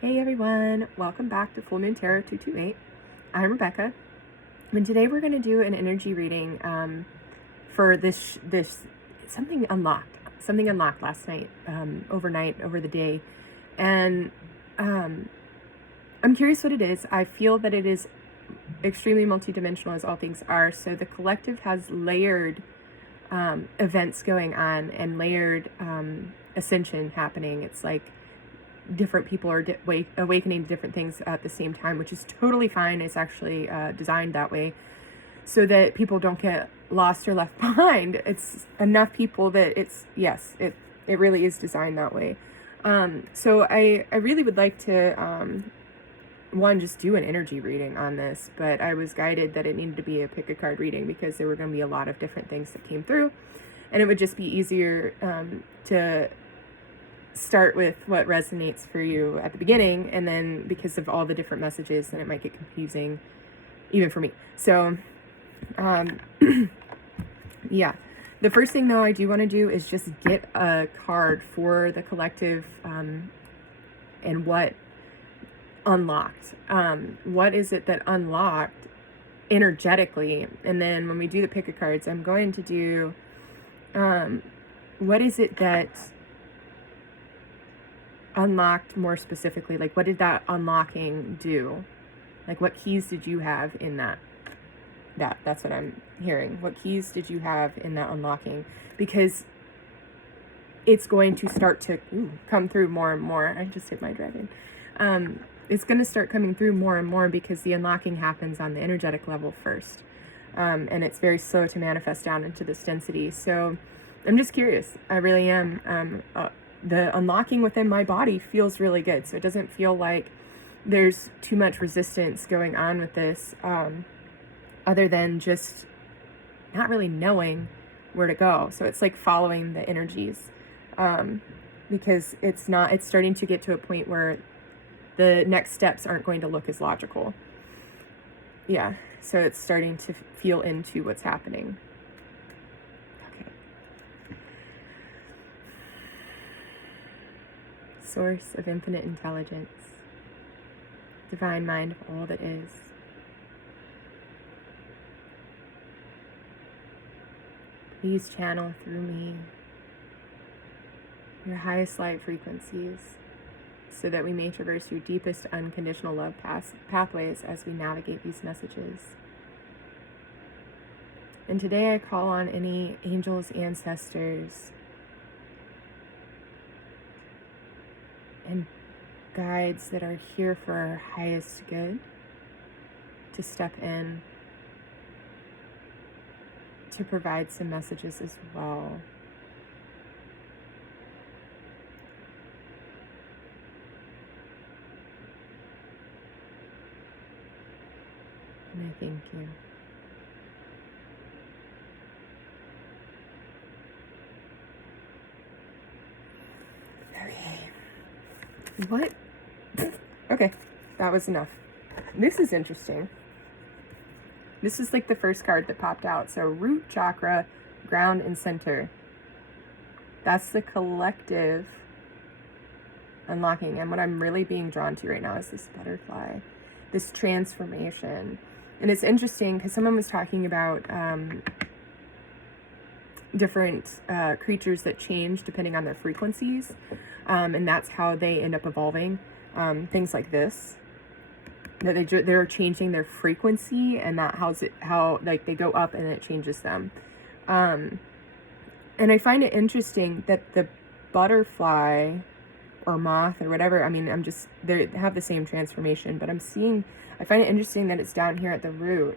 Hey everyone, welcome back to Full Moon Tarot 228. I'm Rebecca, and today we're going to do an energy reading for this something unlocked last night, overnight, over the day, and I'm curious what it is. I feel that it is extremely multidimensional, as all things are. So the collective has layered events going on and layered ascension happening. It's like different people are awakening to different things at the same time, which is totally fine. It's actually designed that way so that people don't get lost or left behind. It's enough people that it really is designed that way. So I really would like to just do an energy reading on this, but I was guided that it needed to be a pick a card reading because there were going to be a lot of different things that came through, and it would just be easier to start with what resonates for you at the beginning, and then because of all the different messages, then it might get confusing even for me. So yeah, the first thing though I do want to do is just get a card for the collective and what unlocked. What is it that unlocked energetically? And then when we do the pick a cards, I'm going to do what is it that unlocked more specifically? Like, what did that unlocking do? Like, what keys did you have in that's what I'm hearing. What keys did you have in that unlocking? Because it's going to start to come through more and more. I just hit my dragon. It's going to start coming through more and more because the unlocking happens on the energetic level first. And it's very slow to manifest down into this density. So I'm just curious. I really am. The unlocking within my body feels really good. So it doesn't feel like there's too much resistance going on with this, other than just not really knowing where to go. So it's like following the energies, because it's starting to get to a point where the next steps aren't going to look as logical. Yeah. So it's starting to feel into what's happening. Source of infinite intelligence, divine mind of all that is. Please channel through me your highest light frequencies so that we may traverse your deepest unconditional love pathways as we navigate these messages. And today I call on any angels, ancestors, and guides that are here for our highest good to step in to provide some messages as well. And I thank you. What? Okay, that was enough. This is interesting. This is like the first card that popped out. So root chakra, ground, and center. That's the collective unlocking. And what I'm really being drawn to right now is this butterfly, this transformation. And it's interesting because someone was talking about different creatures that change depending on their frequencies, and that's how they end up evolving. Things like this, that they're changing their frequency, and that how like they go up and it changes them. And I find it interesting that the butterfly or moth or whatever, I mean, they have the same transformation, but I find it interesting that it's down here at the root.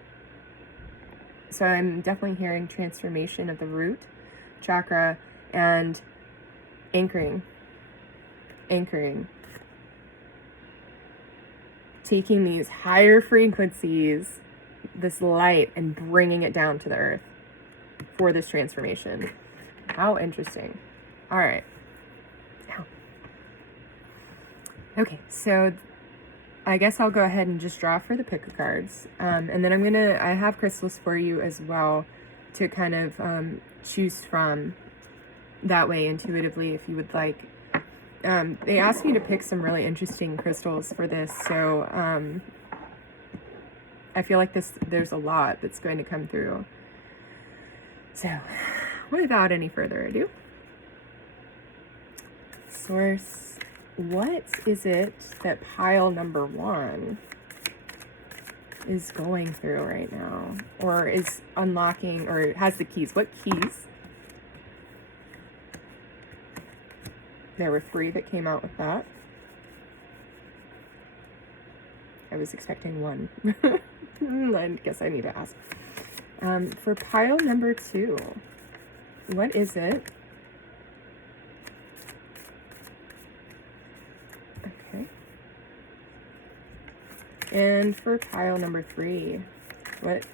So I'm definitely hearing transformation of the root chakra and anchoring, taking these higher frequencies, this light, and bringing it down to the earth for this transformation. How interesting. All right. Okay, so I guess I'll go ahead and just draw for the pick a cards. And then I have crystals for you as well to kind of choose from that way intuitively if you would like. They asked me to pick some really interesting crystals for this, so I feel like there's a lot that's going to come through. So, without any further ado, Source, what is it that pile number 1 is going through right now, or is unlocking, or has the keys? What keys? There were 3 that came out with that. I was expecting 1. I guess I need to ask. For pile number 2, what is it? Okay. And for pile number 3, what?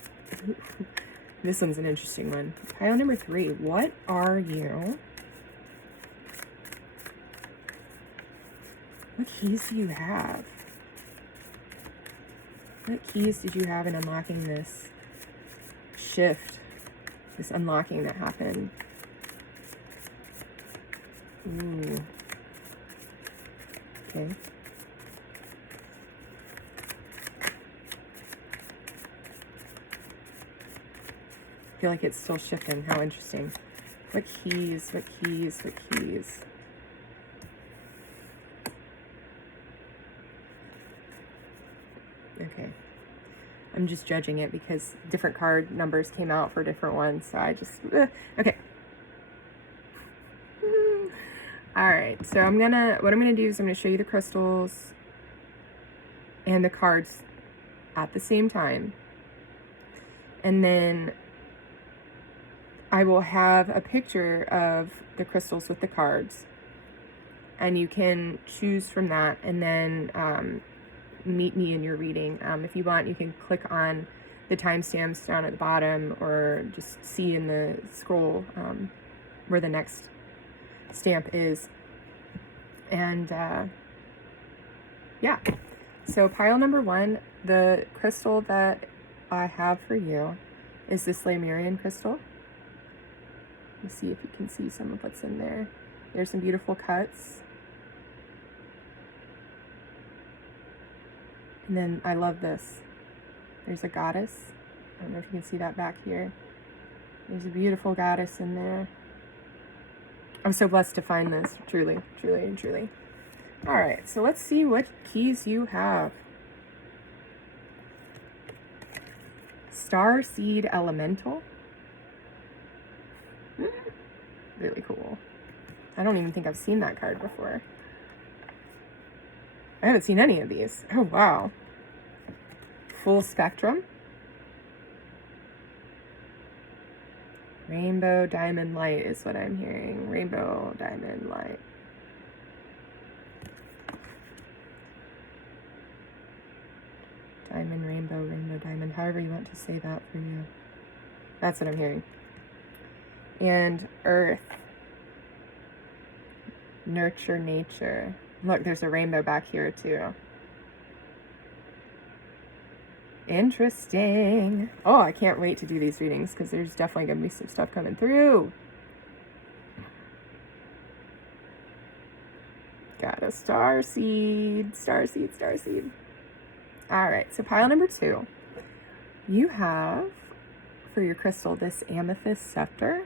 This one's an interesting one. Pile number 3, what are you? What keys do you have? What keys did you have in unlocking this shift, this unlocking that happened? Ooh. Okay. I feel like it's still shifting. How interesting. What keys? What keys? What keys? Okay. I'm just judging it because different card numbers came out for different ones. So I just, okay. All right. So what I'm going to do is I'm going to show you the crystals and the cards at the same time. And then I will have a picture of the crystals with the cards. And you can choose from that and then, meet me in your reading. If you want, you can click on the timestamps down at the bottom or just see in the scroll where the next stamp is. And yeah, so pile number 1, the crystal that I have for you is this Lemurian crystal. Let's see if you can see some of what's in there. There's some beautiful cuts. And then I love this. There's a goddess. I don't know if you can see that back here. There's a beautiful goddess in there. I'm so blessed to find this. Truly, truly, truly. All right, so let's see what keys you have. Star Seed Elemental. Really cool. I don't even think I've seen that card before. I haven't seen any of these. Oh, wow. Full Spectrum. Rainbow Diamond Light is what I'm hearing. Rainbow Diamond Light. Diamond, rainbow, rainbow, diamond. However you want to say that for you. That's what I'm hearing. And Earth. Nurture Nature. Look, there's a rainbow back here too. Interesting. Oh, I can't wait to do these readings because there's definitely going to be some stuff coming through. Got a star seed, star seed, star seed. All right, so pile number 2. You have, for your crystal, this Amethyst Scepter.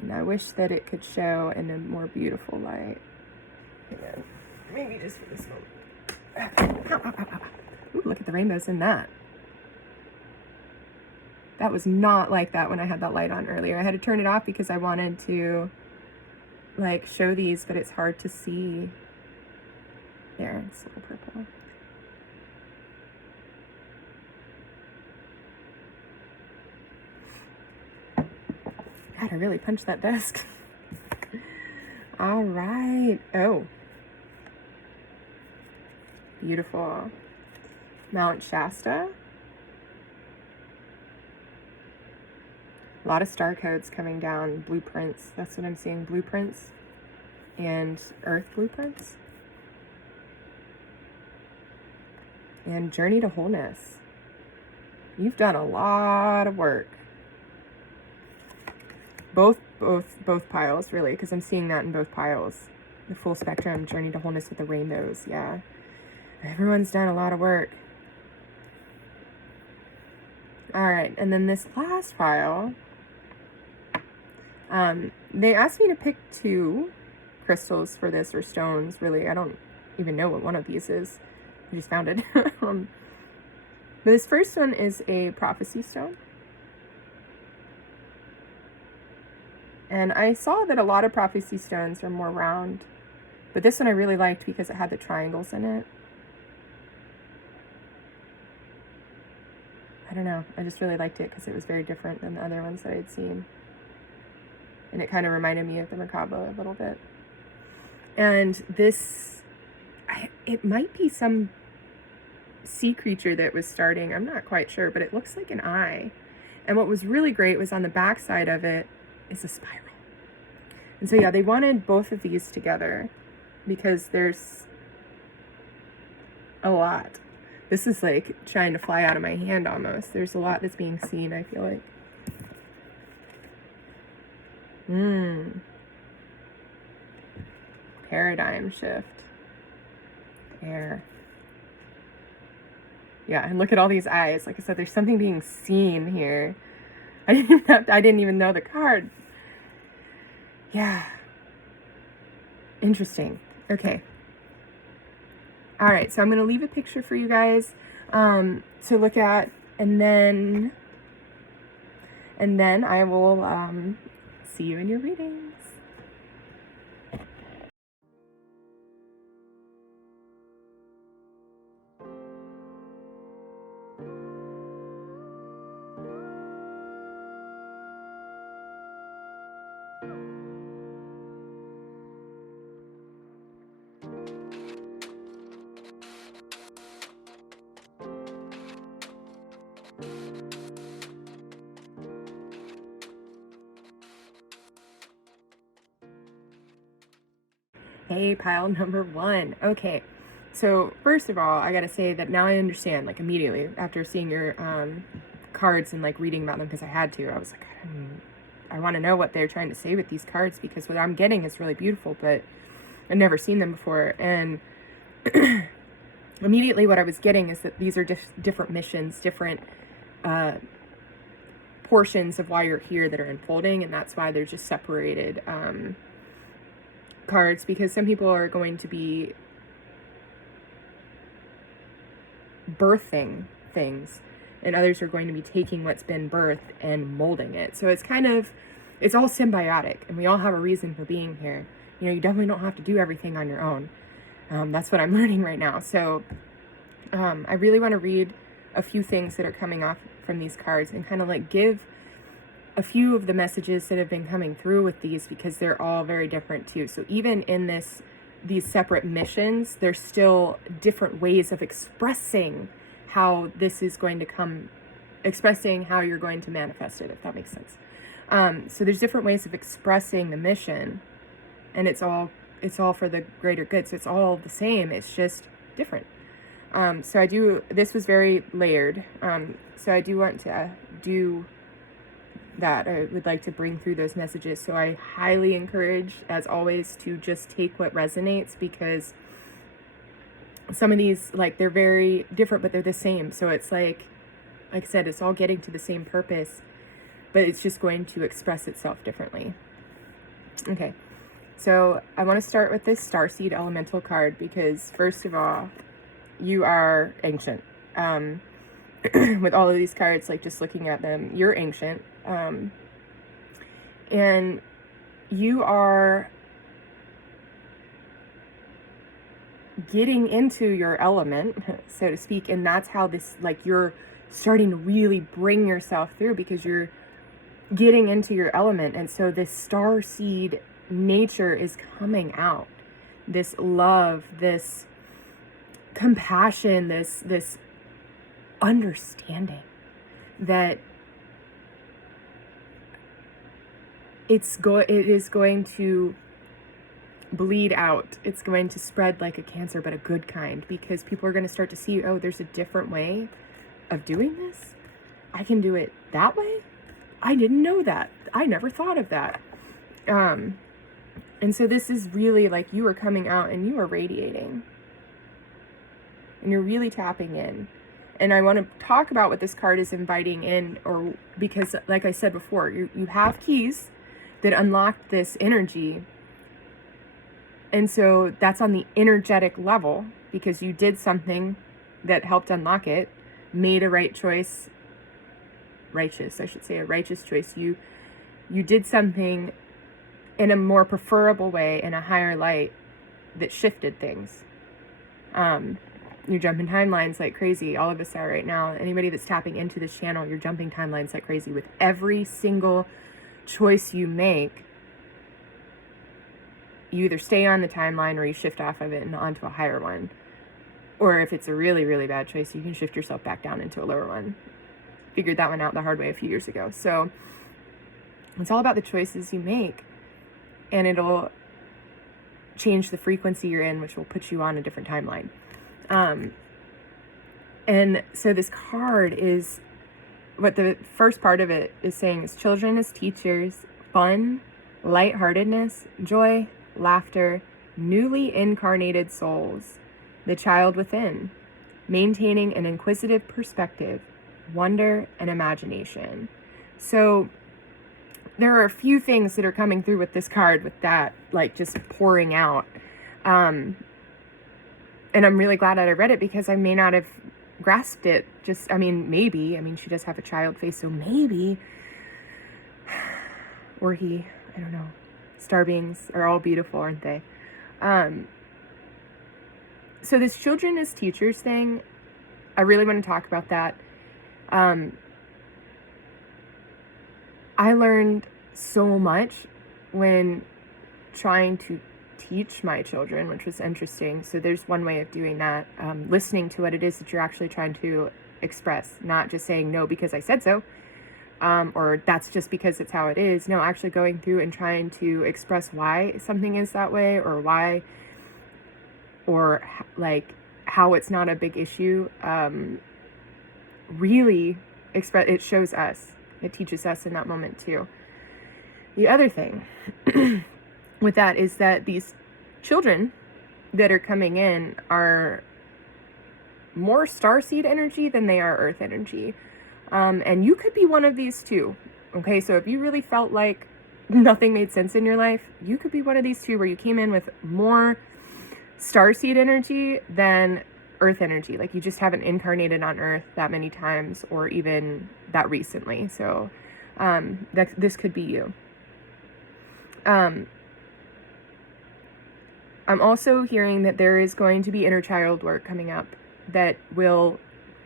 And I wish that it could show in a more beautiful light. Hang on. Maybe just for this moment. Okay. Ow, ow, ow, ow. Ooh, look at the rainbows in that. That was not like that when I had that light on earlier. I had to turn it off because I wanted to, like, show these, but it's hard to see. There, it's a little purple. God, I really punched that desk. All right. Oh. Beautiful. Mount Shasta. A lot of star codes coming down. Blueprints. That's what I'm seeing. Blueprints. And Earth blueprints. And Journey to Wholeness. You've done a lot of work. Both both piles, really, because I'm seeing that in both piles. The full spectrum, journey to wholeness with the rainbows. Yeah. Everyone's done a lot of work. All right, and then this last pile, they asked me to pick 2 crystals for this, or stones, really. I don't even know what one of these is. I just found it. But this first one is a prophecy stone. And I saw that a lot of prophecy stones are more round, but this one I really liked because it had the triangles in it. I don't know, I just really liked it because it was very different than the other ones that I had seen. And it kind of reminded me of the Merkaba a little bit. And this, it might be some sea creature that was starting. I'm not quite sure, but it looks like an eye. And what was really great was on the back side of it is a spiral. And so yeah, they wanted both of these together because there's a lot. This is like trying to fly out of my hand almost. There's a lot that's being seen, I feel like. Paradigm shift. There. Yeah, and look at all these eyes. Like I said, there's something being seen here. I didn't even know the card. Yeah. Interesting. Okay. All right, so I'm going to leave a picture for you guys to look at, and then I will see you in your readings. Hey, pile number 1. Okay, so first of all, I gotta say that now I understand, like, immediately after seeing your cards and like reading about them, because I had to. I was like, I want to know what they're trying to say with these cards, because what I'm getting is really beautiful, but I've never seen them before. And immediately what I was getting is that these are different missions, different portions of why you're here that are unfolding, and that's why they're just separated cards, because some people are going to be birthing things and others are going to be taking what's been birthed and molding it. So it's all symbiotic, and we all have a reason for being here. You know, you definitely don't have to do everything on your own. That's what I'm learning right now. So I really want to read a few things that are coming off from these cards and kind of like give a few of the messages that have been coming through with these, because they're all very different too. So even in these separate missions, there's still different ways of expressing how this is going to come, expressing how you're going to manifest it, if that makes sense. So there's different ways of expressing the mission, and it's all for the greater good. So it's all the same, it's just different. So this was very layered. So I do want to do that. I would like to bring through those messages. So I highly encourage, as always, to just take what resonates, because some of these, like, they're very different, but they're the same. So it's like I said, it's all getting to the same purpose, but it's just going to express itself differently. Okay. So I want to start with this Starseed Elemental card, because first of all, you are ancient. With all of these cards, like just looking at them, you're ancient. And you are getting into your element, so to speak, and that's how this, like, you're starting to really bring yourself through, because you're getting into your element. And so this star seed nature is coming out, this love, this compassion, this understanding that it is going to bleed out. It's going to spread like a cancer, but a good kind, because people are going to start to see, oh, there's a different way of doing this. I can do it that way. I didn't know that. I never thought of that. And so this is really like you are coming out and you are radiating. And you're really tapping in. And I want to talk about what this card is inviting in, or because like I said before, you have keys that unlock this energy. And so that's on the energetic level, because you did something that helped unlock it, made a right choice, a righteous choice. You did something in a more preferable way, in a higher light, that shifted things. You're jumping timelines like crazy. All of us are right now. Anybody that's tapping into this channel, you're jumping timelines like crazy. With every single choice you make, you either stay on the timeline or you shift off of it and onto a higher one. Or if it's a really, really bad choice, you can shift yourself back down into a lower one. Figured that one out the hard way a few years ago. So it's all about the choices you make, and it'll change the frequency you're in, which will put you on a different timeline. And so this card is, what the first part of it is saying is children as teachers, fun, lightheartedness, joy, laughter, newly incarnated souls, the child within, maintaining an inquisitive perspective, wonder, and imagination. So there are a few things that are coming through with this card, with that like just pouring out. And I'm really glad that I read it, because I may not have grasped it. Maybe. She does have a child face, so maybe. Or he, I don't know. Star beings are all beautiful, aren't they? So this children as teachers thing, I really want to talk about that. I learned so much when trying to teach my children, which was interesting. So there's one way of doing that, listening to what it is that you're actually trying to express, not just saying no because I said so, or that's just because it's how it is. No, actually going through and trying to express why something is that way, or why, or like how it's not a big issue. Really express, it shows us, it teaches us in that moment too. The other thing with that is that these children that are coming in are more starseed energy than they are earth energy. And you could be one of these too. Okay, so if you really felt like nothing made sense in your life, you could be one of these two, where you came in with more starseed energy than earth energy. Like you just haven't incarnated on earth that many times, or even that recently. So this could be you. I'm also hearing that there is going to be inner child work coming up that will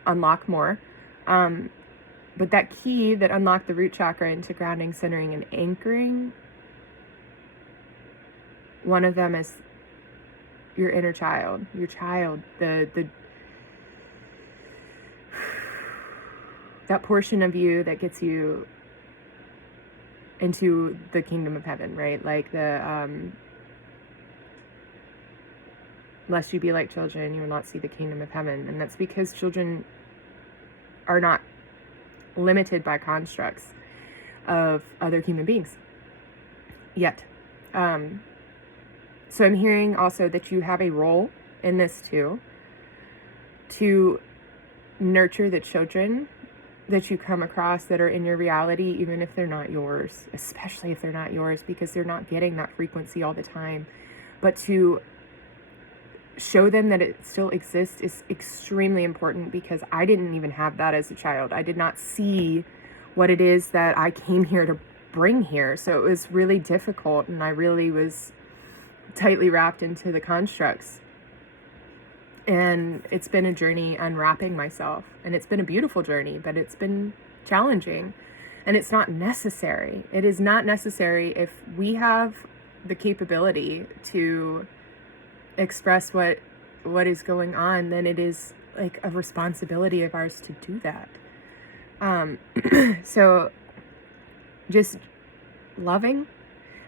unlock more. But that key that unlocked the root chakra into grounding, centering, and anchoring, one of them is your inner child, the that portion of you that gets you into the kingdom of heaven, right? Like the lest you be like children, you will not see the kingdom of heaven. And that's because children are not limited by constructs of other human beings yet. So I'm hearing also that you have a role in this too, to nurture the children that you come across that are in your reality, even if they're not yours, especially if they're not yours, because they're not getting that frequency all the time. But to show them that it still exists is extremely important, because I didn't even have that as a child. I did not see what it is that I came here to bring here. So it was really difficult, and I really was tightly wrapped into the constructs. And it's been a journey unwrapping myself, and it's been a beautiful journey, but it's been challenging, and it's not necessary. It is not necessary. If we have the capability to express what is going on, then it is like a responsibility of ours to do that. So just loving,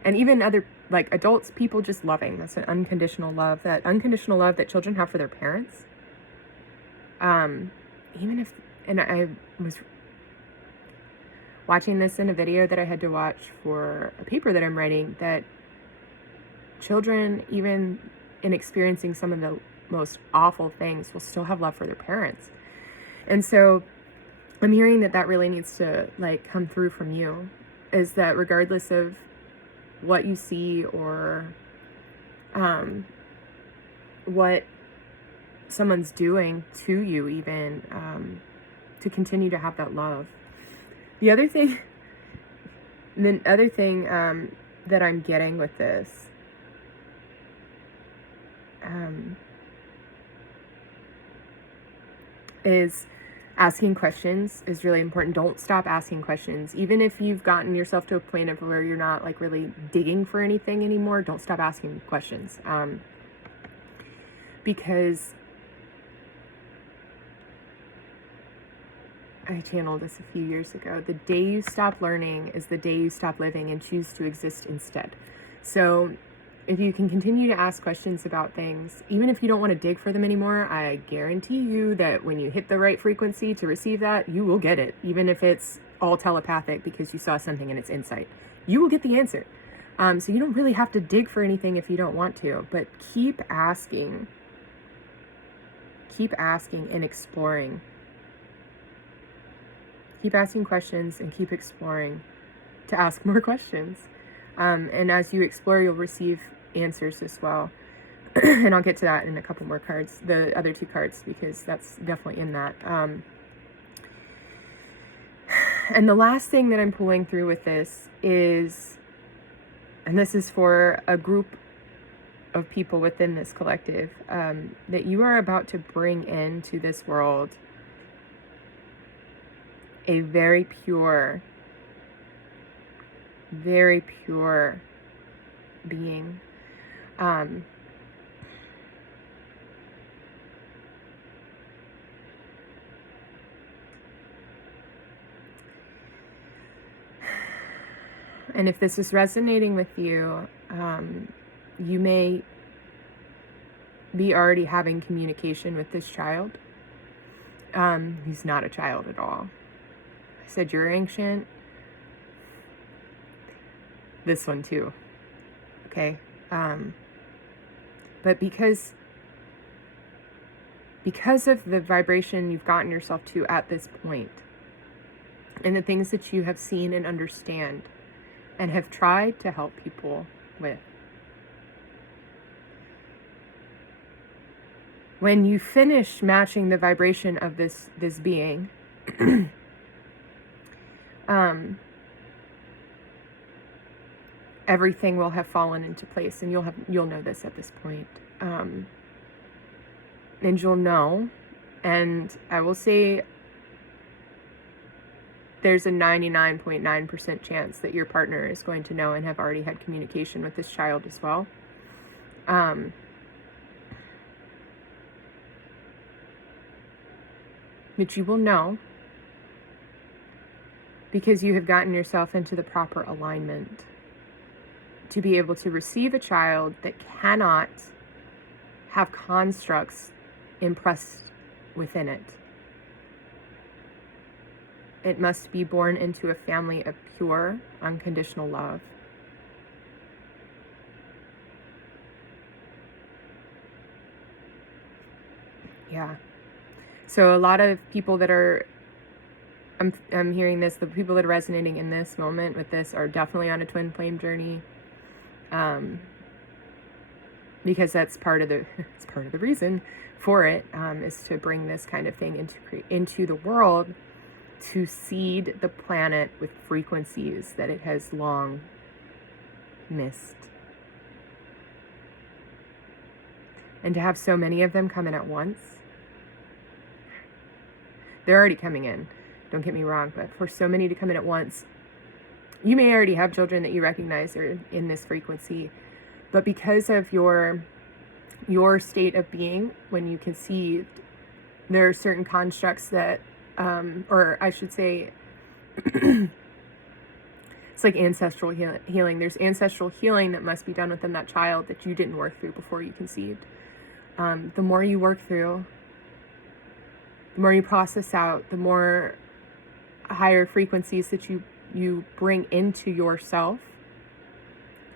and even other, like adults, people just loving. That's an unconditional love, that unconditional love that children have for their parents. Even if, and I was watching this in a video that I had to watch for a paper that I'm writing, that children, even in experiencing some of the most awful things, will still have love for their parents. And so I'm hearing that really needs to like come through from you, is that regardless of what you see or what someone's doing to you, even to continue to have that love. The other thing that I'm getting with this is asking questions is really important. Don't stop asking questions. Even if you've gotten yourself to a point of where you're not like really digging for anything anymore, don't stop asking questions. Because I channeled this a few years ago. The day you stop learning is the day you stop living and choose to exist instead. So if you can continue to ask questions about things, even if you don't want to dig for them anymore, I guarantee you that when you hit the right frequency to receive that, you will get it. Even if it's all telepathic because you saw something and it's insight, you will get the answer. So you don't really have to dig for anything if you don't want to, but keep asking and exploring. Keep asking questions and keep exploring to ask more questions. And as you explore, you'll receive answers as well. And I'll get to that in a couple more cards, the other two cards, because that's definitely in that. And the last thing that I'm pulling through with this is, and this is for a group of people within this collective, that you are about to bring into this world a very pure being. And if this is resonating with you, you may be already having communication with this child. He's not a child at all. I said you're ancient. This one too. Okay. But because of the vibration you've gotten yourself to at this point, and the things that you have seen and understand and have tried to help people with, when you finish matching the vibration of this being, everything will have fallen into place, and you'll know this at this point. And you'll know, and I will say there's a 99.9% chance that your partner is going to know and have already had communication with this child as well. But you will know because you have gotten yourself into the proper alignment to be able to receive a child that cannot have constructs impressed within it. It must be born into a family of pure, unconditional love. Yeah. So a lot of people that are, I'm hearing this, the people that are resonating in this moment with this are definitely on a twin flame journey. Because that's part of the reason for it, is to bring this kind of thing into the world, to seed the planet with frequencies that it has long missed. And to have so many of them come in at once. They're already coming in, don't get me wrong, but for so many to come in at once, you may already have children that you recognize are in this frequency, but because of your state of being when you conceived, there are certain constructs that, or I should say, it's like ancestral healing. There's ancestral healing that must be done within that child that you didn't work through before you conceived. The more you work through, the more you process out, the more higher frequencies that you you bring into yourself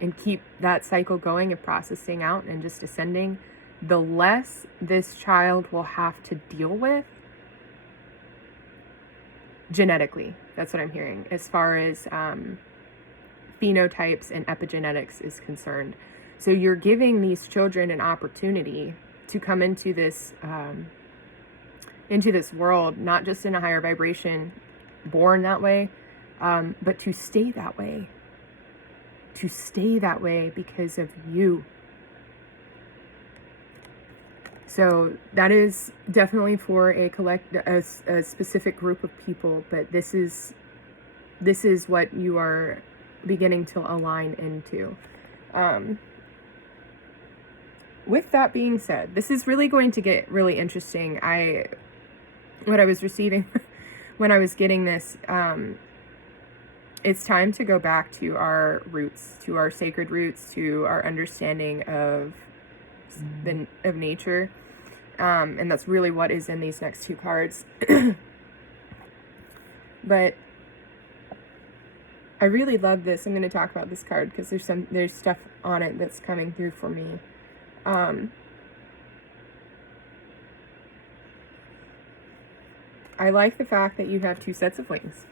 and keep that cycle going of processing out and just ascending, the less this child will have to deal with genetically. That's what I'm hearing as far as phenotypes and epigenetics is concerned. So you're giving these children an opportunity to come into this world, not just in a higher vibration, born that way, but to stay that way. To stay that way because of you. So that is definitely for a specific group of people, but this is what you are beginning to align into. With that being said, this is really going to get really interesting. What I was receiving when I was getting this, it's time to go back to our roots, to our sacred roots, to our understanding of nature. And that's really what is in these next two cards. But I really love this. I'm going to talk about this card because there's stuff on it that's coming through for me. I like the fact that you have two sets of wings.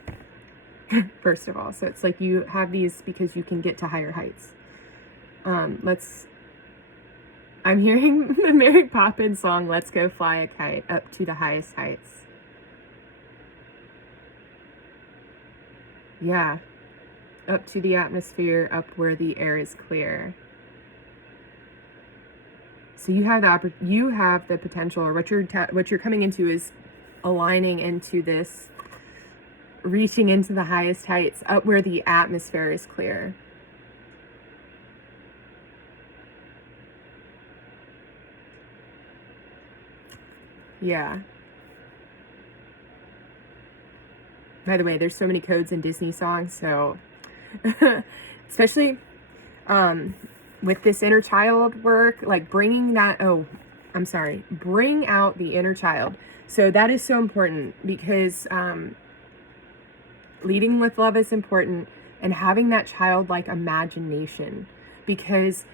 First of all, so it's like you have these because you can get to higher heights. I'm hearing the Mary Poppins song, "Let's Go Fly a Kite Up to the Highest Heights." Yeah. Up to the atmosphere, up where the air is clear. So you have the potential, or what you're coming into is aligning into this, reaching into the highest heights, up where the atmosphere is clear. Yeah. By the way, there's so many codes in Disney songs, so especially with this inner child work, like bring out the inner child. So that is so important because leading with love is important, and having that childlike imagination, because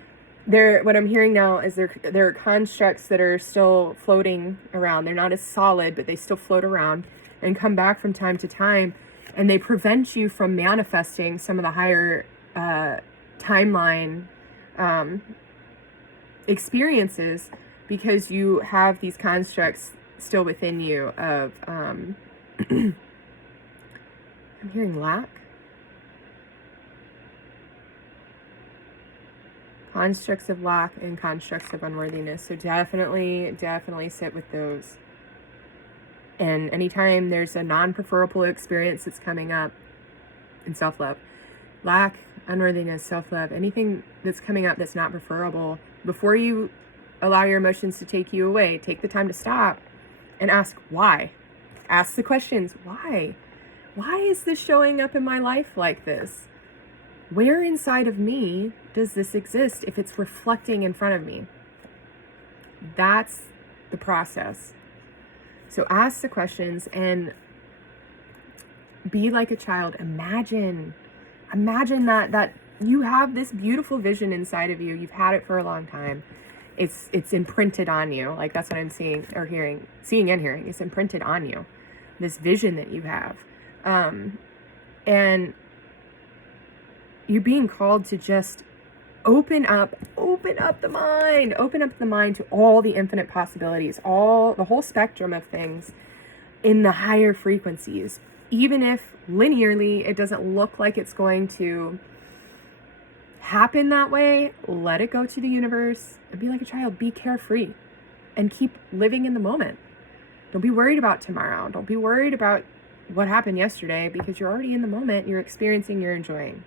what I'm hearing now is there are constructs that are still floating around. They're not as solid, but they still float around and come back from time to time, and they prevent you from manifesting some of the higher timeline experiences, because you have these constructs still within you of I'm hearing lack. Constructs of lack and constructs of unworthiness. So definitely sit with those. And anytime there's a non-preferable experience that's coming up in self-love, lack, unworthiness, self-love, anything that's coming up that's not preferable, before you allow your emotions to take you away, take the time to stop and ask why. Ask the questions, why? Why is this showing up in my life like this? Where inside of me does this exist if it's reflecting in front of me? That's the process. So ask the questions and be like a child. Imagine that you have this beautiful vision inside of you. You've had it for a long time. It's imprinted on you. Like, that's what I'm seeing and hearing. It's imprinted on you. This vision that you have. And you're being called to just open up the mind to all the infinite possibilities, the whole spectrum of things in the higher frequencies. Even if linearly it doesn't look like it's going to happen that way, let it go to the universe and be like a child. Be carefree and keep living in the moment. Don't be worried about tomorrow. Don't be worried about what happened yesterday, because you're already in the moment. You're experiencing, you're enjoying.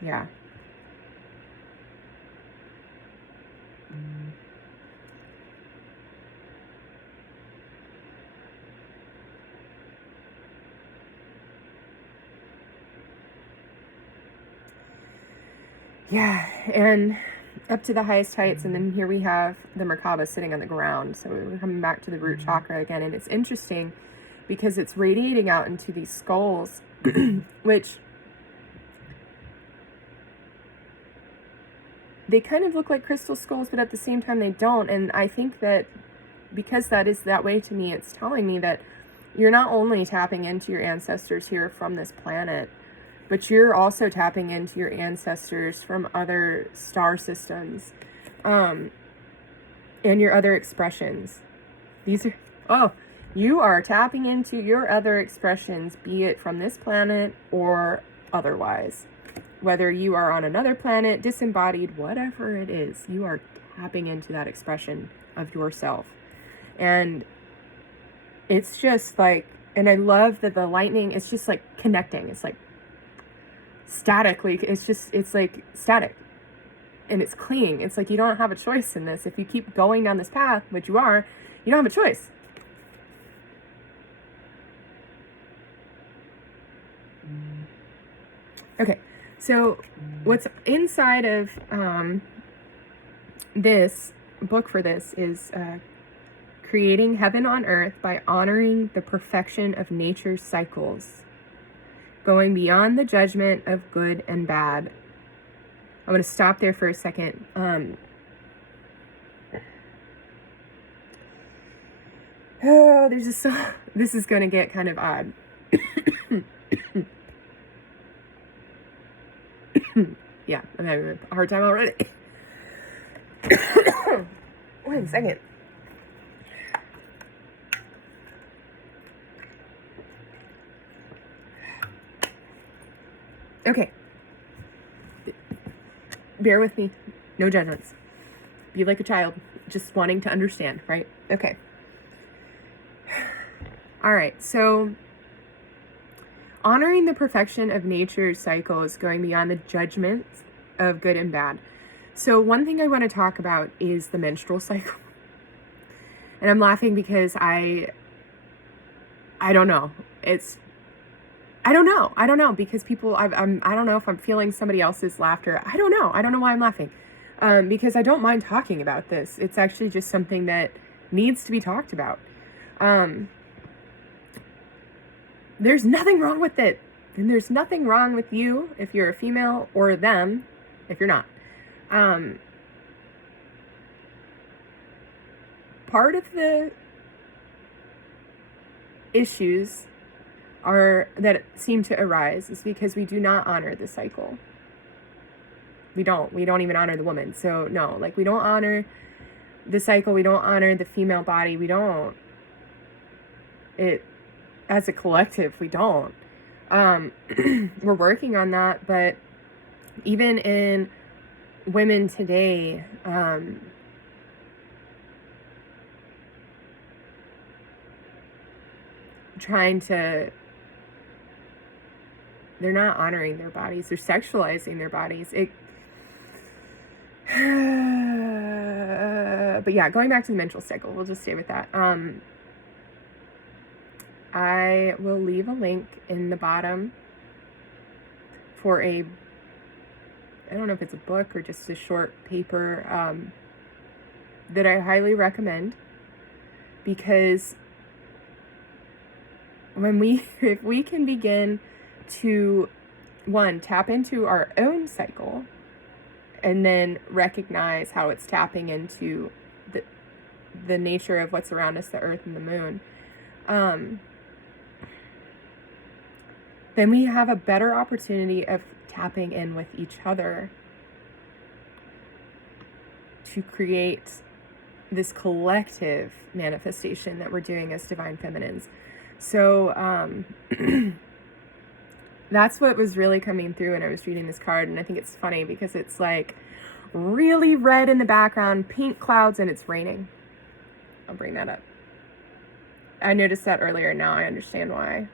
Yeah. Yeah, and up to the highest heights, and then here we have the Merkaba sitting on the ground. So we're coming back to the root chakra again, and it's interesting because it's radiating out into these skulls which they kind of look like crystal skulls, but at the same time they don't. And I think that because that is that way to me, it's telling me that you're not only tapping into your ancestors here from this planet, but you're also tapping into your ancestors from other star systems, and your other expressions. You are tapping into your other expressions, be it from this planet or otherwise. Whether you are on another planet, disembodied, whatever it is, you are tapping into that expression of yourself. And it's just like, and I love that the lightning, it's just like connecting. It's like statically, it's like static. And it's clinging. It's like you don't have a choice in this. If you keep going down this path, which you are, you don't have a choice. Okay, so what's inside of this book for this is creating heaven on earth by honoring the perfection of nature's cycles, going beyond the judgment of good and bad. I'm going to stop there for a second. There's a song. This is going to get kind of odd. Yeah, I'm having a hard time already. 1 second. Okay. Bear with me. No judgments. Be like a child, just wanting to understand, right? Okay. All right, so honoring the perfection of nature's cycles, going beyond the judgments of good and bad. So one thing I want to talk about is the menstrual cycle. And I'm laughing because I don't know. I don't know because people, I don't know if I'm feeling somebody else's laughter. I don't know why I'm laughing. Because I don't mind talking about this. It's actually just something that needs to be talked about. There's nothing wrong with it. And there's nothing wrong with you if you're a female, or them if you're not. Part of the issues that seem to arise is because we do not honor the cycle. We don't even honor the woman. So no, like, we don't honor the cycle. We don't honor the female body. We don't. As a collective, we don't. We're working on that, but even in women today, they're not honoring their bodies. They're sexualizing their bodies. But yeah, going back to the menstrual cycle, we'll just stay with that. I will leave a link in the bottom for I don't know if it's a book or just a short paper, that I highly recommend, because if we can begin to, one, tap into our own cycle, and then recognize how it's tapping into the nature of what's around us, the earth and the moon, then we have a better opportunity of tapping in with each other to create this collective manifestation that we're doing as divine feminines. So that's what was really coming through when I was reading this card. And I think it's funny because it's like really red in the background, pink clouds, and it's raining. I'll bring that up. I noticed that earlier. Now I understand why.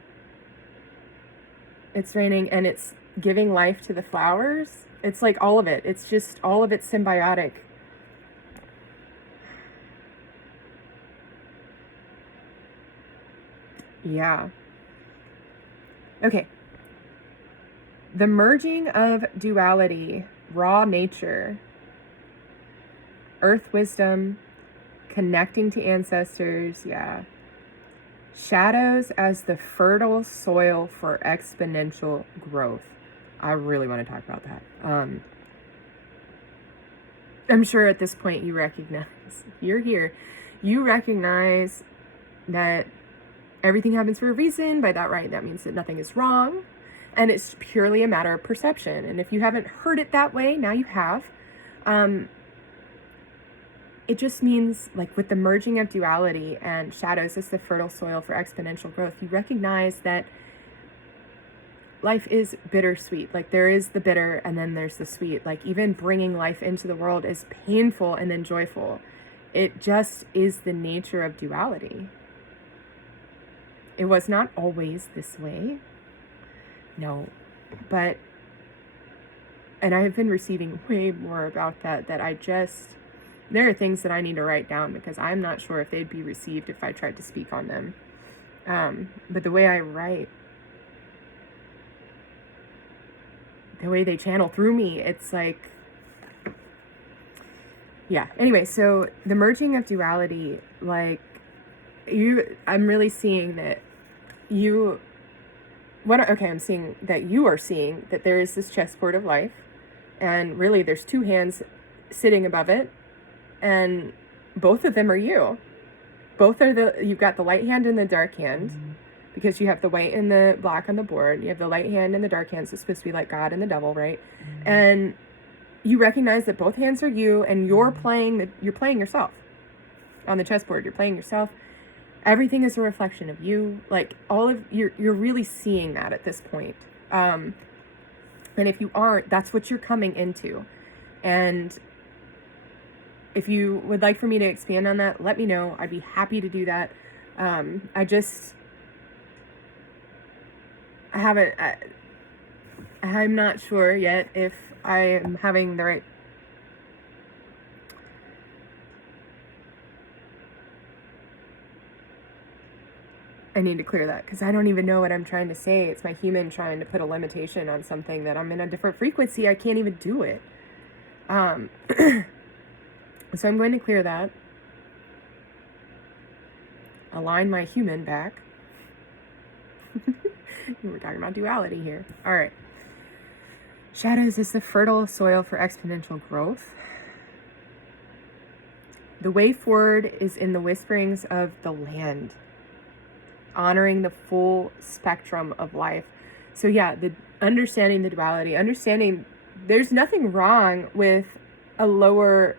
It's raining and it's giving life to the flowers. It's like all of it. It's just all of it symbiotic. Yeah. Okay. The merging of duality, raw nature, earth wisdom, connecting to ancestors, yeah. Shadows as the fertile soil for exponential growth. I really want to talk about that. I'm sure at this point you recognize, you're here, you recognize that everything happens for a reason. By that, right, that means that nothing is wrong. And it's purely a matter of perception. And if you haven't heard it that way, now you have. It just means, like, with the merging of duality and shadows as the fertile soil for exponential growth, you recognize that life is bittersweet. Like, there is the bitter and then there's the sweet. Like, even bringing life into the world is painful and then joyful. It just is the nature of duality. It was not always this way. No. But, and I have been receiving way more about that there are things that I need to write down because I'm not sure if they'd be received if I tried to speak on them. But the way I write, the way they channel through me, it's like, yeah. Anyway, so the merging of duality, like, I'm really seeing that I'm seeing that you are seeing that there is this chessboard of life, and really there's two hands sitting above it, and both of them are you. You've got the light hand and the dark hand, because you have the white and the black on the board. You have the light hand and the dark hand, so it's supposed to be like God and the devil, right? And you recognize that both hands are you, and you're playing yourself on the chessboard. You're playing yourself. Everything is a reflection of you. Like, you're really seeing that at this point. And if you aren't, that's what you're coming into. And if you would like for me to expand on that, let me know. I'd be happy to do that. I'm not sure yet if I am having the right. I need to clear that because I don't even know what I'm trying to say. It's my human trying to put a limitation on something that I'm in a different frequency. I can't even do it. So I'm going to clear that. Align my human back. We're talking about duality here. All right. Shadows is the fertile soil for exponential growth. The way forward is in the whisperings of the land, honoring the full spectrum of life. So yeah, understanding the duality, understanding there's nothing wrong with a lower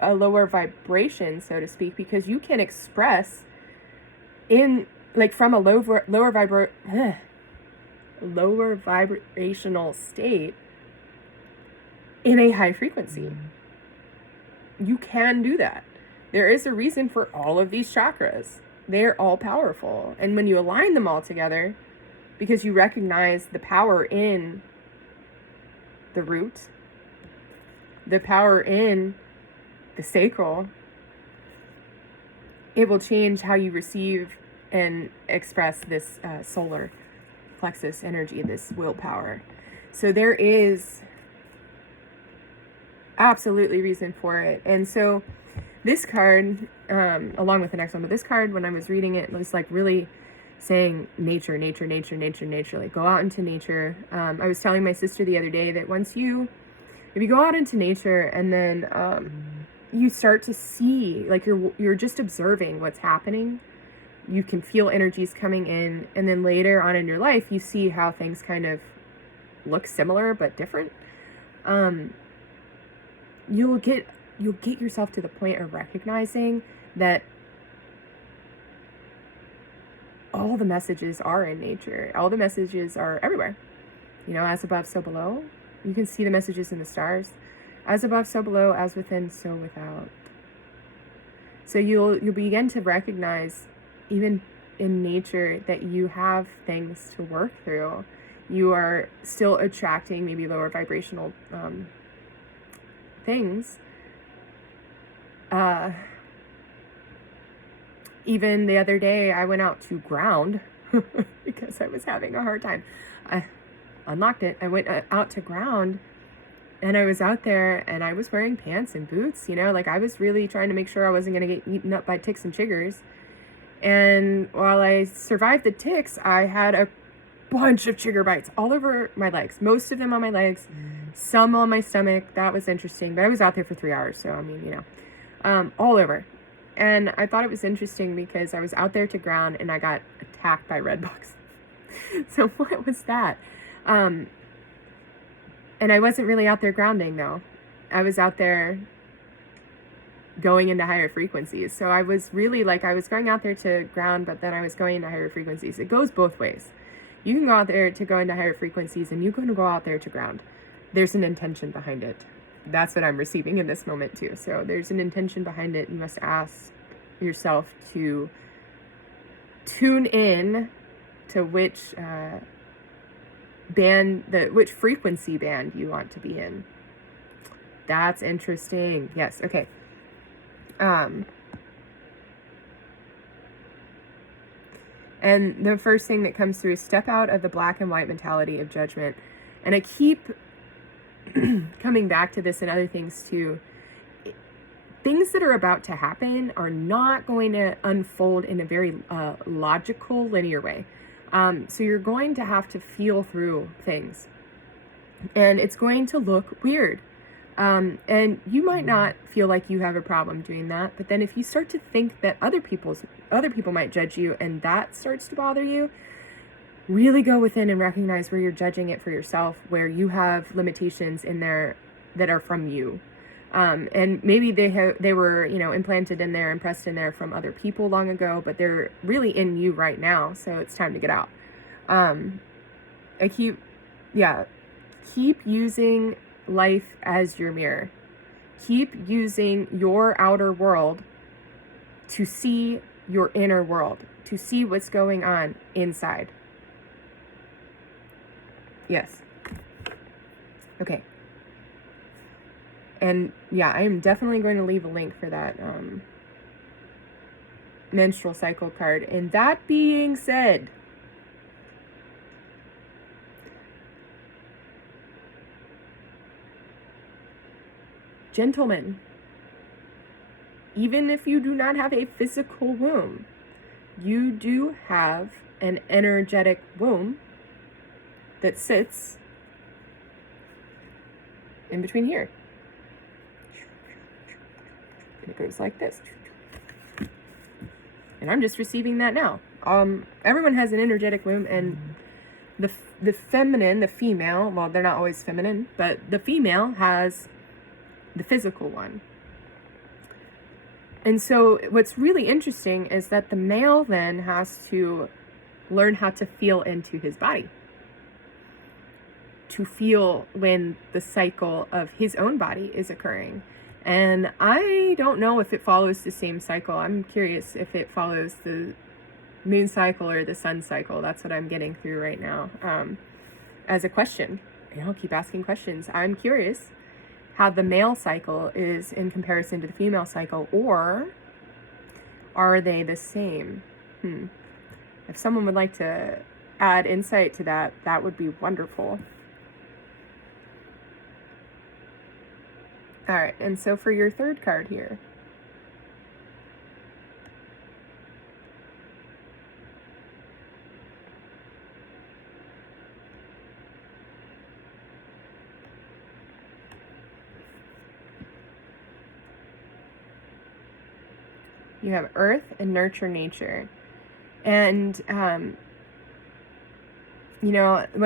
vibration, so to speak, because you can express from a lower vibrational state in a high frequency. You can do that. There is a reason for all of these chakras. They're all powerful. And when you align them all together, because you recognize the power in the root, the power in the sacral, it will change how you receive and express this solar plexus energy, this willpower. So there is absolutely reason for it. And so this card, along with the next one, but this card, when I was reading it, was like really saying nature, like go out into nature. I was telling my sister the other day that if you go out into nature and then you start to see, like you're just observing what's happening, you can feel energies coming in, and then later on in your life, you see how things kind of look similar but different. You'll get yourself to the point of recognizing that all the messages are in nature. All the messages are everywhere. As above, so below. You can see the messages in the stars. As above, so below, as within, so without. So you'll begin to recognize, even in nature, that you have things to work through. You are still attracting maybe lower vibrational things. Even the other day, I went out to ground because I was having a hard time. I unlocked it. I went out to ground, and I was out there, and I was wearing pants and boots. I was really trying to make sure I wasn't going to get eaten up by ticks and chiggers. And while I survived the ticks, I had a bunch of trigger bites all over my legs, most of them on my legs, some on my stomach. That was interesting, but I was out there for 3 hours, so I mean, all over. And I thought it was interesting because I was out there to ground and I got attacked by redbugs. So what was that? And I wasn't really out there grounding though. I was out there going into higher frequencies. So I was really like, I was going out there to ground, but then I was going into higher frequencies. It goes both ways. You can go out there to go into higher frequencies and you can go out there to ground. There's an intention behind it. That's what I'm receiving in this moment too. So there's an intention behind it. You must ask yourself to tune in to which which frequency band you want to be in. That's interesting. Yes. Okay. And the first thing that comes through is step out of the black and white mentality of judgment. And I keep coming back to this and other things too. Things that are about to happen are not going to unfold in a very logical, linear way. So you're going to have to feel through things. And it's going to look weird. And you might not feel like you have a problem doing that, but then if you start to think that other people might judge you and that starts to bother you, really go within and recognize where you're judging it for yourself, where you have limitations in there that are from you. And maybe they were, implanted in there, impressed in there from other people long ago, but they're really in you right now. So it's time to get out. Keep using life as your mirror. Keep using your outer world to see your inner world, to see what's going on inside. Yes. Okay. And yeah, I am definitely going to leave a link for that menstrual cycle card. And that being said, gentlemen, even if you do not have a physical womb, you do have an energetic womb that sits in between here. And it goes like this. And I'm just receiving that now. Everyone has an energetic womb, and the feminine, the female, well, they're not always feminine, but the female has the physical one. And so what's really interesting is that the male then has to learn how to feel into his body, to feel when the cycle of his own body is occurring. And I don't know if it follows the same cycle. I'm curious if it follows the moon cycle or the sun cycle. That's what I'm getting through right now. As a question, keep asking questions. I'm curious how the male cycle is in comparison to the female cycle, or are they the same? If someone would like to add insight to that, that would be wonderful. All right, and so for your third card here, you have earth and nurture nature. And, one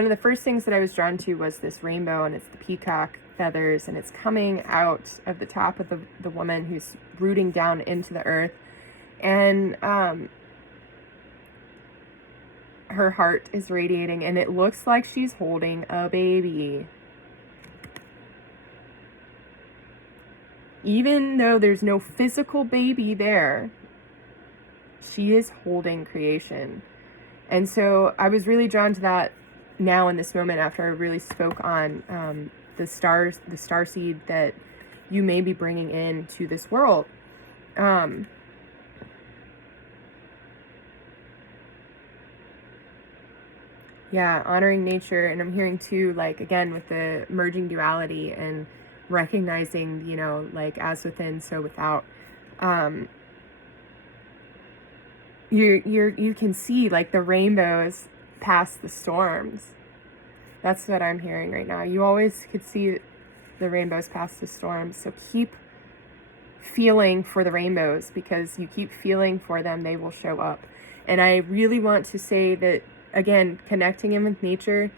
of the first things that I was drawn to was this rainbow, and it's the peacock feathers, and it's coming out of the top of the woman who's rooting down into the earth. And her heart is radiating, and it looks like she's holding a baby. Even though there's no physical baby there, she is holding creation. And so I was really drawn to that now in this moment after I really spoke on the stars, the star seed that you may be bringing into this world. Honoring nature. And I'm hearing too, like, again, with the merging duality and recognizing, like as within, so without. you can see like the rainbows past the storms. That's what I'm hearing right now. You always could see the rainbows past the storms. So keep feeling for the rainbows, because you keep feeling for them, they will show up. And I really want to say that, again, connecting in with nature,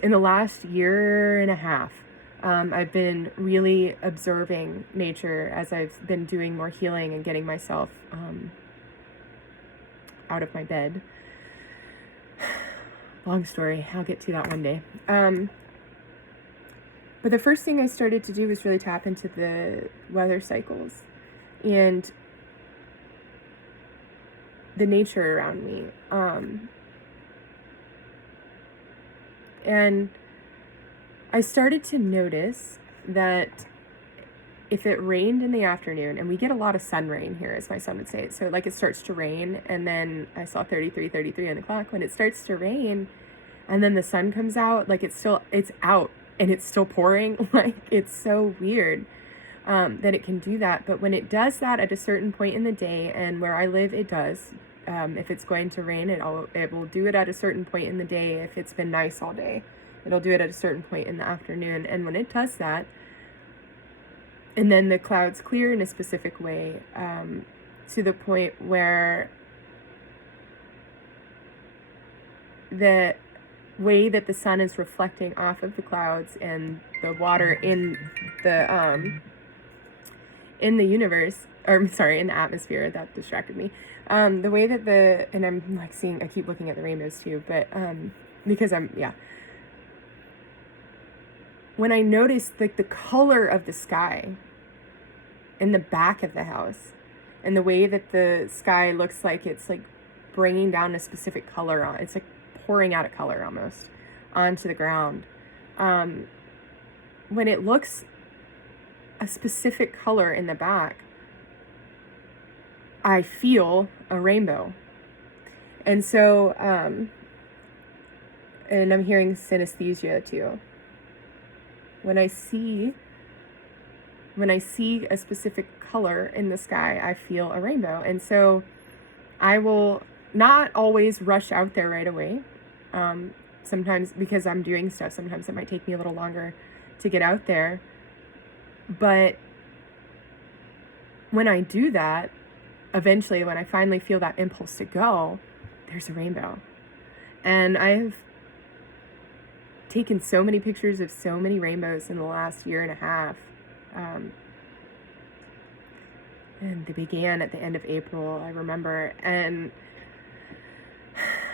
in the last year and a half, I've been really observing nature as I've been doing more healing and getting myself out of my bed. Long story, I'll get to that one day. But the first thing I started to do was really tap into the weather cycles and the nature around me. And I started to notice that if it rained in the afternoon, and we get a lot of sun rain here, as my son would say, so like it starts to rain, and then I saw 33 on the clock. When it starts to rain and then the sun comes out, like it's out and it's still pouring. Like, it's so weird that it can do that. But when it does that at a certain point in the day, and where I live it does, if it's going to rain, it will do it at a certain point in the day. If it's been nice all day, it'll do it at a certain point in the afternoon. And when it does that, and then the clouds clear in a specific way, to the point where the way that the sun is reflecting off of the clouds and the water in the universe, or sorry, in the atmosphere, that distracted me. The way that and I'm like I keep looking at the rainbows too, but because when I noticed like the color of the sky in the back of the house, and the way that the sky looks like it's like bringing down a specific color on, it's like pouring out a color almost onto the ground. When it looks a specific color in the back, I feel a rainbow. And so, and I'm hearing synesthesia too. When I see a specific color in the sky, I feel a rainbow. And so I will not always rush out there right away. Sometimes, because I'm doing stuff, sometimes it might take me a little longer to get out there. But when I do that, eventually, when I finally feel that impulse to go, there's a rainbow. And I've taken so many pictures of so many rainbows in the last year and a half. And they began at the end of April, I remember. And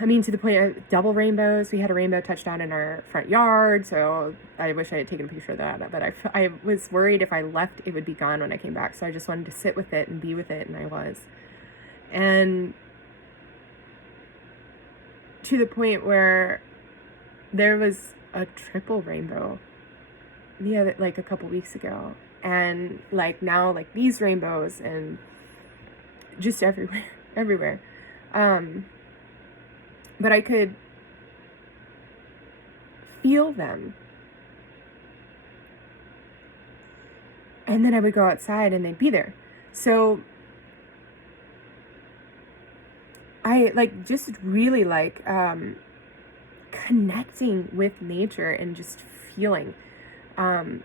I mean, to the point of double rainbows. We had a rainbow touchdown in our front yard, so I wish I had taken a picture of that. But I was worried if I left, it would be gone when I came back. So I just wanted to sit with it and be with it, and I was. And to the point where there was a triple rainbow like a couple weeks ago. And like now, like these rainbows, and just everywhere. But I could feel them. And then I would go outside and they'd be there. So I just really like connecting with nature and just feeling. I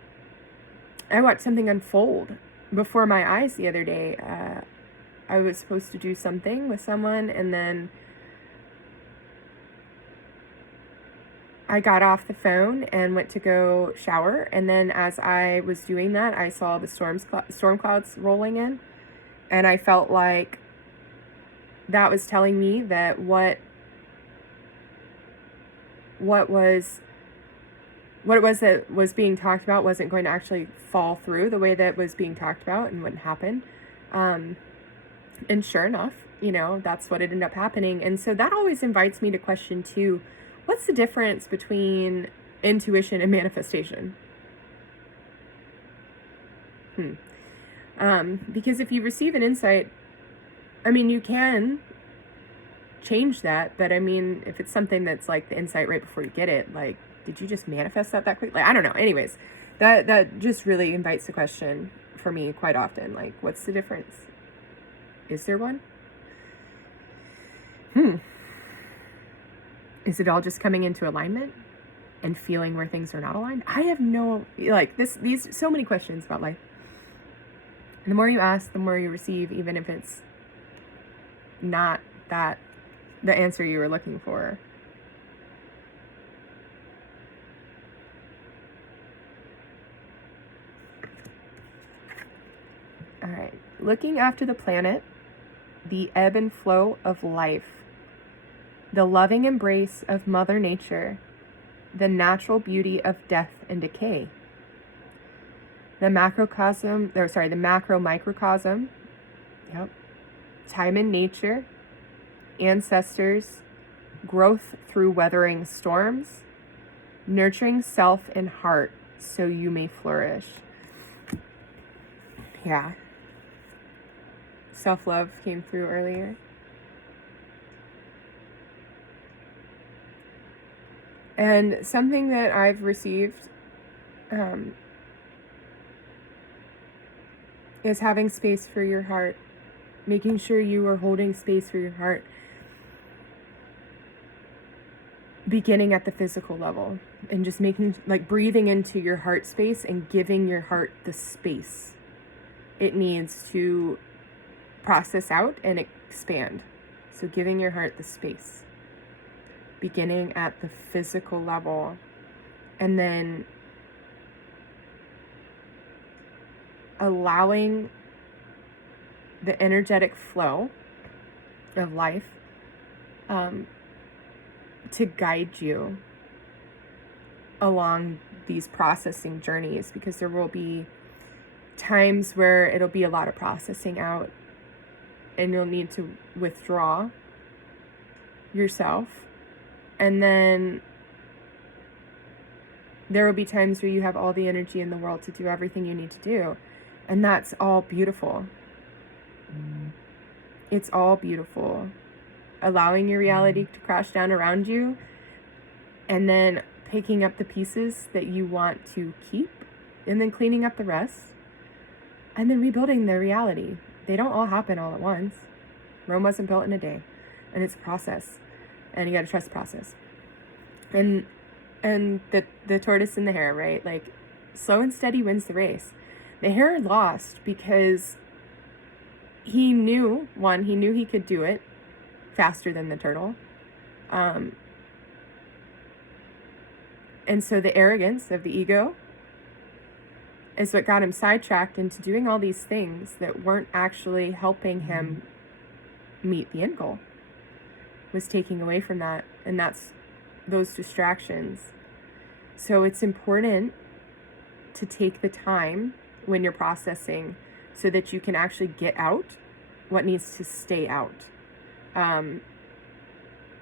watched something unfold before my eyes the other day. I was supposed to do something with someone, and then I got off the phone and went to go shower. And then as I was doing that, I saw the storm clouds rolling in. And I felt like that was telling me that what it was that was being talked about wasn't going to actually fall through the way that was being talked about, and wouldn't happen. And sure enough, that's what ended up happening. And so that always invites me to question too, what's the difference between intuition and manifestation? Because if you receive an insight, I mean, you can change that, but I mean, if it's something that's like the insight right before you get it, like, did you just manifest that quick? Like, I don't know. Anyways, that just really invites the question for me quite often. Like, what's the difference? Is there one? Is it all just coming into alignment and feeling where things are not aligned? I have no, like these so many questions about life. And the more you ask, the more you receive, even if it's not that the answer you were looking for. All right. Looking after the planet, the ebb and flow of life, the loving embrace of Mother Nature, the natural beauty of death and decay, the the macro microcosm, yep, time in nature, ancestors, growth through weathering storms, nurturing self and heart so you may flourish. Yeah. Self-love came through earlier. And something that I've received is having space for your heart, making sure you are holding space for your heart, beginning at the physical level, and just breathing into your heart space and giving your heart the space it needs to process out and expand. So giving your heart the space, beginning at the physical level, and then allowing the energetic flow of life to guide you along these processing journeys, because there will be times where it'll be a lot of processing out and you'll need to withdraw yourself. And then there will be times where you have all the energy in the world to do everything you need to do. And that's all beautiful. It's all beautiful. Allowing your reality to crash down around you, and then picking up the pieces that you want to keep, and then cleaning up the rest, and then rebuilding the reality. They don't all happen all at once. Rome wasn't built in a day, and it's a process, and you got to trust the process. And the tortoise and the hare, right? Like, slow and steady wins the race. The hare lost because he knew he could do it faster than the turtle. And so the arrogance of the ego is what got him sidetracked into doing all these things that weren't actually helping him meet the end goal. Was taking away from that, and that's those distractions. So it's important to take the time when you're processing so that you can actually get out what needs to stay out.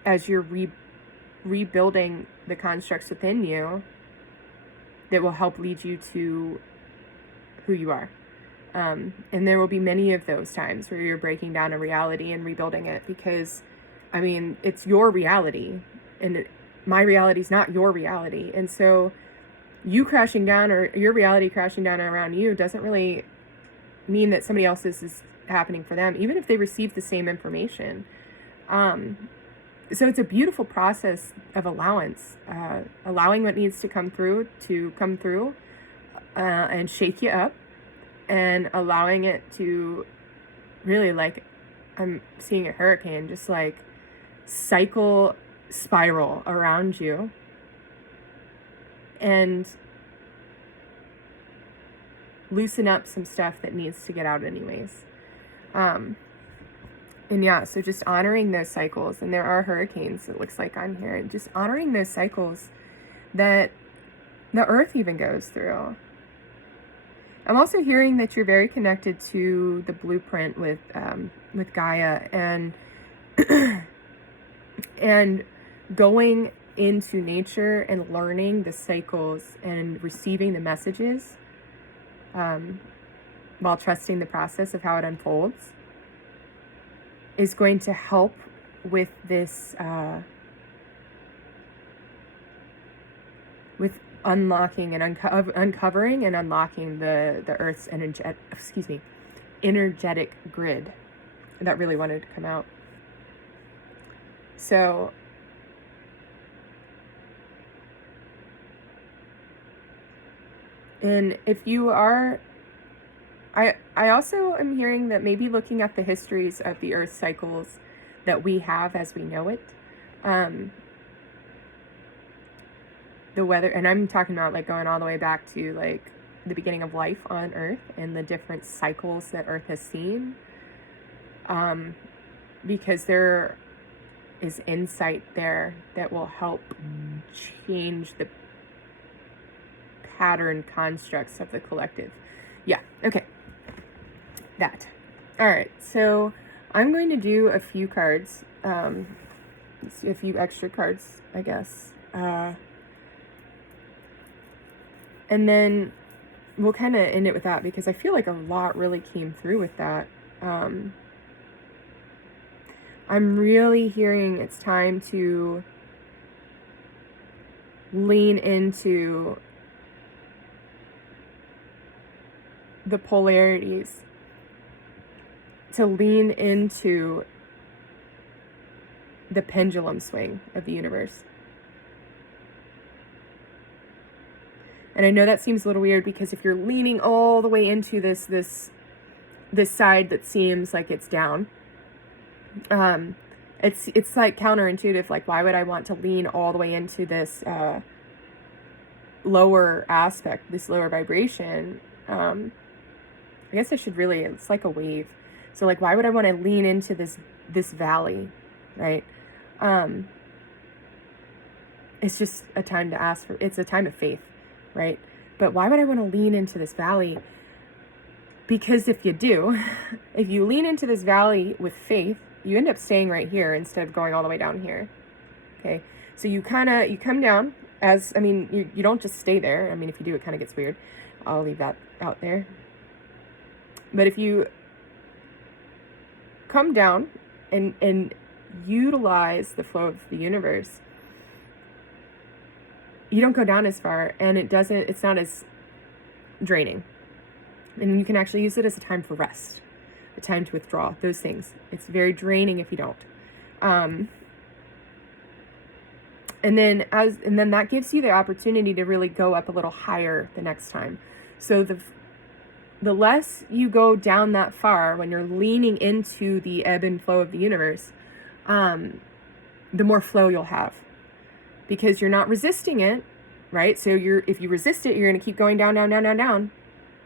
As you're rebuilding the constructs within you that will help lead you to who you are. And there will be many of those times where you're breaking down a reality and rebuilding it, because, I mean, it's your reality, and my reality is not your reality. And so you crashing down, or your reality crashing down around you, doesn't really mean that somebody else's is happening for them, even if they receive the same information. So it's a beautiful process of allowance, allowing what needs to come through and shake you up, and allowing it to really, like, I'm seeing a hurricane, just like spiral around you, and loosen up some stuff that needs to get out anyways. And yeah, so just honoring those cycles, and there are hurricanes, it looks like on here, and just honoring those cycles that the earth even goes through. I'm also hearing that you're very connected to the blueprint with Gaia, and and going into nature and learning the cycles and receiving the messages, while trusting the process of how it unfolds, is going to help with this, with unlocking and uncovering and unlocking the Earth's energetic grid that really wanted to come out. So and if you are, I also am hearing that maybe looking at the histories of the earth cycles that we have as we know it, the weather, and I'm talking about like going all the way back to like the beginning of life on earth and the different cycles that earth has seen, because there is insight there that will help change the pattern constructs of the collective. Yeah, okay. That. All right, so I'm going to do a few cards, a few extra cards, I guess. And then we'll kind of end it with that, because I feel like a lot really came through with that. I'm really hearing it's time to lean into the polarities, to lean into the pendulum swing of the universe. And I know that seems a little weird, because if you're leaning all the way into this side that seems like it's down, it's like counterintuitive. Like, why would I want to lean all the way into this lower aspect, this lower vibration? I guess I should really, it's like a wave. So like, why would I want to lean into this valley, right? It's just a time to ask for, it's a time of faith, right? But why would I want to lean into this valley? Because if you do, if you lean into this valley with faith, you end up staying right here instead of going all the way down here. Okay, so you come down as, I mean, you don't just stay there. I mean, if you do, it kind of gets weird. I'll leave that out there. But if you come down and utilize the flow of the universe, you don't go down as far, and it's not as draining. And you can actually use it as a time for rest, a time to withdraw, those things. It's very draining if you don't. And then that gives you the opportunity to really go up a little higher the next time. So the less you go down that far when you're leaning into the ebb and flow of the universe, the more flow you'll have, because you're not resisting it, right? So if you resist it, you're going to keep going down, down, down, down, down.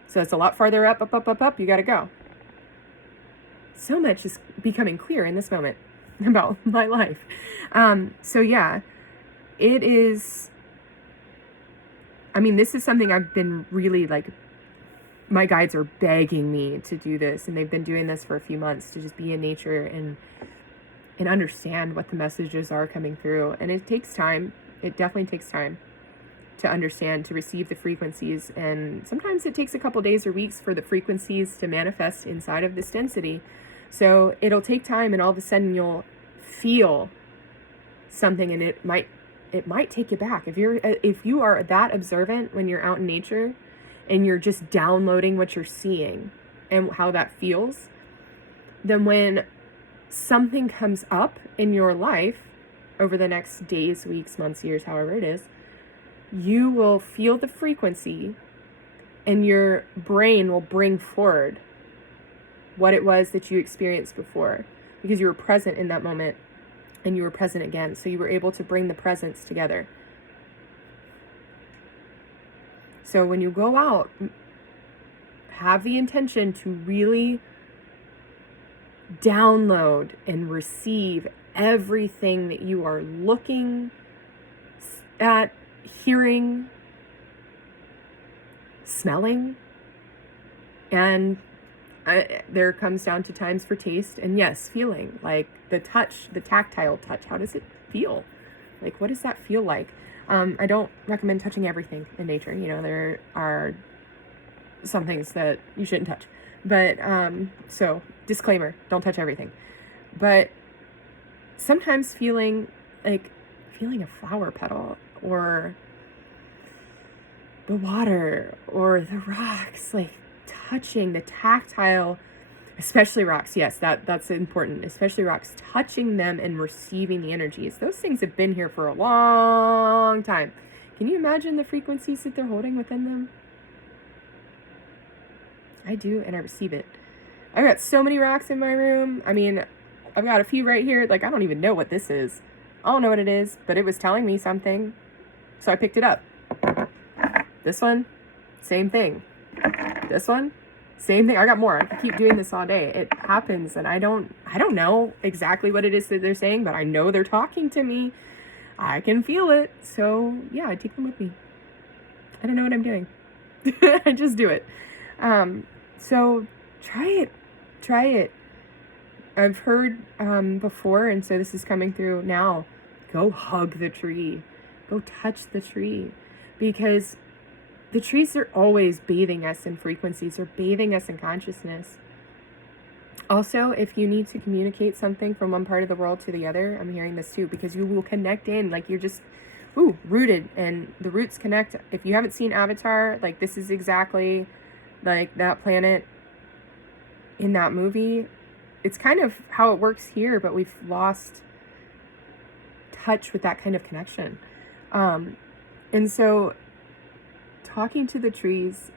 So it's a lot farther up, up, up, up, up. You got to go. So much is becoming clear in this moment about my life. So yeah, it is. I mean, this is something I've been really like, my guides are begging me to do this, and they've been doing this for a few months, to just be in nature and understand what the messages are coming through. And it takes time. It definitely takes time to understand, to receive the frequencies. And sometimes it takes a couple days or weeks for the frequencies to manifest inside of this density. So it'll take time, and all of a sudden you'll feel something, and it might take you back. If you are that observant when you're out in nature and you're just downloading what you're seeing and how that feels, then when something comes up in your life over the next days, weeks, months, years, however it is, you will feel the frequency, and your brain will bring forward what it was that you experienced before, because you were present in that moment, and you were present again. So you were able to bring the presence together. So when you go out, have the intention to really download and receive everything that you are looking at, hearing, smelling. And there comes down to times for taste, and yes, feeling, like the touch, the tactile touch. How does it feel? Like, what does that feel like? I don't recommend touching everything in nature. You know, there are some things that you shouldn't touch. But, so disclaimer, don't touch everything. But sometimes feeling a flower petal, or the water, or the rocks, like touching the tactile Especially rocks. Yes, that's important. Especially rocks, touching them and receiving the energies. Those things have been here for a long time. Can you imagine the frequencies that they're holding within them? I do, and I receive it. I've got so many rocks in my room. I mean, I've got a few right here. Like, I don't even know what this is. I don't know what it is, but it was telling me something. So I picked it up. This one, same thing. This one, same thing. I got more. I can keep doing this all day. It happens, and I don't know exactly what it is that they're saying, but I know they're talking to me. I can feel it. So yeah, I take them with me. I don't know what I'm doing. I just do it. So try it. I've heard before, and so this is coming through now. Go hug the tree. Go touch the tree, because the trees are always bathing us in frequencies, or bathing us in consciousness. Also, if you need to communicate something from one part of the world to the other, I'm hearing this too, because you will connect in, like you're just, rooted, and the roots connect. If you haven't seen Avatar, like this is exactly like that planet in that movie. It's kind of how it works here, but we've lost touch with that kind of connection. And so talking to the trees,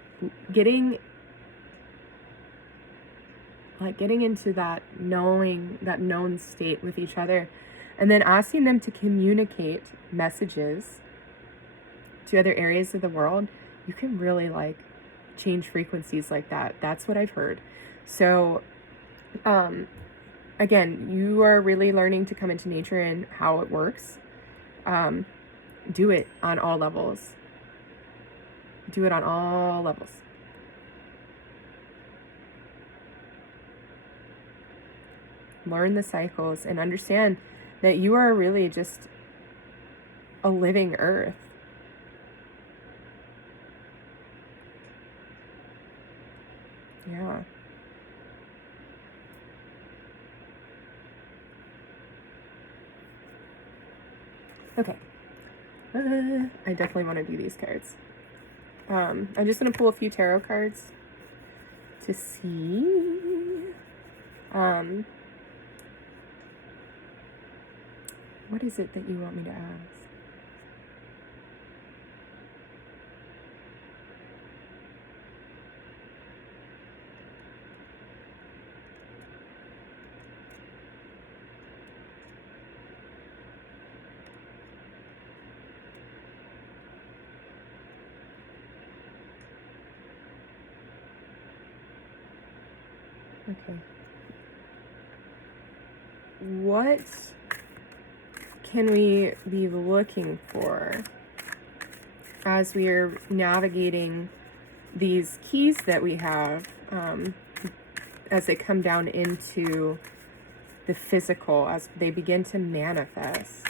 getting into that known state with each other, and then asking them to communicate messages to other areas of the world, you can really like change frequencies like that. That's what I've heard. So again, you are really learning to come into nature and how it works. Do it on all levels. Do it on all levels. Learn the cycles and understand that you are really just a living earth. Yeah. Okay. I definitely want to do these cards. I'm just going to pull a few tarot cards to see. What is it that you want me to ask? Okay. What can we be looking for as we are navigating these keys that we have, as they come down into the physical, as they begin to manifest?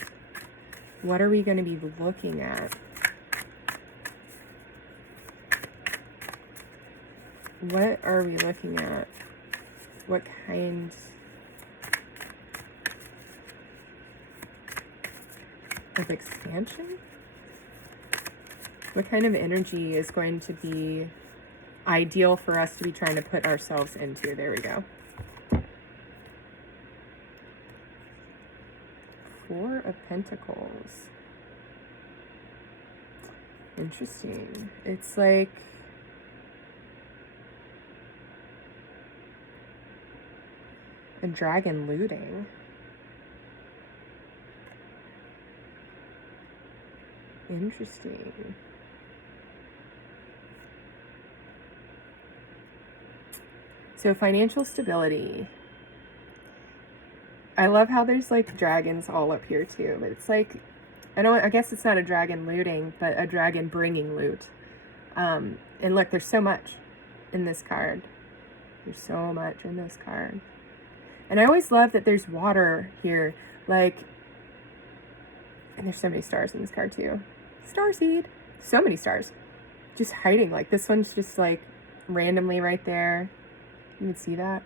What are we going to be looking at? What are we looking at? What kind of expansion? What kind of energy is going to be ideal for us to be trying to put ourselves into? There we go. Four of Pentacles. Interesting. It's like a dragon looting. Interesting. So financial stability. I love how there's like dragons all up here too. But it's like, I guess it's not a dragon looting, but a dragon bringing loot. And look, there's so much in this card. There's so much in this card. And I always love that there's water here. Like, and there's so many stars in this card too. Starseed. So many stars. Just hiding. Like, this one's just like randomly right there. You can see that.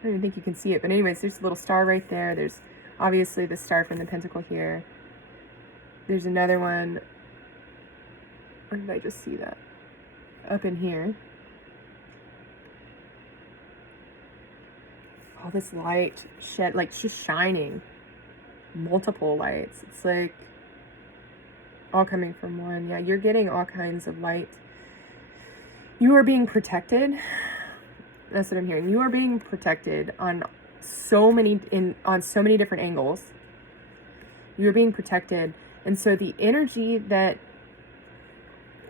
I don't even think you can see it. But anyways, there's a little star right there. There's obviously the star from the pentacle here. There's another one. Or did I just see that? Up in here. all this light shed, like just shining, multiple lights. It's like all coming from one. Yeah, you're getting all kinds of light. You are being protected. That's what I'm hearing. You are being protected on so many different angles. You're being protected. And so the energy that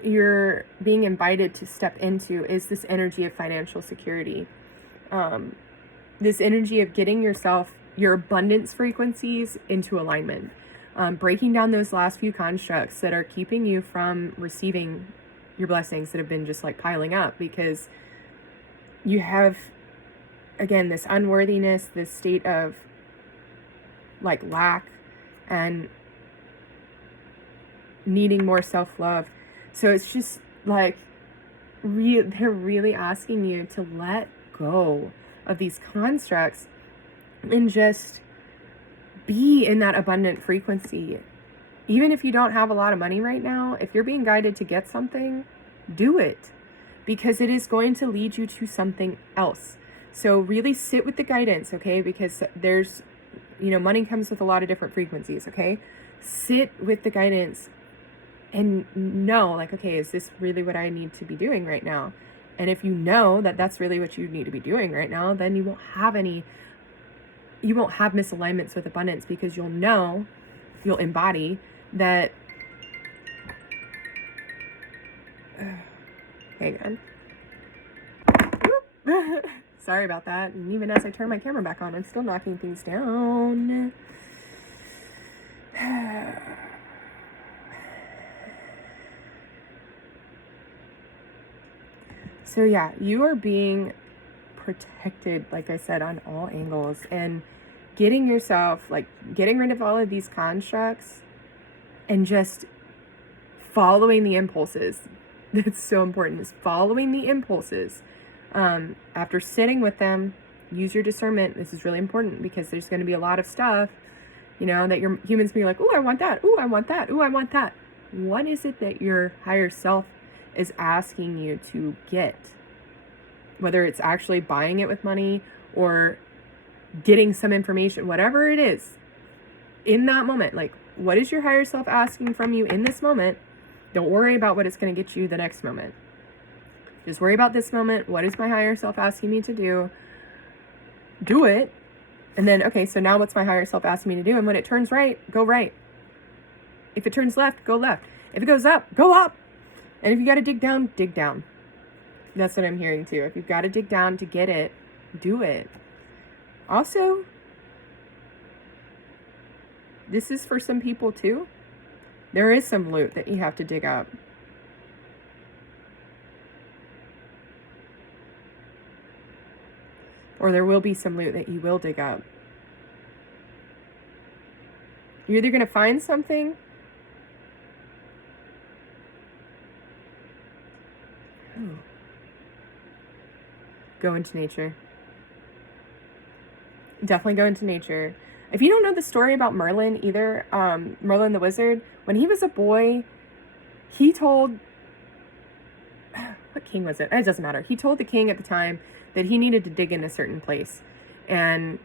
you're being invited to step into is this energy of financial security. This energy of getting yourself, your abundance frequencies into alignment. Breaking down those last few constructs that are keeping you from receiving your blessings that have been just like piling up, because you have, again, this unworthiness, this state of like lack and needing more self-love. So it's just like they're really asking you to let go of these constructs and just be in that abundant frequency. Even if you don't have a lot of money right now, if you're being guided to get something, do it, because it is going to lead you to something else. So really sit with the guidance, okay? Because there's, money comes with a lot of different frequencies, okay? Sit with the guidance and know, like, okay, is this really what I need to be doing right now? And if you know that that's really what you need to be doing right now, then you won't have misalignments with abundance, because you'll embody that. Hang on. Sorry about that. And even as I turn my camera back on, I'm still knocking things down. So yeah, you are being protected, like I said, on all angles, and getting rid of all of these constructs and just following the impulses. That's so important, is following the impulses. After sitting with them, use your discernment. This is really important, because there's going to be a lot of stuff, that your humans be like, oh, I want that. Oh, I want that. Oh, I want that. What is it that your higher self is asking you to get? Whether it's actually buying it with money or getting some information, whatever it is, in that moment, like, what is your higher self asking from you in this moment? Don't worry about what it's going to get you the next moment. Just worry about this moment. What is my higher self asking me to do? Do it. And then, okay, so now what's my higher self asking me to do? And when it turns right, go right. If it turns left, go left. If it goes up, go up. And if you got to dig down, dig down. That's what I'm hearing too. If you've got to dig down to get it, do it. Also, this is for some people too. There is some loot that you have to dig up. Or there will be some loot that you will dig up. You're either going to find something, go into nature. Definitely go into nature. If you don't know the story about Merlin either, Merlin the wizard, when he was a boy, he told, what king was it? It doesn't matter. He told the king at the time that he needed to dig in a certain place. And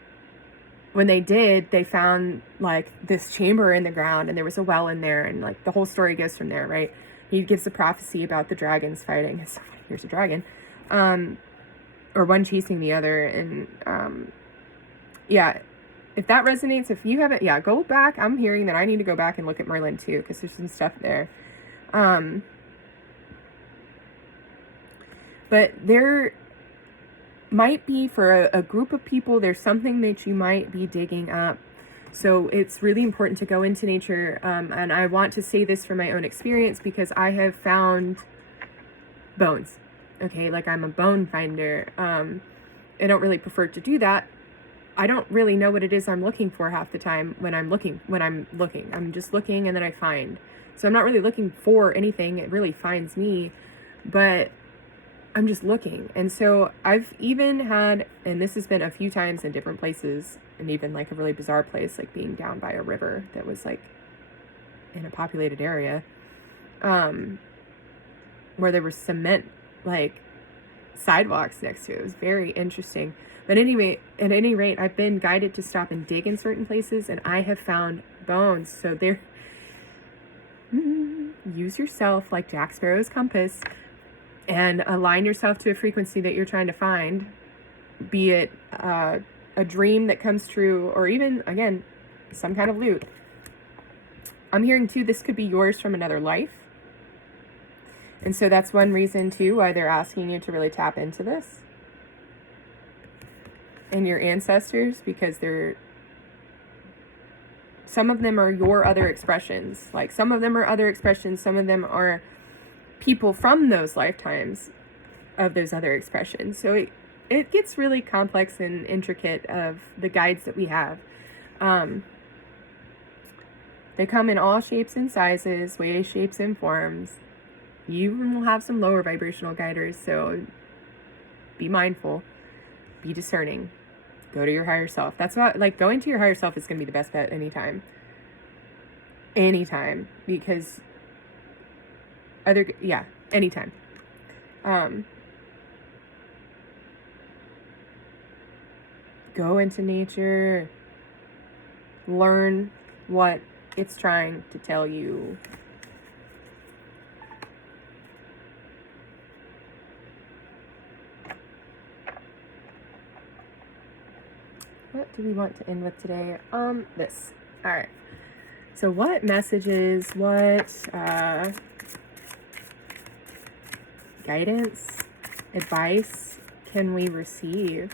when they did, they found like this chamber in the ground, and there was a well in there, and like the whole story goes from there, right? He gives a prophecy about the dragons fighting. It's so funny. Here's a dragon. Or one chasing the other. And yeah, if that resonates, if you haven't, yeah, go back. I'm hearing that I need to go back and look at Merlin too, because there's some stuff there. But there might be, for a group of people, there's something that you might be digging up. So it's really important to go into nature. And I want to say this from my own experience, because I have found bones. Okay, like I'm a bone finder. I don't really prefer to do that. I don't really know what it is I'm looking for half the time when I'm looking. I'm just looking, and then I find. So I'm not really looking for anything. It really finds me. But I'm just looking. And so I've even had, and this has been a few times in different places, and even like a really bizarre place, like being down by a river that was like in a populated area, where there was cement like sidewalks next to it. It was very interesting. But anyway, at any rate, I've been guided to stop and dig in certain places, and I have found bones. So there, use yourself like Jack Sparrow's compass and align yourself to a frequency that you're trying to find, be it a dream that comes true, or even, again, some kind of loot. I'm hearing too, this could be yours from another life. And so that's one reason too why they're asking you to really tap into this. And your ancestors, because some of them are your other expressions. Like some of them are other expressions, some of them are people from those lifetimes of those other expressions. So it gets really complex and intricate of the guides that we have. They come in all shapes and sizes, ways, shapes, and forms. You will have some lower vibrational guiders, so be mindful, be discerning, go to your higher self. That's not, like, going to your higher self is going to be the best bet anytime. Anytime, because anytime. Go into nature, learn what it's trying to tell you. What do we want to end with today? This. All right. So what messages, what guidance, advice can we receive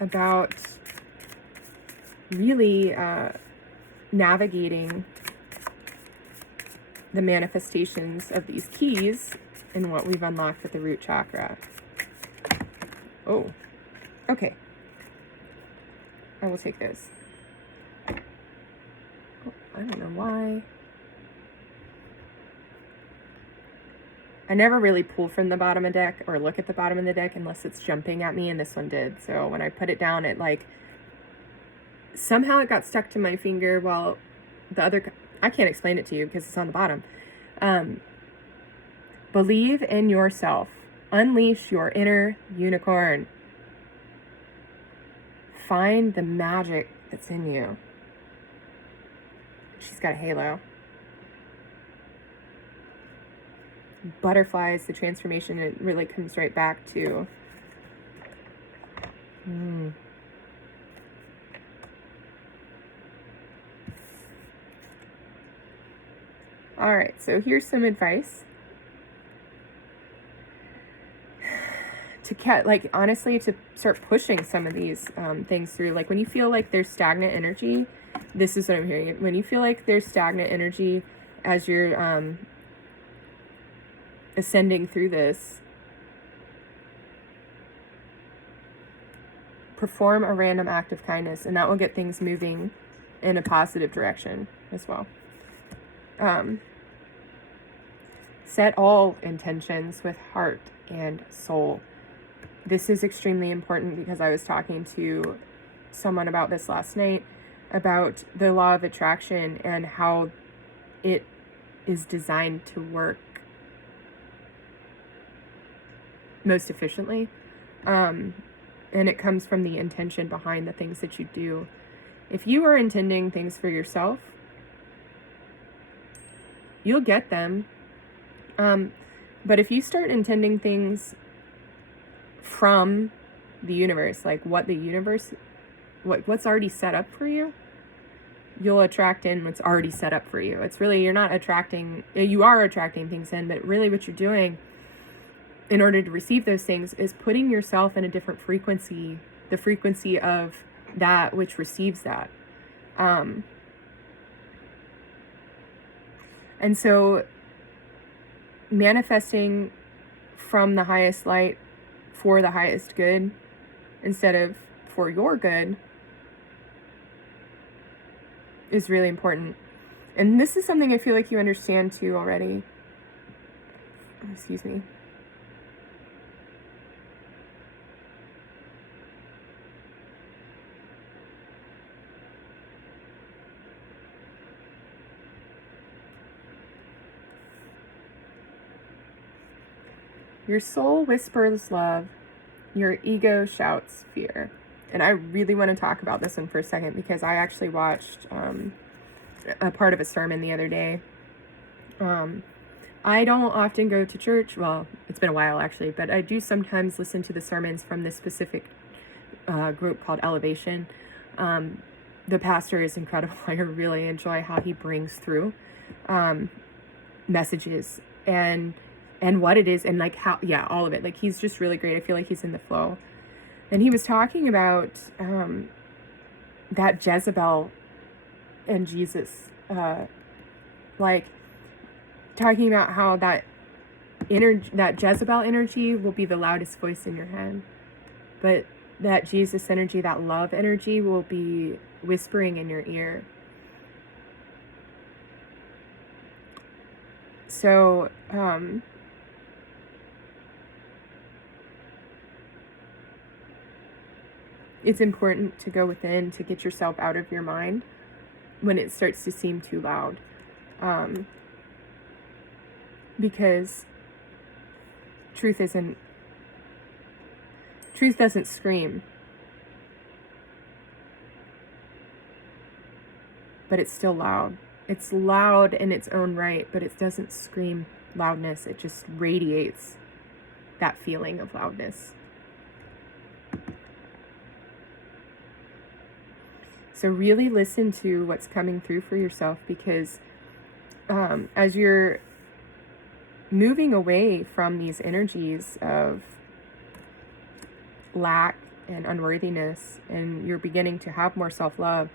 about really navigating the manifestations of these keys and what we've unlocked with the root chakra? Oh, okay. I will take those. Oh, I don't know why. I never really pull from the bottom of the deck or look at the bottom of the deck unless it's jumping at me, and this one did. So when I put it down, it somehow it got stuck to my finger while the other, I can't explain it to you because it's on the bottom. Believe in yourself. Unleash your inner unicorn. Find the magic that's in you. She's got a halo. Butterflies, the transformation, it really comes right back to all right, so here's some advice to honestly, to start pushing some of these things through. Like when you feel like there's stagnant energy, this is what I'm hearing. When you feel like there's stagnant energy as you're ascending through this, perform a random act of kindness, and that will get things moving in a positive direction as well. Set all intentions with heart and soul. This is extremely important because I was talking to someone about this last night, about the law of attraction and how it is designed to work most efficiently. And it comes from the intention behind the things that you do. If you are intending things for yourself, you'll get them. But if you start intending things from the universe, like what the universe, what's already set up for you, you'll attract in what's already set up for you. It's really, you are attracting things in, but really what you're doing in order to receive those things is putting yourself in a different frequency, the frequency of that which receives that. And so manifesting from the highest light for the highest good instead of for your good is really important. And this is something I feel like you understand too already. Excuse me. Your soul whispers love, your ego shouts fear. And I really want to talk about this one for a second because I actually watched a part of a sermon the other day. I don't often go to church. Well, it's been a while actually, but I do sometimes listen to the sermons from this specific group called Elevation. The pastor is incredible. I really enjoy how he brings through messages and what it is and like how, yeah, all of it. Like he's just really great. I feel like he's in the flow. And he was talking about that Jezebel and Jesus, like talking about how that Jezebel energy will be the loudest voice in your head, but that Jesus energy, that love energy, will be whispering in your ear. So, it's important to go within to get yourself out of your mind when it starts to seem too loud. Because truth doesn't scream, but it's still loud. It's loud in its own right, but it doesn't scream loudness. It just radiates that feeling of loudness. So really listen to what's coming through for yourself, because as you're moving away from these energies of lack and unworthiness, and you're beginning to have more self-love,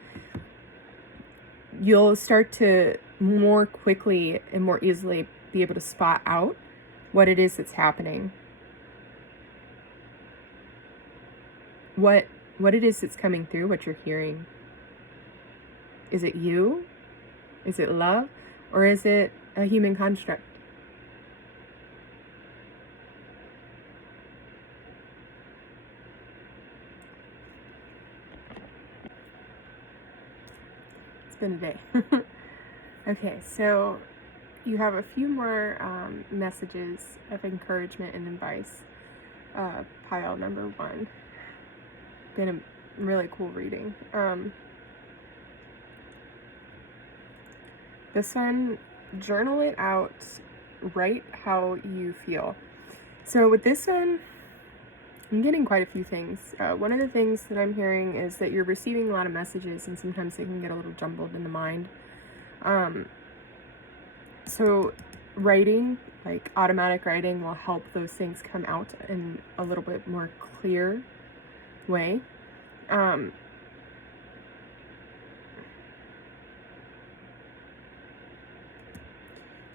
you'll start to more quickly and more easily be able to spot out what it is that's happening. What it is that's coming through, what you're hearing. Is it you? Is it love? Or is it a human construct? It's been a day. Okay, so you have a few more messages of encouragement and advice. Pile number 1. Been a really cool reading. This one, journal it out, write how you feel. So with this one, I'm getting quite a few things. One of the things that I'm hearing is that you're receiving a lot of messages, and sometimes they can get a little jumbled in the mind. So writing, like automatic writing, will help those things come out in a little bit more clear way.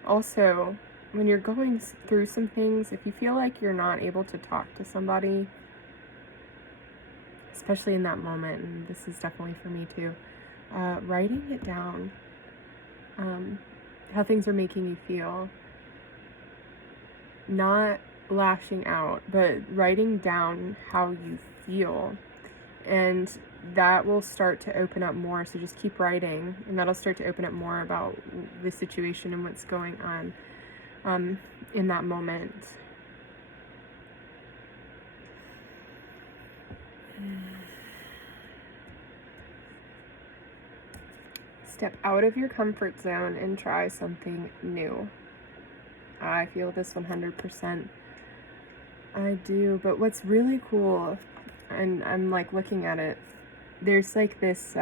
Also, when you're going through some things, if you feel like you're not able to talk to somebody, especially in that moment, and this is definitely for me too, writing it down, how things are making you feel, not lashing out, but writing down how you feel, and that will start to open up more. So just keep writing, and that'll start to open up more about the situation and what's going on in that moment. Step out of your comfort zone and try something new. I feel this 100%. I do, but what's really cool, and I'm like looking at it, there's like this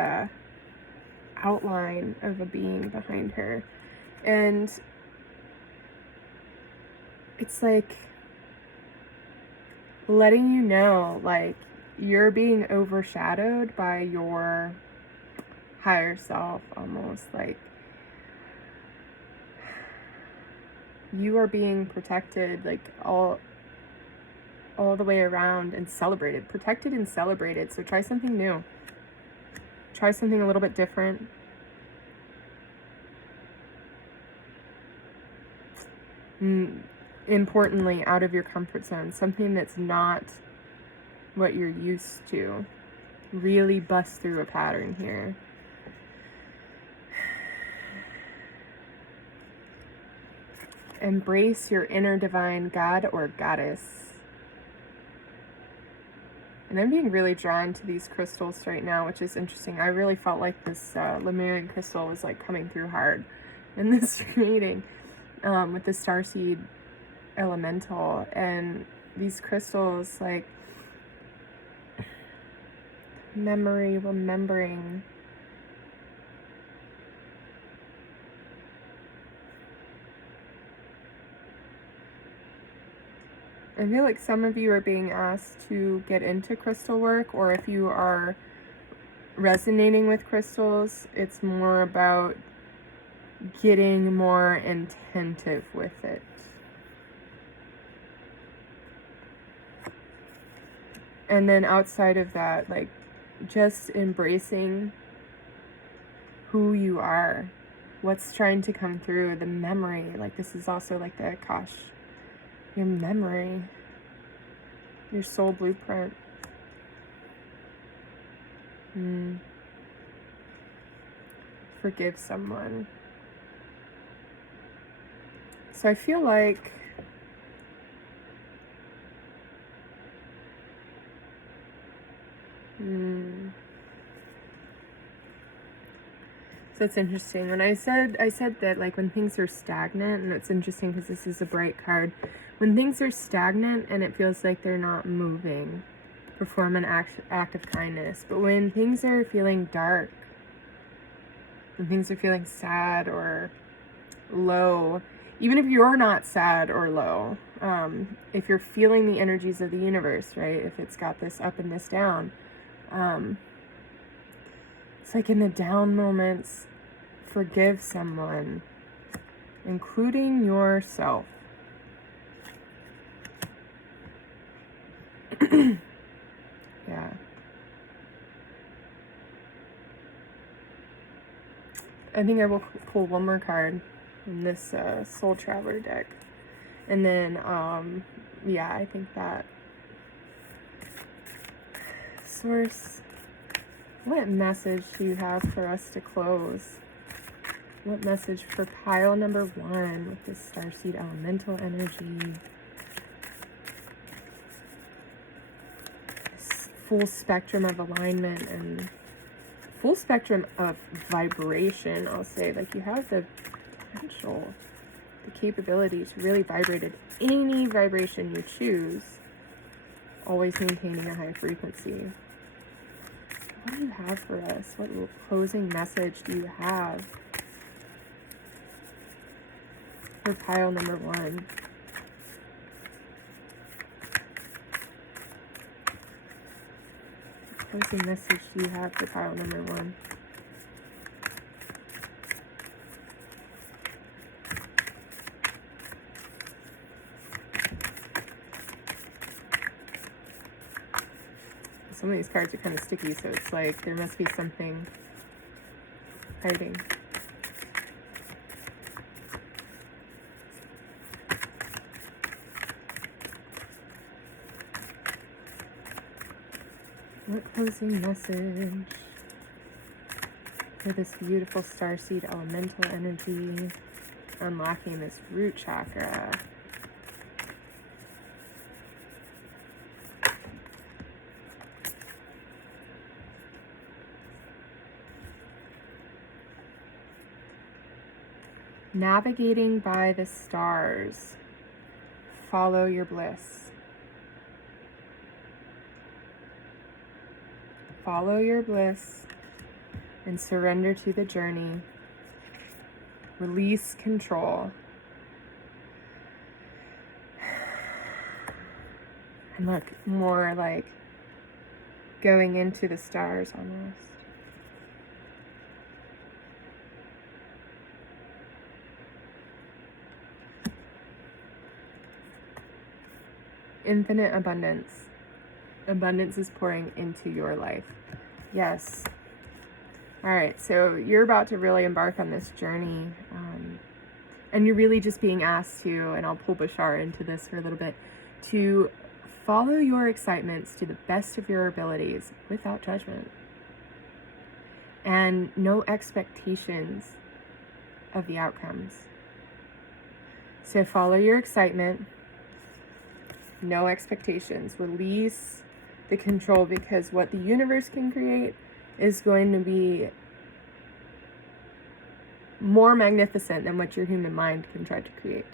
outline of a being behind her, and it's like letting you know, like, you're being overshadowed by your higher self, almost like you are being protected, like all the way around, and celebrated, protected and celebrated. So try something new. Try something a little bit different. Importantly, out of your comfort zone, something that's not what you're used to. Really bust through a pattern here. Embrace your inner divine God or goddess. And I'm being really drawn to these crystals right now, which is interesting. I really felt like this Lemurian crystal was like coming through hard in this reading with the starseed elemental. And these crystals, like memory, remembering. I feel like some of you are being asked to get into crystal work, or if you are resonating with crystals, it's more about getting more attentive with it. And then outside of that, like just embracing who you are, what's trying to come through, the memory. Like this is also like the Akash. Your memory, your soul blueprint. Forgive someone. So I feel like so it's interesting. When I said that, like when things are stagnant, and it's interesting because this is a bright card. When things are stagnant and it feels like they're not moving, perform an act of kindness. But when things are feeling dark, when things are feeling sad or low, even if you're not sad or low, if you're feeling the energies of the universe, right? If it's got this up and this down, it's like in the down moments, forgive someone, including yourself. Yeah. I think I will pull one more card in this Soul Traveler deck. And then, yeah, I think that Source, what message do you have for us to close? What message for pile number 1 with this starseed elemental energy? This full spectrum of alignment and full spectrum of vibration, I'll say. Like you have the potential, the capability to really vibrate at any vibration you choose, always maintaining a high frequency. What do you have for us? What closing message do you have for pile number 1? What closing message do you have for pile number 1? Some of these cards are kind of sticky, so it's like there must be something hiding. What closing message for this beautiful starseed elemental energy, unlocking this root chakra? Navigating by the stars. Follow your bliss. Follow your bliss and surrender to the journey. Release control. And look, more like going into the stars almost. Infinite abundance. Abundance is pouring into your life. Yes. All right, so you're about to really embark on this journey. And you're really just being asked to, and I'll pull Bashar into this for a little bit, to follow your excitements to the best of your abilities without judgment. And no expectations of the outcomes. So follow your excitement. No expectations. Release the control, because what the universe can create is going to be more magnificent than what your human mind can try to create.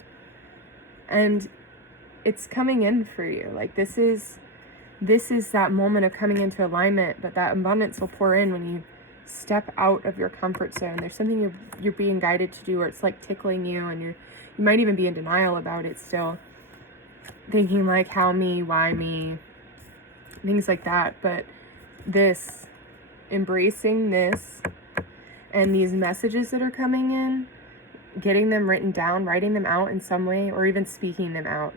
And it's coming in for you. Like this is that moment of coming into alignment, but that abundance will pour in when you step out of your comfort zone. There's something you're being guided to do, or it's like tickling you, and you might even be in denial about it still, thinking like, how me, why me, things like that. But this, embracing this and these messages that are coming in, getting them written down, writing them out in some way, or even speaking them out,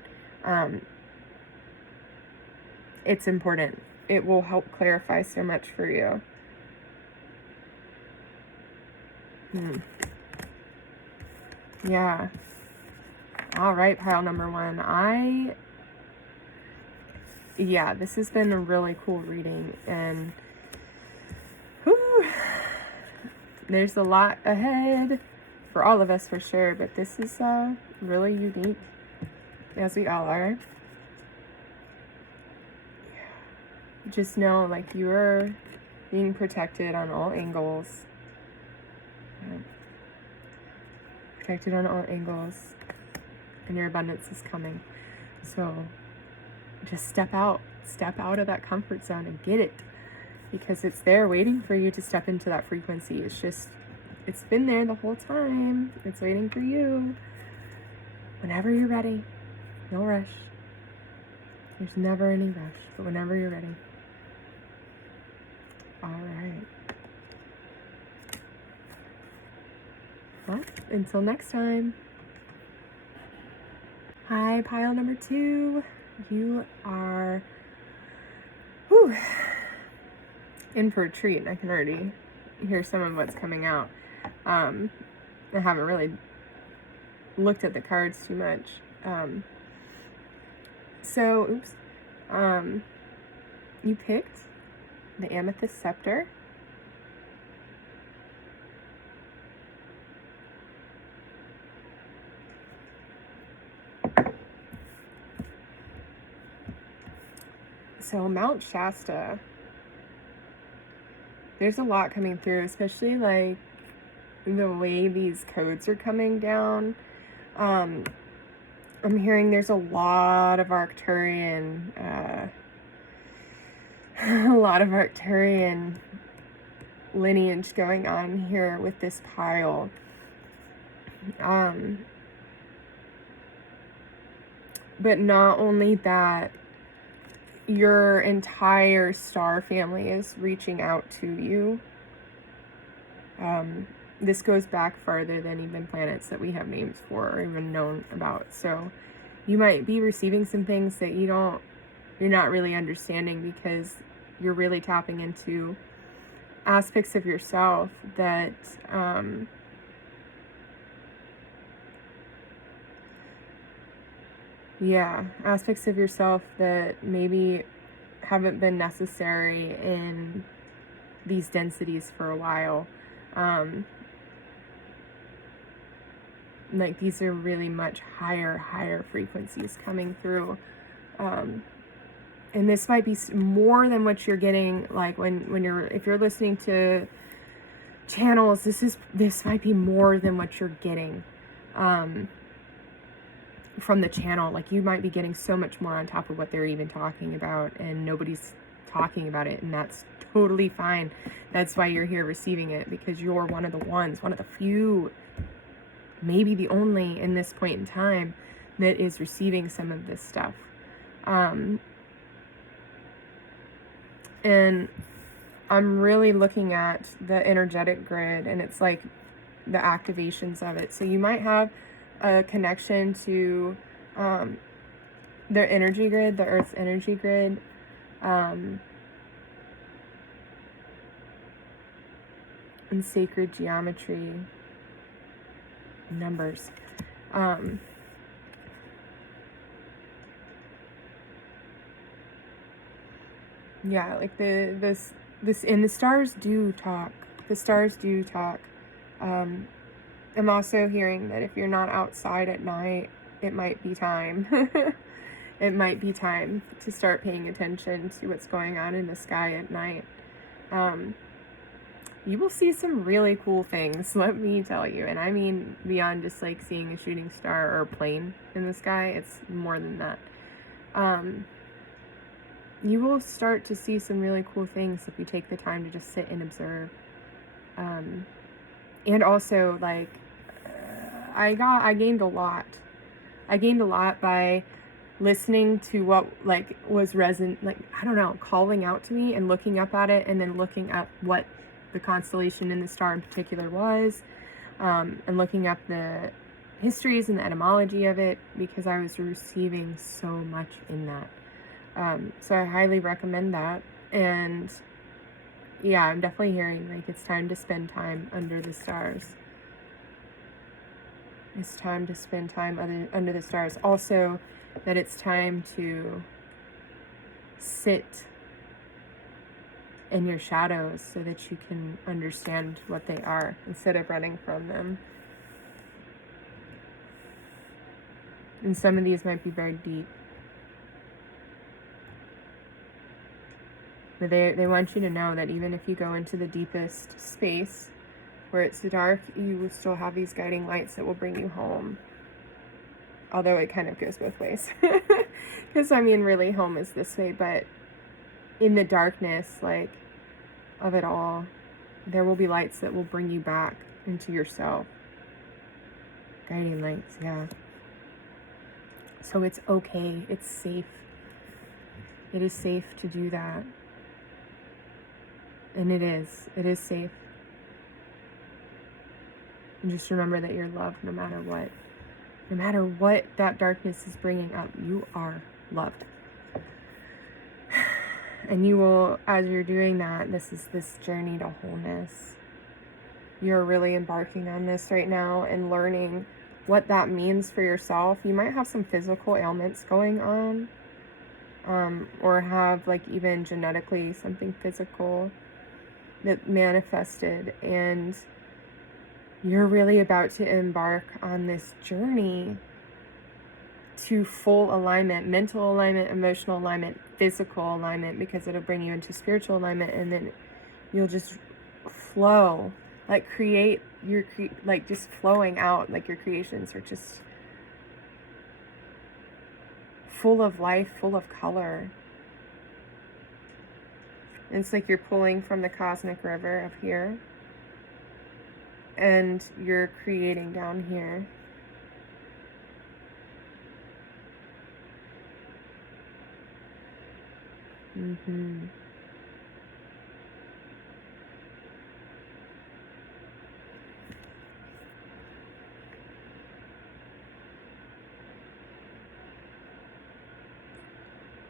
it's important. It will help clarify so much for you. Yeah. All right, pile number 1. This has been a really cool reading, and there's a lot ahead for all of us for sure, but this is really unique, as we all are. Just know, like, you are being protected on all angles. Protected on all angles, and your abundance is coming. So just step out of that comfort zone and get it, because it's there waiting for you to step into that frequency. It's been there the whole time. It's waiting for you whenever you're ready. No rush. There's never any rush, but whenever you're ready. All right. Well, until next time. Hi, pile number 2. You are in for a treat. I can already hear some of what's coming out. I haven't really looked at the cards too much. You picked the Amethyst Scepter. So Mount Shasta, there's a lot coming through, especially like the way these codes are coming down. I'm hearing there's a lot of Arcturian, lineage going on here with this pile. But not only that, your entire star family is reaching out to you. This goes back farther than even planets that we have names for or even known about. So you might be receiving some things that you're not really understanding, because you're really tapping into aspects of yourself that aspects of yourself that maybe haven't been necessary in these densities for a while. Like, these are really much higher frequencies coming through. And this might be more than what you're getting, like if you're listening to channels, this might be more than what you're getting from the channel. Like, you might be getting so much more on top of what they're even talking about, and nobody's talking about it, and that's totally fine. That's why you're here receiving it, because you're one of the few, maybe the only in this point in time, that is receiving some of this stuff. And I'm really looking at the energetic grid, and it's like the activations of it. So you might have a connection to their energy grid, the Earth's energy grid. And sacred geometry, numbers. Like this and the stars do talk. The stars do talk. I'm also hearing that if you're not outside at night, it might be time. It might be time to start paying attention to what's going on in the sky at night. You will see some really cool things, let me tell you. And I mean, beyond just like seeing a shooting star or a plane in the sky, it's more than that. You will start to see some really cool things if you take the time to just sit and observe. And also, like, I gained a lot. I gained a lot by listening to what, like, was calling out to me and looking up at it, and then looking up what the constellation and the star in particular was, and looking up the histories and the etymology of it, because I was receiving so much in that. So I highly recommend that. And yeah, I'm definitely hearing like it's time to spend time under the stars. It's time to spend time under the stars. Also, that it's time to sit in your shadows so that you can understand what they are instead of running from them. And some of these might be very deep. But they want you to know that even if you go into the deepest space where it's dark, you will still have these guiding lights that will bring you home. Although it kind of goes both ways. Because, I mean, really home is this way, but in the darkness, like, of it all, there will be lights that will bring you back into yourself. Guiding lights, yeah. So it's okay. It's safe. It is safe to do that. And it is. It is safe. And just remember that you're loved no matter what. No matter what that darkness is bringing up, you are loved. And you will, as you're doing that, this is this journey to wholeness. You're really embarking on this right now and learning what that means for yourself. You might have some physical ailments going on, or have like even genetically something physical that manifested, and you're really about to embark on this journey to full alignment, mental alignment, emotional alignment, physical alignment, because it'll bring you into spiritual alignment, and then you'll just flow, like like just flowing out, like your creations are just full of life, full of color. It's like you're pulling from the cosmic river up here, and you're creating down here.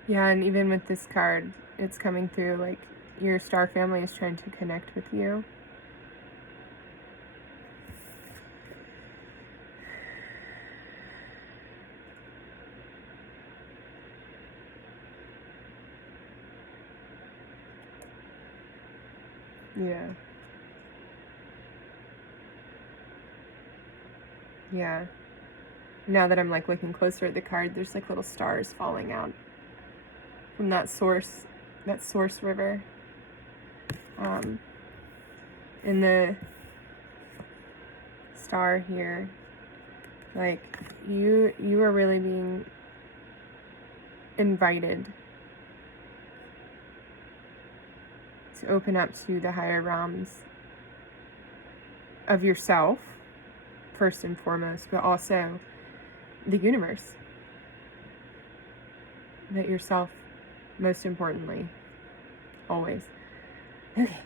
Yeah, and even with this card, it's coming through like your star family is trying to connect with you. Yeah. Yeah. Now that I'm like looking closer at the card, there's like little stars falling out from that source river. In the star here, like you are really being invited to open up to the higher realms of yourself, first and foremost, but also the universe. But yourself, most importantly, always. Okay.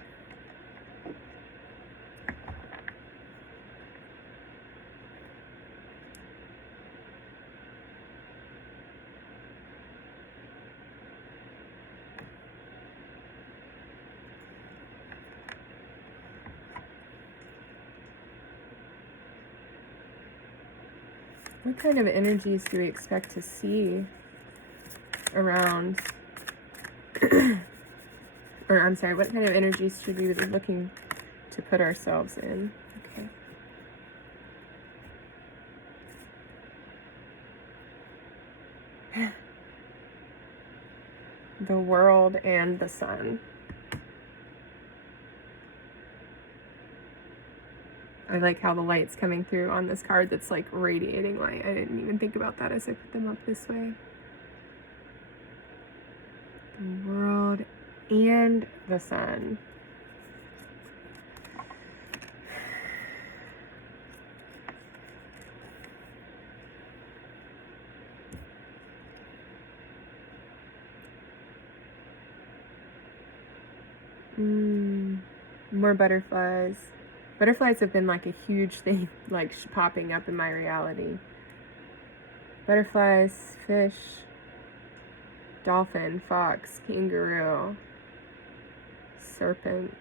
What kind of energies do we expect to see around, or I'm sorry, what kind of energies should we be looking to put ourselves in? Okay. the world and the sun. I like how the light's coming through on this card that's like radiating light. I didn't even think about that as I put them up this way. The world and the sun. More butterflies. Butterflies have been like a huge thing, like popping up in my reality. Butterflies, fish, dolphin, fox, kangaroo, serpent.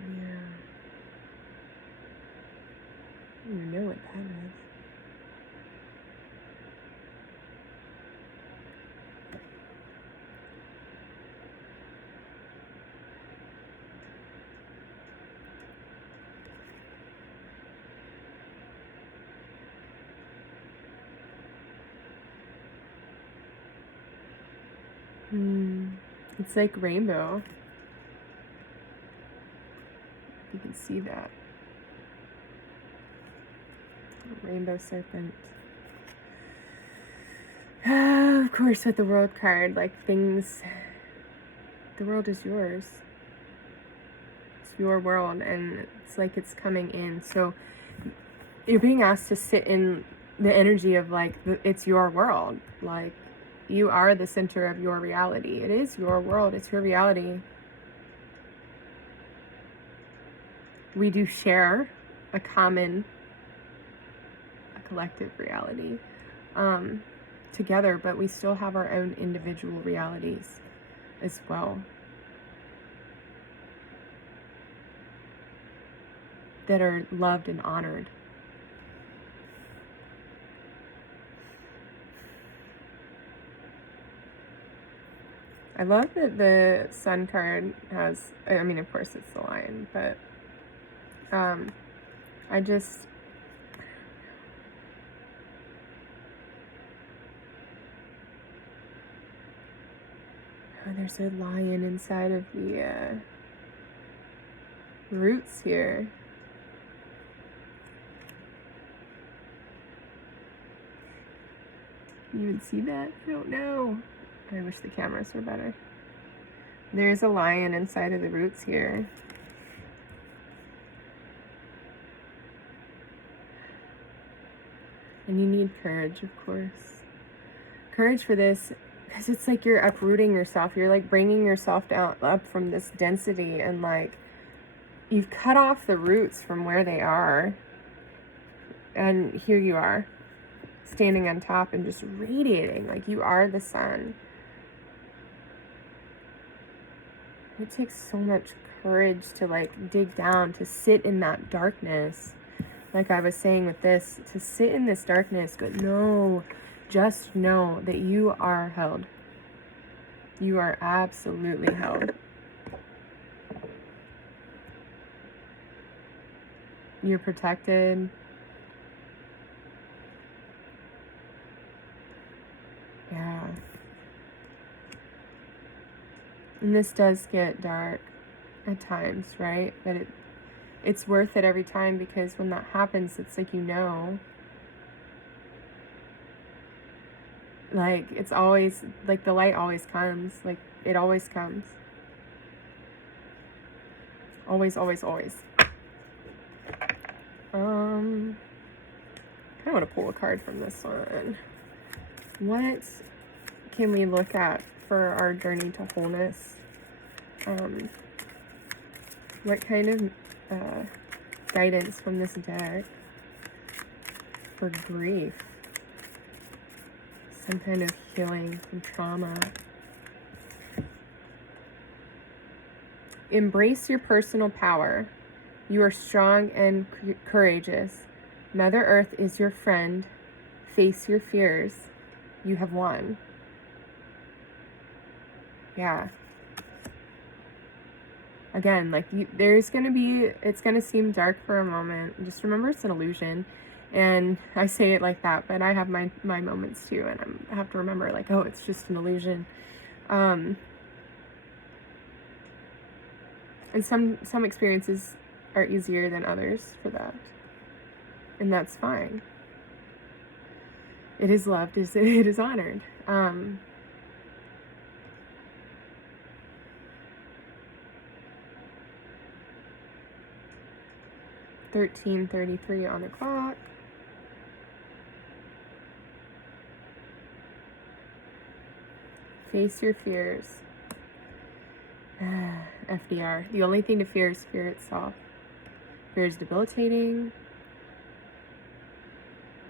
Yeah. I don't even know what that is. It's like rainbow. You can see that. Rainbow serpent. Of course, with the world card, like things, the world is yours. It's your world, and it's like it's coming in. So you're being asked to sit in the energy of like, it's your world. Like, you are the center of your reality. It is your world. It's your reality. We do share a collective reality together, but we still have our own individual realities as well that are loved and honored. I love that the sun card has, I mean, of course it's the lion, but I just, oh, there's a lion inside of the roots here. Can you even see that? I don't know. I wish the cameras were better. There's a lion inside of the roots here. And you need courage, of course. Courage for this, because it's like you're uprooting yourself. You're like bringing yourself down, up from this density, and like you've cut off the roots from where they are. And here you are, standing on top and just radiating like you are the sun. It takes so much courage to like dig down, to sit in that darkness. Like I was saying with this, to sit in this darkness, go, no, just know that you are held. You are absolutely held. You're protected. Yeah. And this does get dark at times, right? But it's worth it every time, because when that happens, it's like, you know, like it's always like the light always comes, like it always comes. Always, always, always. I kind of want to pull a card from this one. What can we look at for our journey to wholeness? What kind of guidance from this deck for grief? Some kind of healing from trauma. Embrace your personal power. You are strong and courageous. Mother Earth is your friend. Face your fears. You have won. Yeah. again, like it's gonna seem dark for a moment. Just remember it's an illusion. And I say it like that, but I have my moments too, and I have to remember, like, oh, it's just an illusion. And some experiences are easier than others for that, and that's fine. It is loved, it is honored. 13:33 on the clock. Face your fears. FDR. The only thing to fear is fear itself. Fear is debilitating.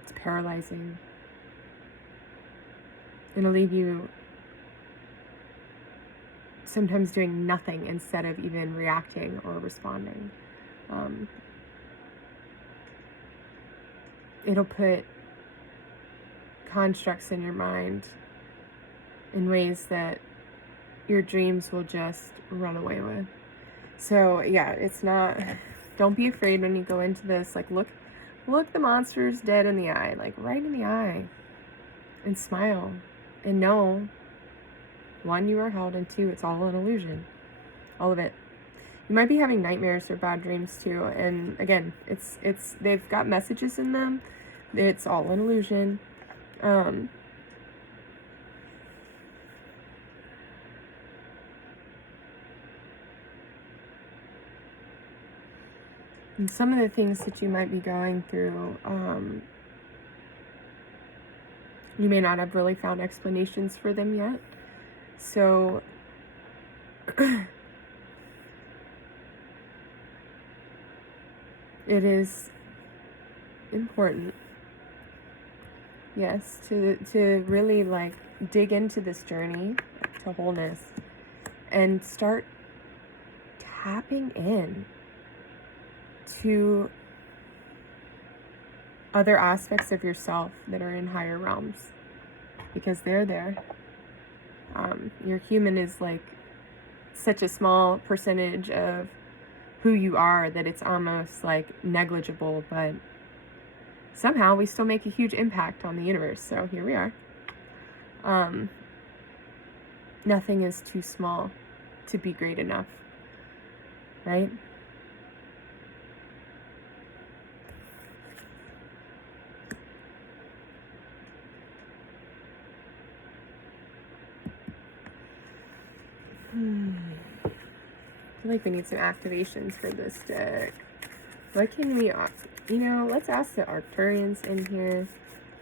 It's paralyzing. It'll leave you sometimes doing nothing instead of even reacting or responding. It'll put constructs in your mind in ways that your dreams will just run away with. So yeah, it's not, don't be afraid when you go into this. Like, look the monsters dead in the eye, like right in the eye, and smile and know, one, you are held, and two, it's all an illusion. All of it. You might be having nightmares or bad dreams too, and again, it's they've got messages in them. It's all an illusion. And some of the things that you might be going through, you may not have really found explanations for them yet. So it is important, yes, to really like dig into this journey to wholeness and start tapping in to other aspects of yourself that are in higher realms, because they're there. Your human is like such a small percentage of who you are that it's almost like negligible, but somehow we still make a huge impact on the universe. So here we are. Nothing is too small to be great enough, right? I feel like we need some activations for this deck. What can we, let's ask the Arcturians in here.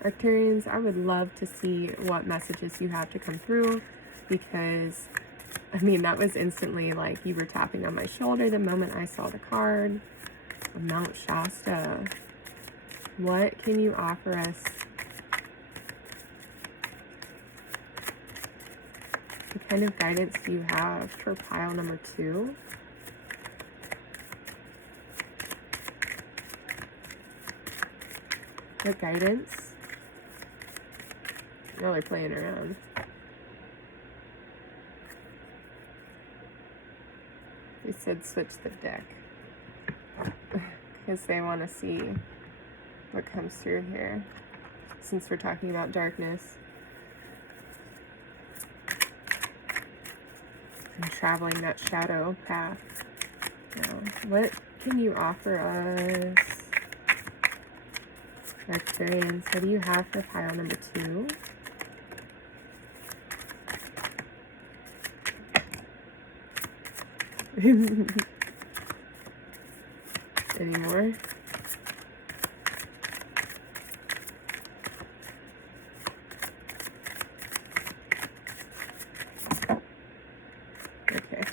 Arcturians, I would love to see what messages you have to come through, because, that was instantly like you were tapping on my shoulder the moment I saw the card. Mount Shasta. What can you offer us? What kind of guidance do you have for pile number 2? What guidance? No, they're playing around. They said switch the deck because they want to see what comes through here, since we're talking about darkness and traveling that shadow path. Now, what can you offer us, Arcturians? What do you have for pile number 2? Any more? Okay.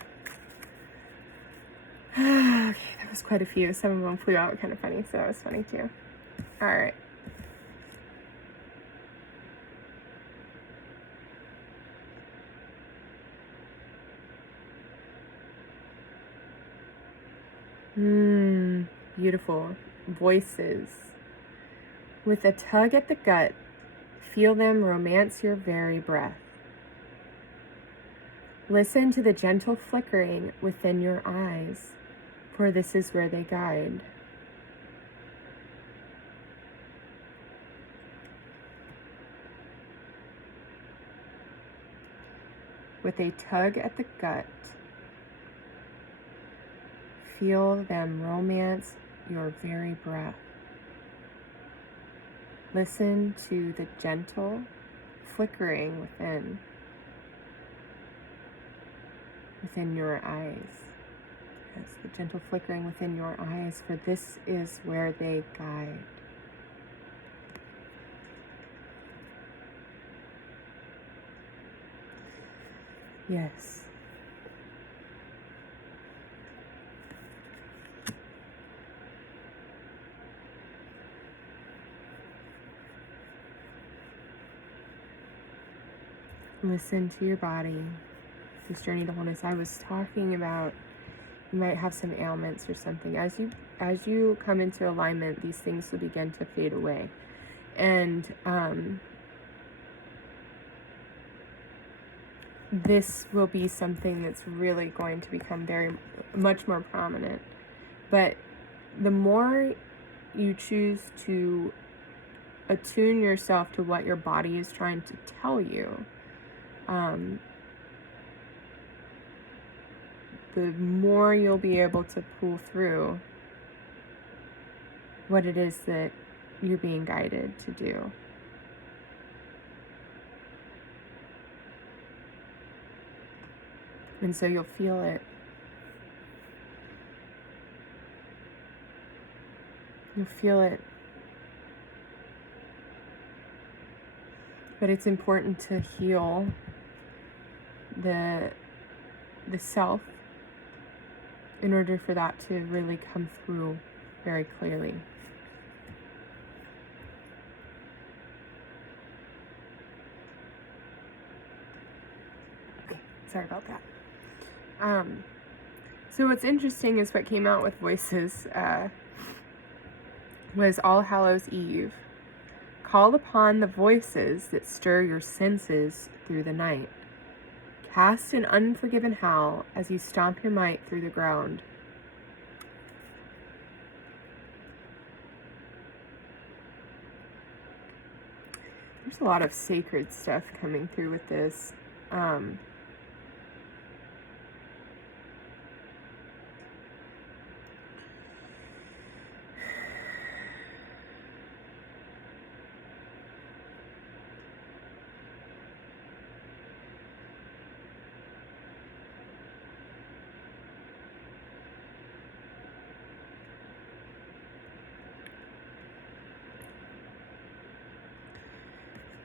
Okay, that was quite a few. Some of them flew out kind of funny, so that was funny too. All right. Beautiful. Voices. With a tug at the gut, feel them romance your very breath. Listen to the gentle flickering within your eyes, for this is where they guide. With a tug at the gut, feel them romance your very breath. Listen to the gentle flickering within your eyes. Yes, the gentle flickering within your eyes, for this is where they guide. Yes. Listen to your body. This journey to wholeness. I was talking about you might have some ailments or something. As you come into alignment, these things will begin to fade away. And this will be something that's really going to become much more prominent. But the more you choose to attune yourself to what your body is trying to tell you, the more you'll be able to pull through what it is that you're being guided to do. And so you'll feel it. You'll feel it. But it's important to heal the self in order for that to really come through very clearly. Okay, sorry about that. So what's interesting is what came out with Voices was All Hallows Eve. Call upon the voices that stir your senses through the night. Cast an unforgiven howl as you stomp your might through the ground. There's a lot of sacred stuff coming through with this.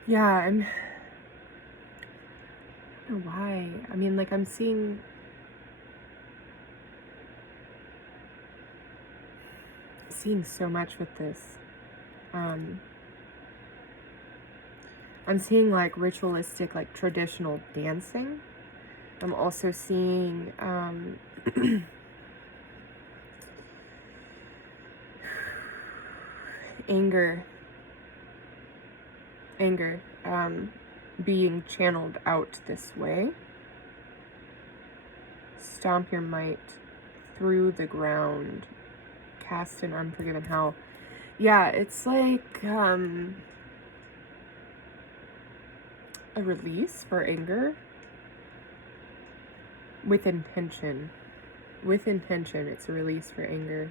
Yeah, I don't know why. I mean, like, I'm seeing so much with this. I'm seeing like ritualistic, like traditional dancing. I'm also seeing anger being channeled out this way. Stomp your might through the ground. Cast an unforgiven howl. Yeah, it's like a release for anger with intention. With intention, it's a release for anger.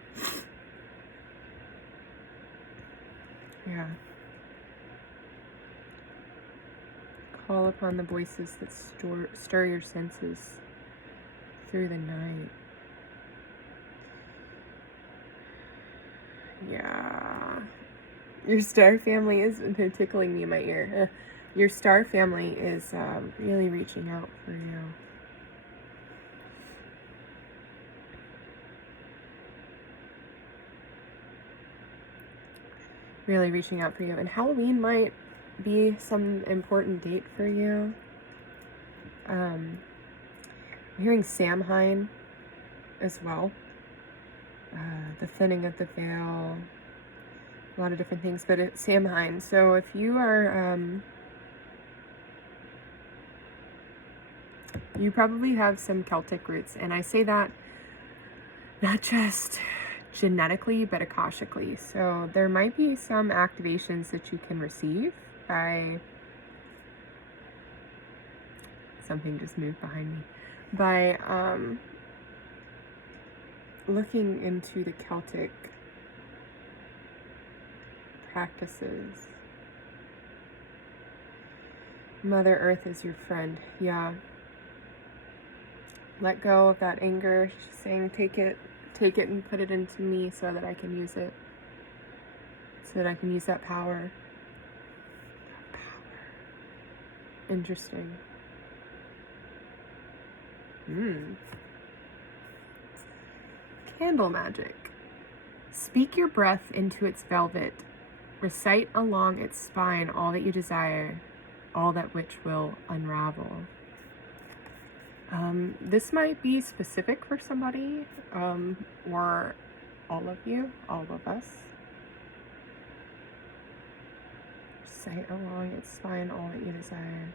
Yeah. Call upon the voices that stir your senses through the night. Yeah. Your star family is tickling me in my ear. Your star family is really reaching out for you. Really reaching out for you. And Halloween might be some important date for you. I'm hearing Samhain as well. The thinning of the veil, a lot of different things, but it's Samhain. So if you are You probably have some Celtic roots, and I say that not just genetically, but akashically. So there might be some activations that you can receive by, something just moved behind me, by looking into the Celtic practices. Mother Earth is your friend. Yeah. Let go of that anger. She's saying, take it and put it into me so that I can use it. So that I can use that power. That power. Interesting. Candle magic. Speak your breath into its velvet. Recite along its spine all that you desire, all that which will unravel. This might be specific for somebody, or all of you, all of us. Recite along its spine all that you desire.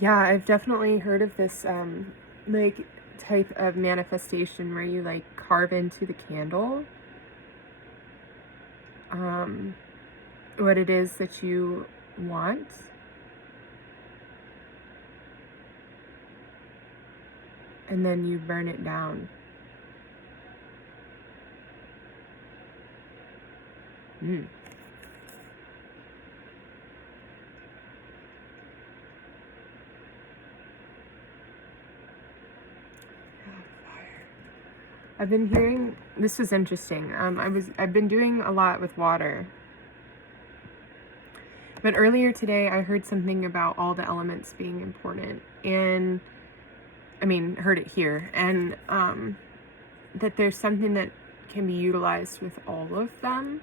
Yeah, I've definitely heard of this, like, type of manifestation where you, like, carve into the candle what it is that you want. And then you burn it down. I've been hearing, this was interesting. I've been doing a lot with water. But earlier today I heard something about all the elements being important, and heard it here, and that there's something that can be utilized with all of them.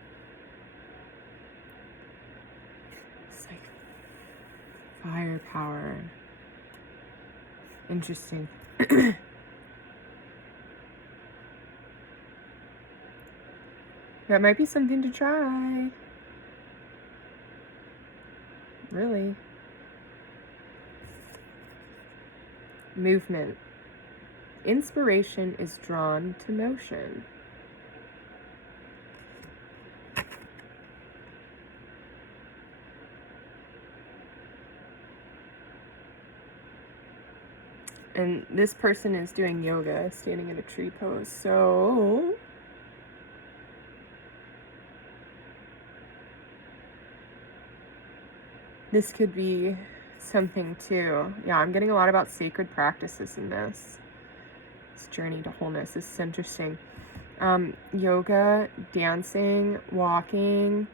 It's like fire power. Interesting. That might be something to try. Really. Movement. Inspiration is drawn to motion. And this person is doing yoga, standing in a tree pose. So this could be something too. Yeah, I'm getting a lot about sacred practices in this journey to wholeness. This is interesting. Yoga, dancing, walking,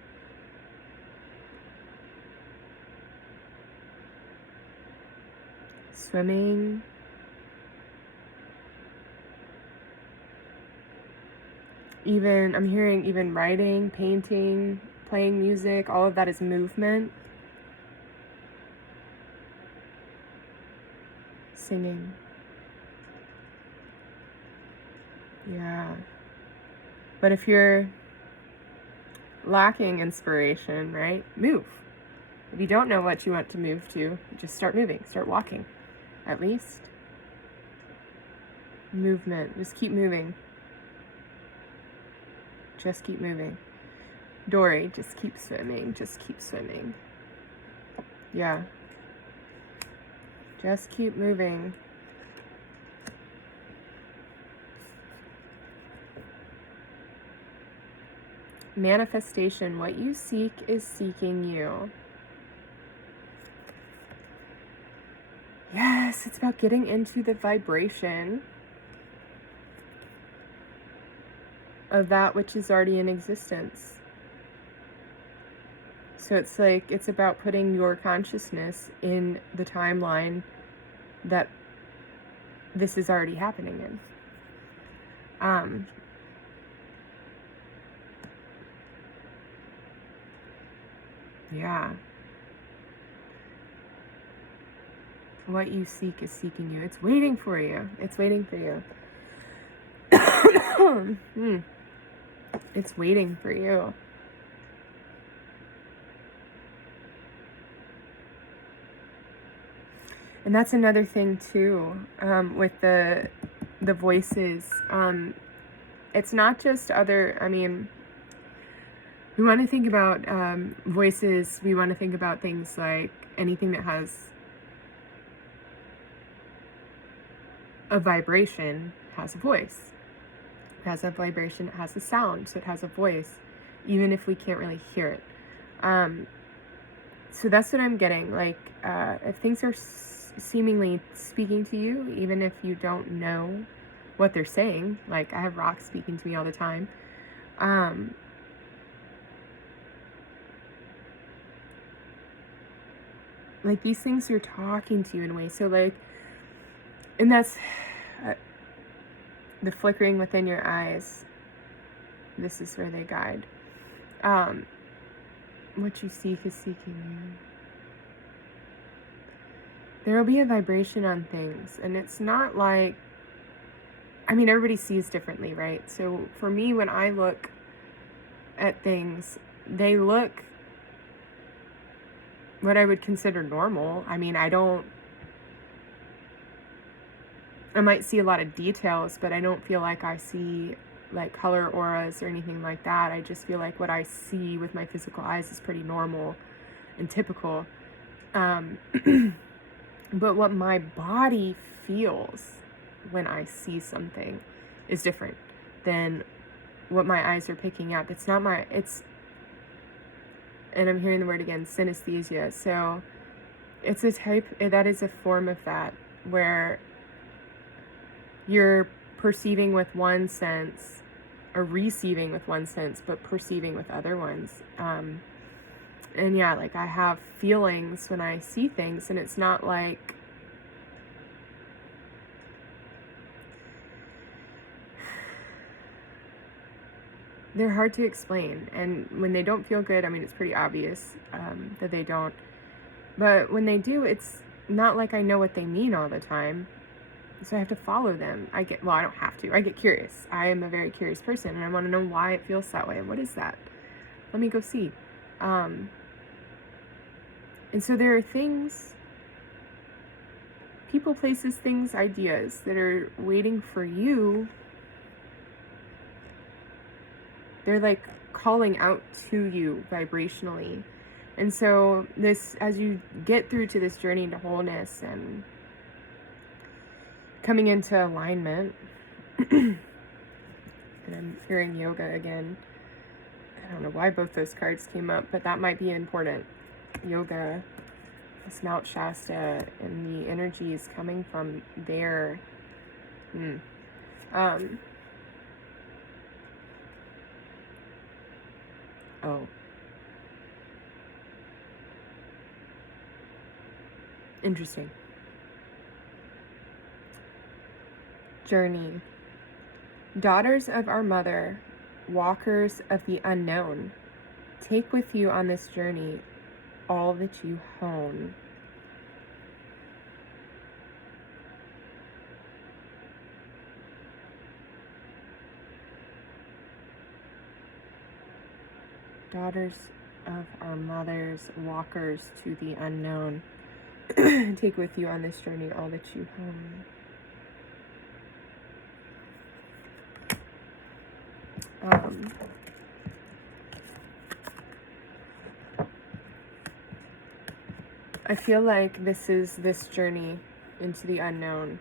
swimming, I'm hearing even writing, painting, playing music, all of that is movement. Singing. Yeah. But if you're lacking inspiration, right? Move. If you don't know what you want to move to, just start moving. Start walking. At least. Movement. Just keep moving. Just keep moving. Dory, just keep swimming. Just keep swimming. Yeah. Just keep moving. Manifestation. What you seek is seeking you. Yes, it's about getting into the vibration of that which is already in existence. So it's like, it's about putting your consciousness in the timeline that this is already happening in. Yeah. What you seek is seeking you. It's waiting for you. It's waiting for you. It's waiting for you. And that's another thing too, with the voices. It's not just other, I mean, we want to think about voices. We want to think about things like anything that has a vibration has a voice. It has a vibration, it has a sound, so it has a voice, even if we can't really hear it. So that's what I'm getting. Like, if things are seemingly speaking to you, even if you don't know what they're saying, like I have rocks speaking to me all the time. Like, these things are talking to you in a way. So, like, and that's the flickering within your eyes. This is where they guide. What you seek is seeking you. There will be a vibration on things, and it's not like, I mean, everybody sees differently, right? So for me, when I look at things, they look what I would consider normal. I mean, I might see a lot of details, but I don't feel like I see like color auras or anything like that. I just feel like what I see with my physical eyes is pretty normal and typical. But what my body feels when I see something is different than what my eyes are picking up. It's not my, and I'm hearing the word again, synesthesia. So it's a type, that is a form of that, where you're perceiving with one sense or receiving with one sense, but perceiving with other ones. And yeah, like I have feelings when I see things, and it's not like, they're hard to explain. And when they don't feel good, I mean, it's pretty obvious that they don't. But when they do, it's not like I know what they mean all the time. So I have to follow them. I don't have to. I get curious. I am a very curious person, and I want to know why it feels that way. What is that? Let me go see. And so there are things, people, places, things, ideas that are waiting for you. They're like calling out to you vibrationally. And so this, as you get through to this journey into wholeness and coming into alignment, and I'm hearing yoga again. I don't know why both those cards came up, but that might be important. Yoga, this Mount Shasta, and the energy is coming from there. Oh. Interesting. Journey. Daughters of our mother, walkers of the unknown, take with you on this journey all that you hone. Daughters of our mothers, walkers to the unknown, take with you on this journey all that you hone. I feel like this is this journey into the unknown.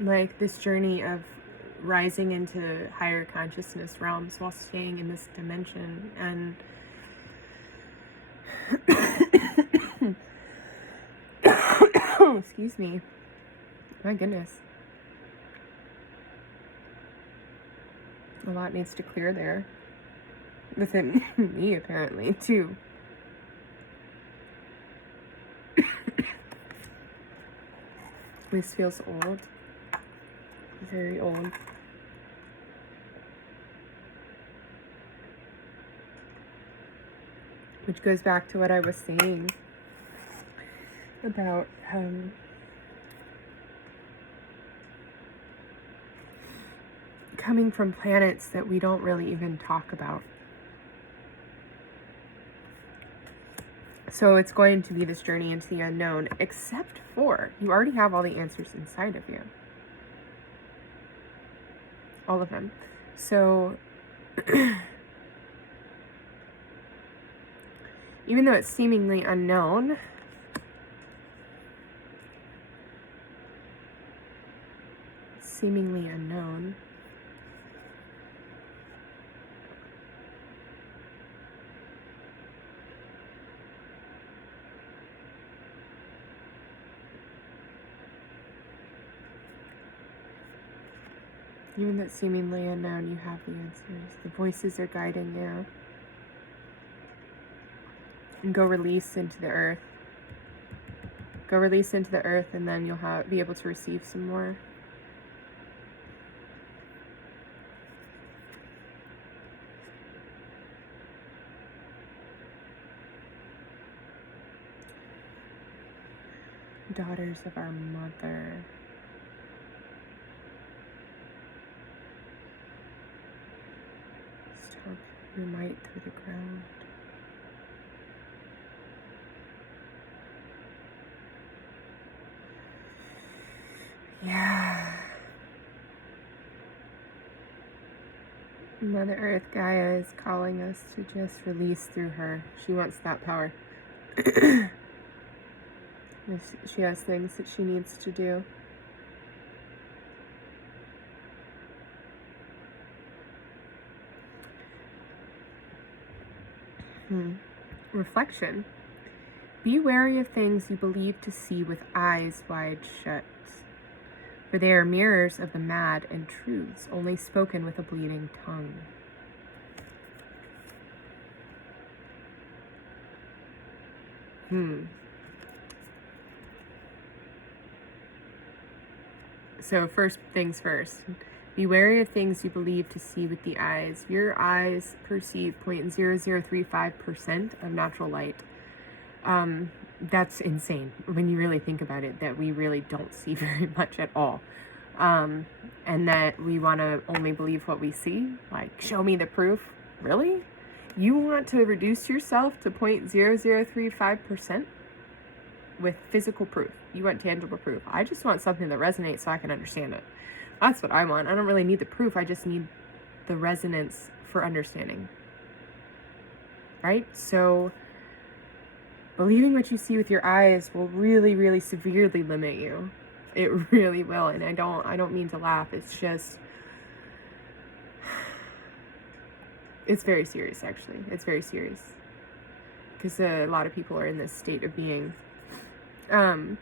Like this journey of rising into higher consciousness realms while staying in this dimension. And excuse me, my goodness, a lot needs to clear there within me, apparently, too. This feels old, very old. Which goes back to what I was saying about coming from planets that we don't really even talk about. So it's going to be this journey into the unknown, except for you already have all the answers inside of you. All of them. So even though it's seemingly unknown, even though it's seemingly unknown, you have the answers. The voices are guiding you. And go release into the earth. Go release into the earth, and then you'll be able to receive some more. Daughters of our mother. Stomp your might through the ground. Yeah. Mother Earth Gaia is calling us to just release through her. She wants that power. She has things that she needs to do. Reflection. Be wary of things you believe to see with eyes wide shut, for they are mirrors of the mad and truths only spoken with a bleeding tongue. So first things first. Be wary of things you believe to see with the eyes. Your eyes perceive 0.0035% of natural light. That's insane when you really think about it, that we really don't see very much at all. And that we want to only believe what we see. Like, show me the proof. Really? You want to reduce yourself to 0.0035% with physical proof? You want tangible proof. I just want something that resonates so I can understand it. That's what I want. I don't really need the proof. I just need the resonance for understanding. Right? So believing what you see with your eyes will really, really severely limit you. It really will. And I don't mean to laugh. It's just, it's very serious, actually. It's very serious. Because a lot of people are in this state of being. And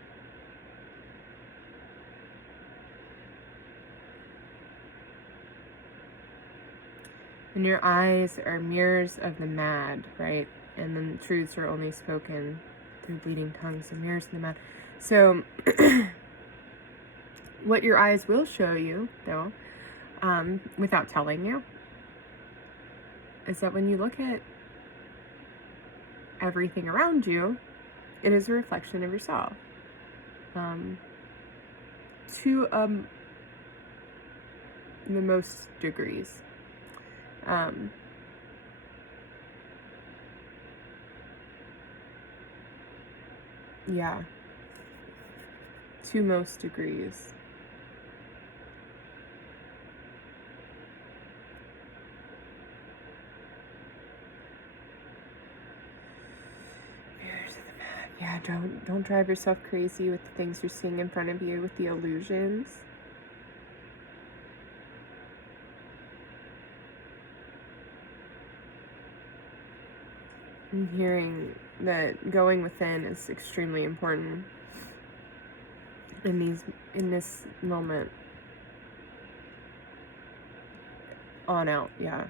your eyes are mirrors of the mad, right? And then truths are only spoken through bleeding tongues and mirrors of the mad. So, what your eyes will show you, though, without telling you, is that when you look at everything around you, it is a reflection of yourself. To the most degrees. Yeah. To most degrees. Yeah, don't drive yourself crazy with the things you're seeing in front of you, with the illusions. I'm hearing that going within is extremely important in this moment. On out, yeah.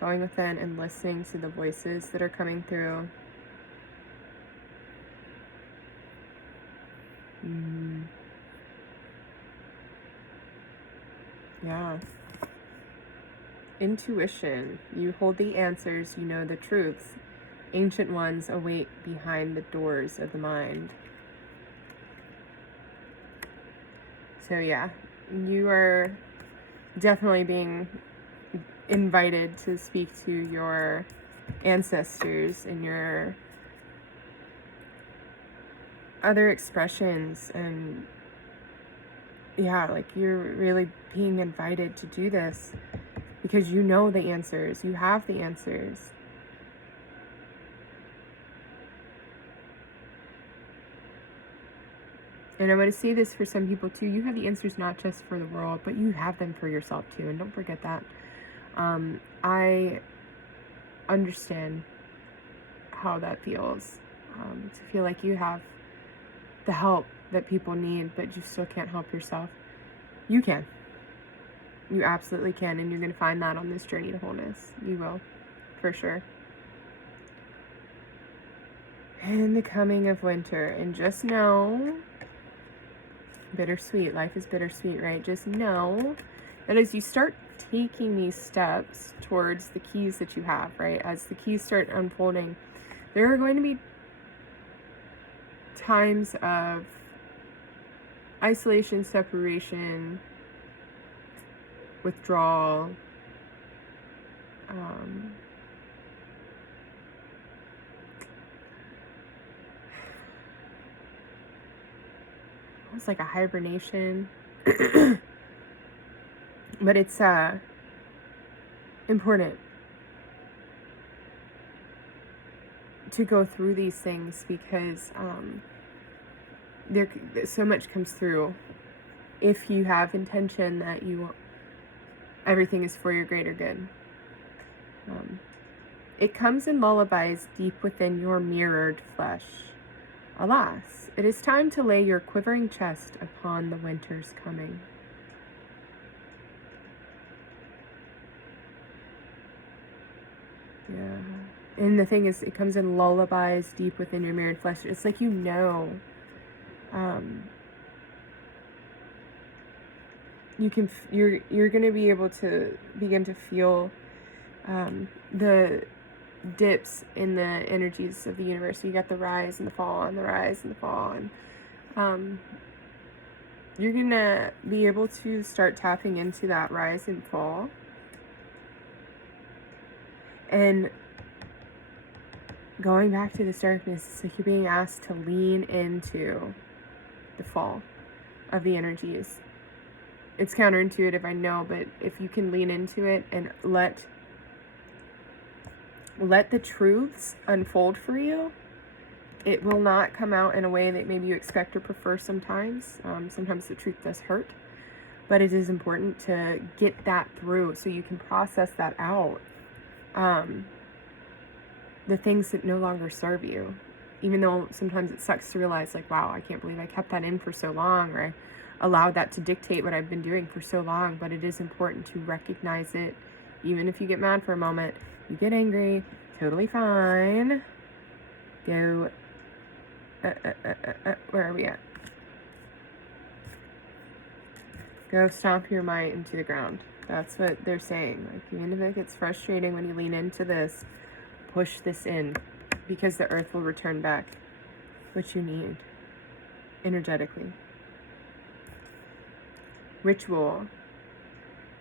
Going within and listening to the voices that are coming through. Yeah. Intuition. You hold the answers, you know the truths. Ancient ones await behind the doors of the mind. So yeah, you are definitely being invited to speak to your ancestors and your other expressions. And yeah, like you're really being invited to do this because you know the answers, you have the answers. And I'm going to say this for some people too. You have the answers not just for the world, but you have them for yourself too. And don't forget that. I understand how that feels. To feel like you have the help that people need, but you still can't help yourself. You can. You absolutely can. And you're going to find that on this journey to wholeness. You will. For sure. And the coming of winter. And just know... bittersweet. Life is bittersweet, right? Just know that as you start taking these steps towards the keys that you have, right? As the keys start unfolding, there are going to be times of isolation, separation, withdrawal, it's like a hibernation. But it's important to go through these things because there so much comes through if you have intention that everything is for your greater good. It comes in lullabies deep within your mirrored flesh. Alas, it is time to lay your quivering chest upon the winter's coming. Yeah. And the thing is, it comes in lullabies deep within your mirrored flesh. It's like you're gonna be able to begin to feel the dips in the energies of the universe. So you got the rise and the fall and the rise and the fall, and you're gonna be able to start tapping into that rise and fall. And going back to this darkness, it's like you're being asked to lean into the fall of the energies. It's counterintuitive, I know, but if you can lean into it and let the truths unfold for you, it will not come out in a way that maybe you expect or prefer sometimes. Sometimes the truth does hurt, but it is important to get that through so you can process that out. The things that no longer serve you, even though sometimes it sucks to realize, like, wow, I can't believe I kept that in for so long, or I allowed that to dictate what I've been doing for so long. But it is important to recognize it. Even if you get mad for a moment, you get angry, totally fine. Go, where are we at? Go stomp your might into the ground. That's what they're saying. Like, even if it gets frustrating when you lean into this, push this in, because the earth will return back what you need energetically. Ritual.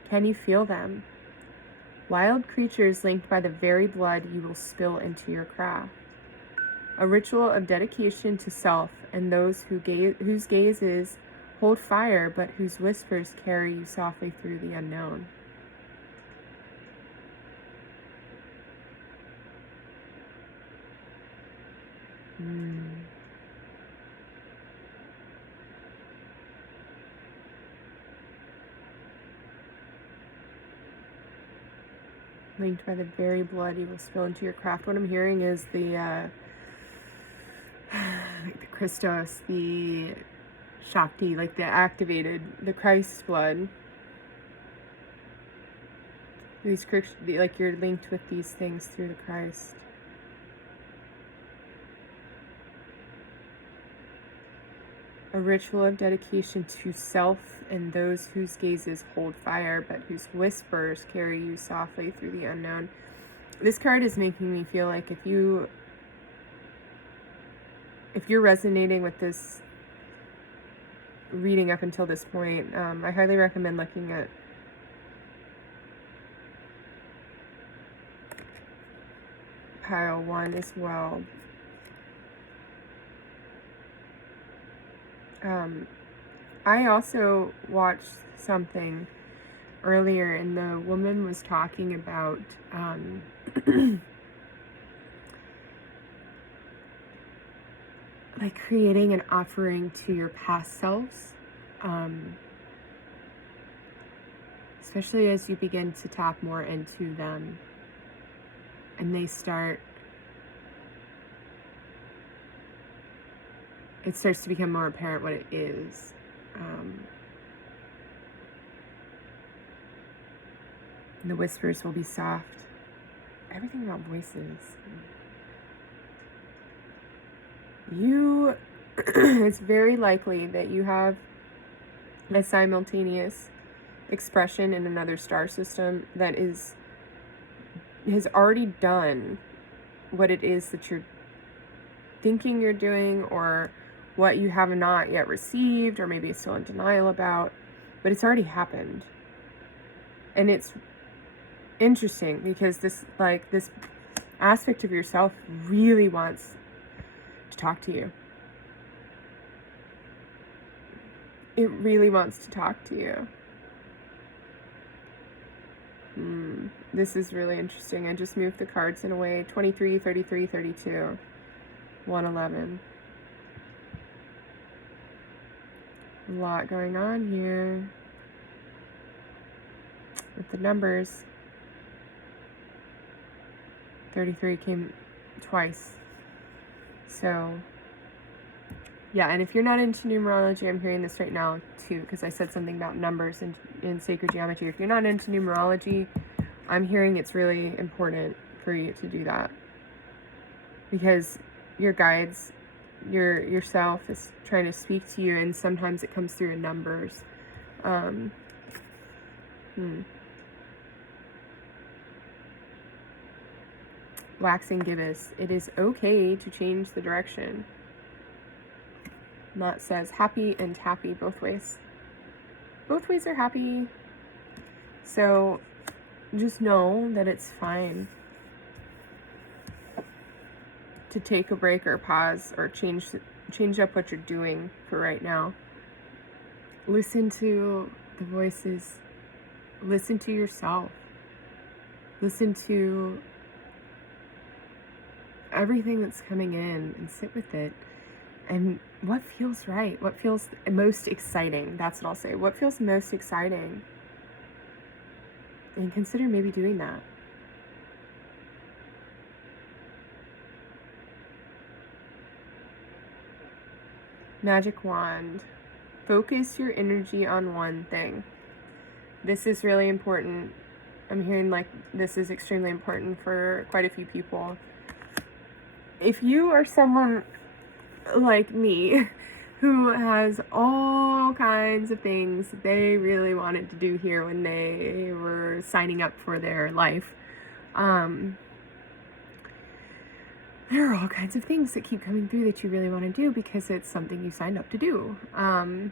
Can you feel them? Wild creatures linked by the very blood you will spill into your craft. A ritual of dedication to self and those whose gazes hold fire, but whose whispers carry you softly through the unknown. Linked by the very blood you will spill into your craft. What I'm hearing is the Christos, the Shakti, like the activated, the Christ blood. These, like, you're linked with these things through the Christ. A ritual of dedication to self and those whose gazes hold fire, but whose whispers carry you softly through the unknown. This card is making me feel like if you're resonating with this reading up until this point, I highly recommend looking at pile one as well. I also watched something earlier, and the woman was talking about like creating an offering to your past selves, especially as you begin to tap more into them and they start, it starts to become more apparent what it is. The whispers will be soft. Everything about voices. It's very likely that you have a simultaneous expression in another star system that has already done what it is that you're thinking you're doing, or what you have not yet received, or maybe it's still in denial about, but it's already happened. And it's interesting because this aspect of yourself really wants to talk to you. It really wants to talk to you. This is really interesting. I just moved the cards in a way. 23, 33, 32, 111. A lot going on here with the numbers. 33 came twice. So, yeah, and if you're not into numerology, I'm hearing this right now too, because I said something about numbers in sacred geometry. If you're not into numerology, I'm hearing it's really important for you to do that, because your guides, yourself is trying to speak to you, and sometimes it comes through in numbers. Waxing gibbous. It is okay to change the direction. That says happy and happy both ways. Both ways are happy. So just know that it's fine to take a break or pause or change up what you're doing for right now. Listen to the voices. Listen to yourself. Listen to everything that's coming in and sit with it. And what feels right? What feels most exciting? That's what I'll say. What feels most exciting? And consider maybe doing that. Magic wand. Focus your energy on one thing. This is really important. I'm hearing like this is extremely important for quite a few people. If you are someone like me who has all kinds of things they really wanted to do here when they were signing up for their life, there are all kinds of things that keep coming through that you really want to do because it's something you signed up to do. And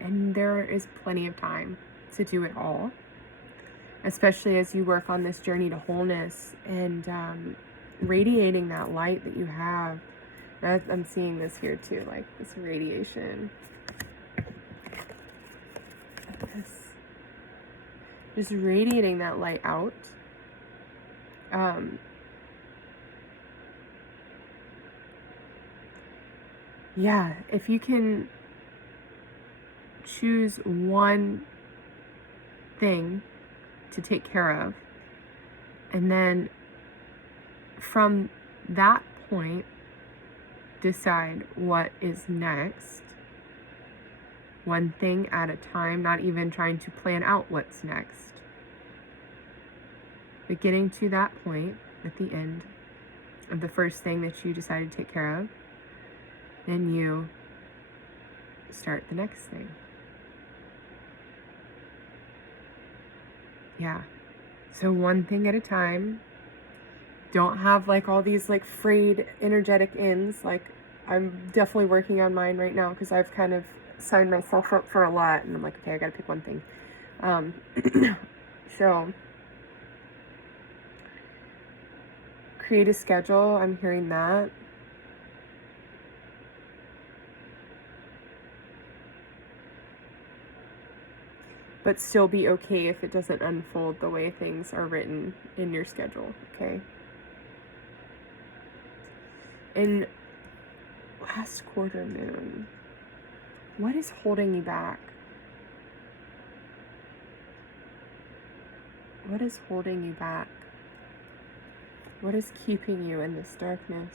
there is plenty of time to do it all, especially as you work on this journey to wholeness and radiating that light that you have. I'm seeing this here too, like this radiation. Just radiating that light out. Yeah, if you can choose one thing to take care of, and then from that point decide what is next, one thing at a time, not even trying to plan out what's next, but getting to that point at the end of the first thing that you decided to take care of, then you start the next thing. Yeah. So one thing at a time. Don't have like all these like frayed energetic ends. Like I'm definitely working on mine right now because I've kind of signed myself up for a lot and I'm like, okay, I gotta pick one thing. So create a schedule. I'm hearing that. But still be okay if it doesn't unfold the way things are written in your schedule, okay? In last quarter moon, what is holding you back? What is holding you back? What is keeping you in this darkness?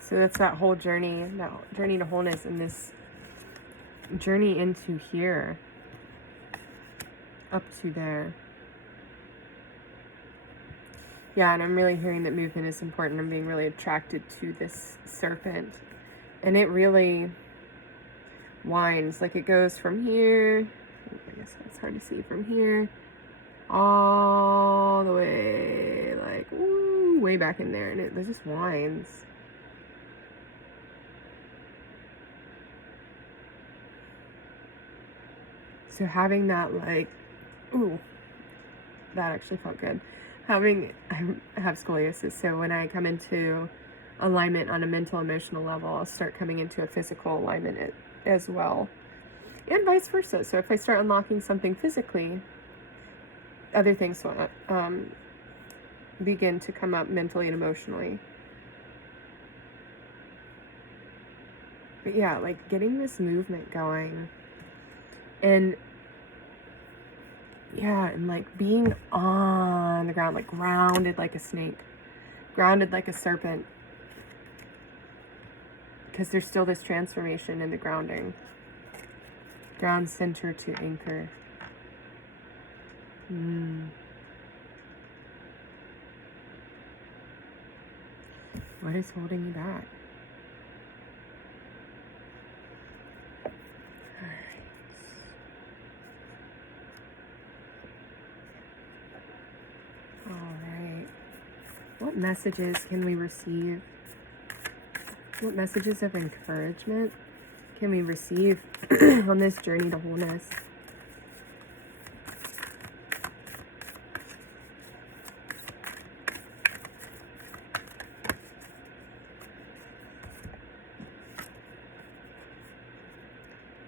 So that's that whole journey, that journey to wholeness, and this journey into here, up to there. Yeah, and I'm really hearing that movement is important. I'm being really attracted to this serpent. And it really winds, like it goes from here, I guess it's hard to see, from here, all the way, like, ooh, way back in there. And it just winds. So having that, like, ooh, that actually felt good. I have scoliosis, so when I come into alignment on a mental, emotional level, I'll start coming into a physical alignment as well. And vice versa. So if I start unlocking something physically, other things will begin to come up mentally and emotionally. But yeah, like getting this movement going. And yeah, and like being on the ground, like grounded like a snake, grounded like a serpent. Because there's still this transformation in the grounding. Ground center to anchor. What is holding you back? Alright. What messages can we receive? What messages of encouragement can we receive on this journey to wholeness?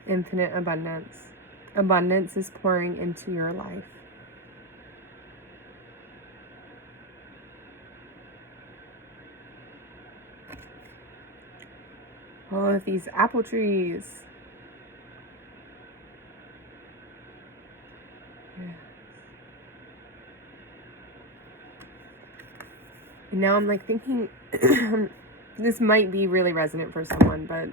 Infinite abundance. Abundance is pouring into your life. All of these apple trees. Yeah. And now I'm like thinking, this might be really resonant for someone, but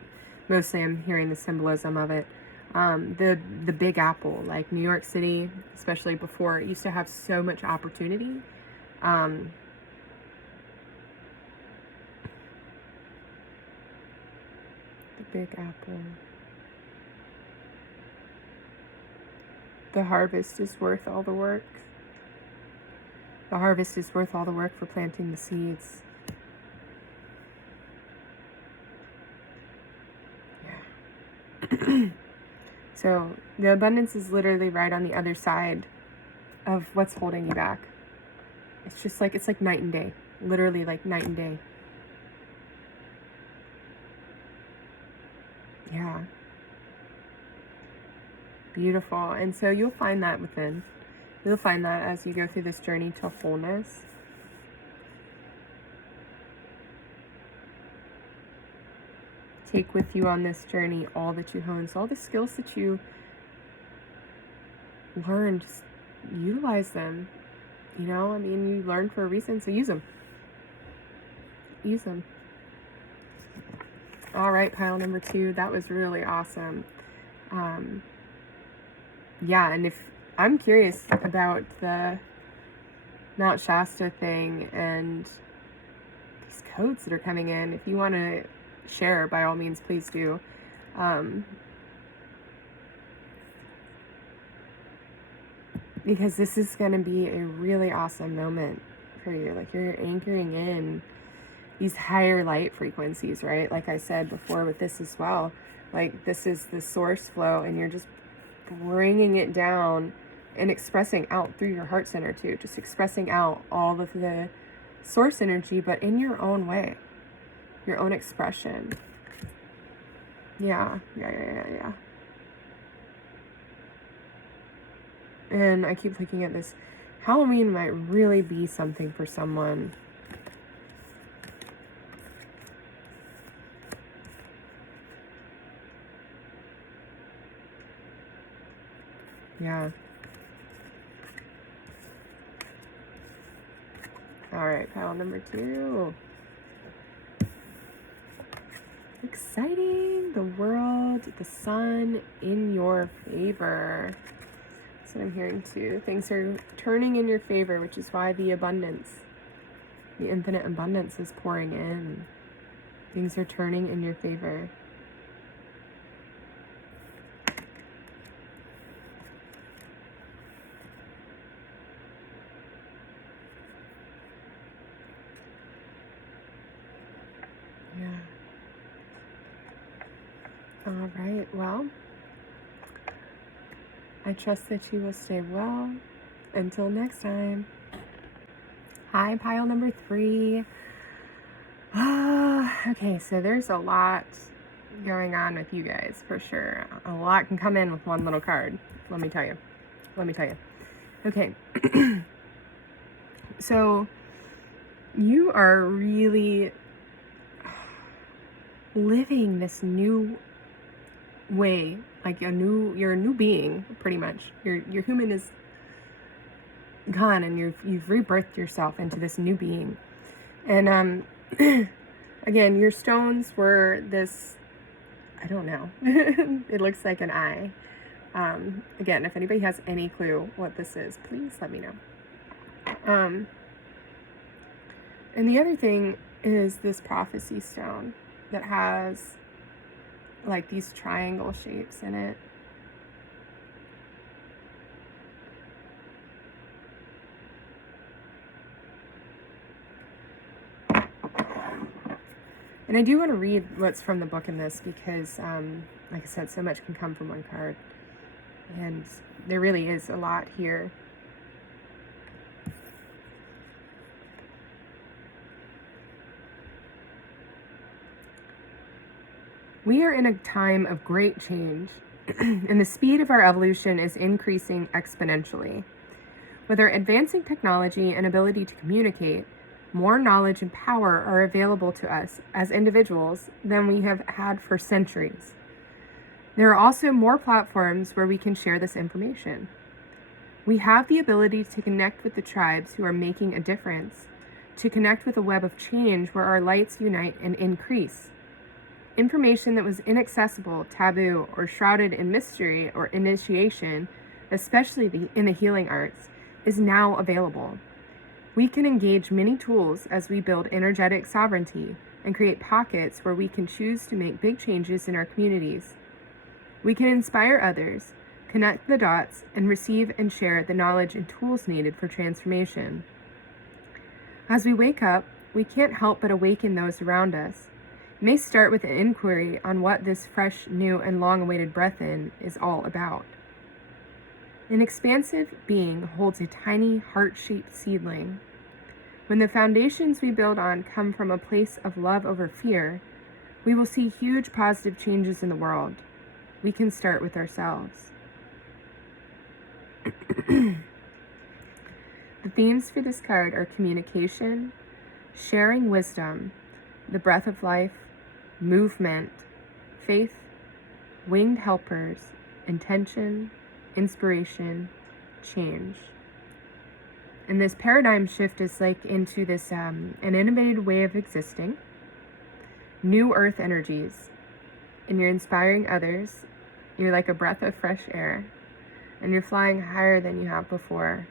mostly I'm hearing the symbolism of it. The Big Apple, like New York City, especially before, it used to have so much opportunity. Big Apple. The harvest is worth all the work. The harvest is worth all the work for planting the seeds. Yeah. So the abundance is literally right on the other side of what's holding you back. It's just like, it's like night and day. Literally like night and day. Yeah. Beautiful. And so you'll find that within. You'll find that as you go through this journey to wholeness. Take with you on this journey all that you hone. So all the skills that you learned, just utilize them. You know, I mean, you learn for a reason, so use them. Use them. All right, pile number 2. That was really awesome. Yeah, and if I'm curious about the Mount Shasta thing and these codes that are coming in, if you want to share, by all means, please do. Because this is going to be a really awesome moment anchor you. Like you're anchoring in these higher light frequencies, right? Like I said before with this as well. Like this is the source flow, and you're just bringing it down and expressing out through your heart center too. Just expressing out all of the source energy, but in your own way, your own expression. Yeah. And I keep looking at this. Halloween might really be something for someone. Yeah. All right, pile number 2. Exciting. The world, the sun in your favor. That's what I'm hearing too. Things are turning in your favor, which is why the abundance, the infinite abundance is pouring in. Things are turning in your favor. Yeah. All right, well, I trust that you will stay well. Until next time. Hi, pile number 3. Okay, so there's a lot going on with you guys for sure. A lot can come in with one little card. Let me tell you. Okay. So you are really living this new way, like you're a new being, pretty much. Your human is gone, and you've rebirthed yourself into this new being. And again, your stones were this, I don't know. It looks like an eye. Again, if anybody has any clue what this is, please let me know. And the other thing is this prophecy stone that has like these triangle shapes in it. And I do want to read what's from the book in this because, like I said, so much can come from one card. And there really is a lot here. We are in a time of great change, and the speed of our evolution is increasing exponentially. With our advancing technology and ability to communicate, more knowledge and power are available to us as individuals than we have had for centuries. There are also more platforms where we can share this information. We have the ability to connect with the tribes who are making a difference, to connect with a web of change where our lights unite and increase. Information that was inaccessible, taboo, or shrouded in mystery or initiation, especially in the healing arts, is now available. We can engage many tools as we build energetic sovereignty and create pockets where we can choose to make big changes in our communities. We can inspire others, connect the dots, and receive and share the knowledge and tools needed for transformation. As we wake up, we can't help but awaken those around us. It may start with an inquiry on what this fresh, new, and long-awaited breath in is all about. An expansive being holds a tiny, heart-shaped seedling. When the foundations we build on come from a place of love over fear, we will see huge positive changes in the world. We can start with ourselves. The themes for this card are communication, sharing wisdom, the breath of life, movement, faith, winged helpers, intention, inspiration, change. And this paradigm shift is like into this an innovative way of existing, new earth energies, and you're inspiring others. You're like a breath of fresh air, and you're flying higher than you have before,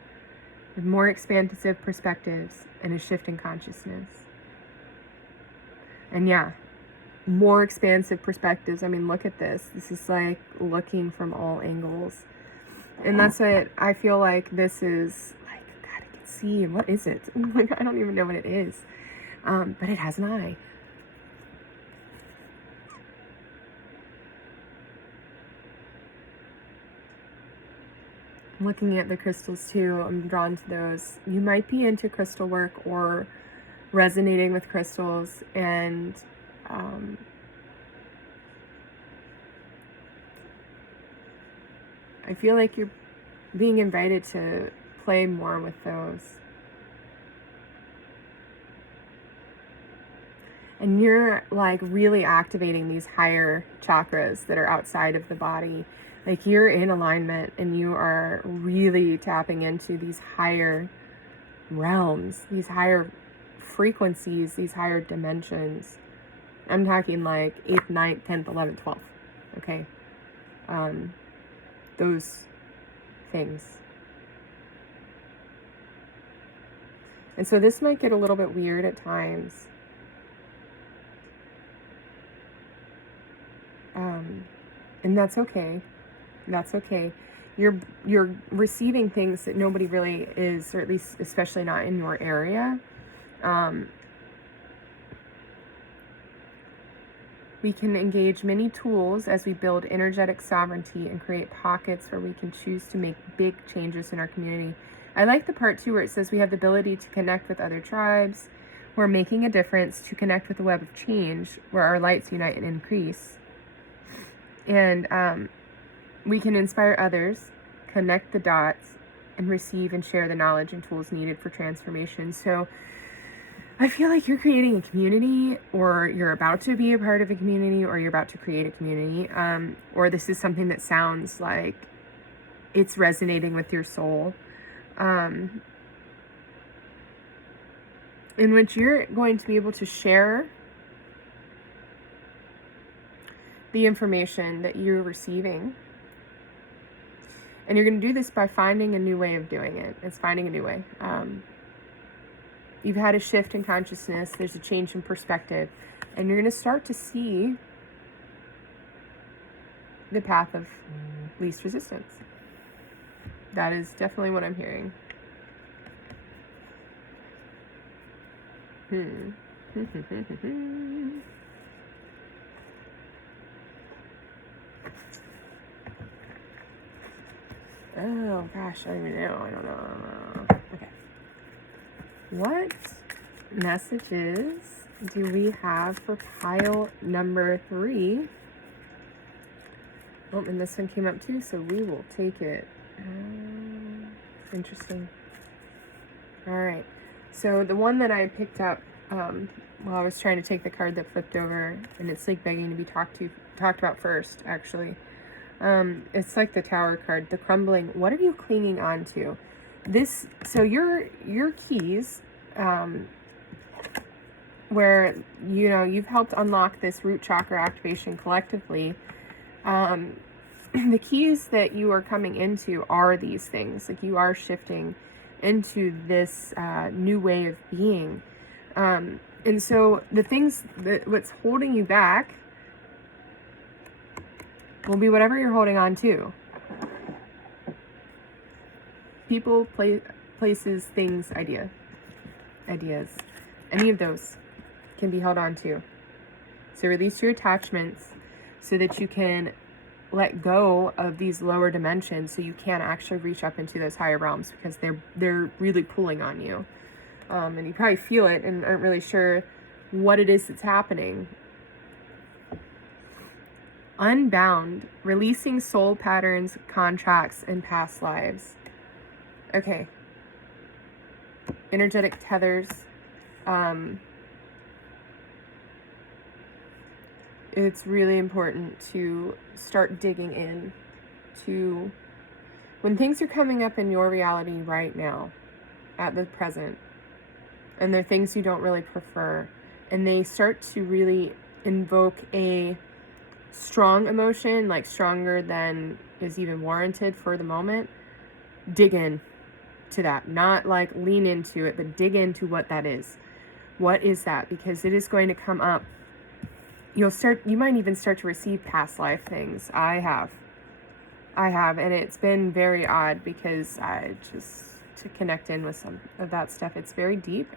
with more expansive perspectives and a shift in consciousness. And yeah, more expansive perspectives. I mean, look at this. This is like looking from all angles. And that's what I feel like this is like. Gotta get can't see. What is it? Like, I don't even know what it is. But it has an eye. Looking at the crystals too, I'm drawn to those. You might be into crystal work or resonating with crystals, and I feel like you're being invited to play more with those. And you're like really activating these higher chakras that are outside of the body. Like, you're in alignment and you are really tapping into these higher realms, these higher frequencies, these higher dimensions. I'm talking like 8th, 9th, 10th, 11th, 12th. Okay. Those things. And so this might get a little bit weird at times. And that's okay. That's okay. You're receiving things that nobody really is, or at least especially not in your area. We can engage many tools as we build energetic sovereignty and create pockets where we can choose to make big changes in our community. I like the part too where it says we have the ability to connect with other tribes. We're making a difference, to connect with the web of change where our lights unite and increase. And we can inspire others, connect the dots, and receive and share the knowledge and tools needed for transformation. So I feel like you're creating a community, or you're about to be a part of a community, or you're about to create a community, or this is something that sounds like it's resonating with your soul, in which you're going to be able to share the information that you're receiving. And you're going to do this by finding a new way of doing it. It's finding a new way. You've had a shift in consciousness. There's a change in perspective. And you're going to start to see the path of least resistance. That is definitely what I'm hearing. Oh gosh, I don't even know. I don't know. Okay. What messages do we have for pile number 3? Oh, and this one came up too, so we will take it. Interesting. All right. So the one that I picked up while I was trying to take the card that flipped over, and it's like begging to be talked about first, actually. It's like the Tower card, the crumbling. What are you clinging on to? This, so your keys, where, you know, you've helped unlock this root chakra activation collectively. The keys that you are coming into are these things. Like, you are shifting into this new way of being. And so the things what's holding you back will be whatever you're holding on to. People, places, things, ideas. Any of those can be held on to. So release your attachments so that you can let go of these lower dimensions, so you can actually reach up into those higher realms, because they're really pulling on you. And you probably feel it and aren't really sure what it is that's happening. Unbound, releasing soul patterns, contracts, and past lives. Okay. Energetic tethers. It's really important to start digging in to when things are coming up in your reality right now, at the present, and they're things you don't really prefer, and they start to really invoke a strong emotion, like stronger than is even warranted for the moment. Dig in to that. Not like lean into it, but dig into what that is. What is that? Because it is going to come up. You might even start to receive past life things. I have, and it's been very odd, because to connect in with some of that stuff. It's very deep,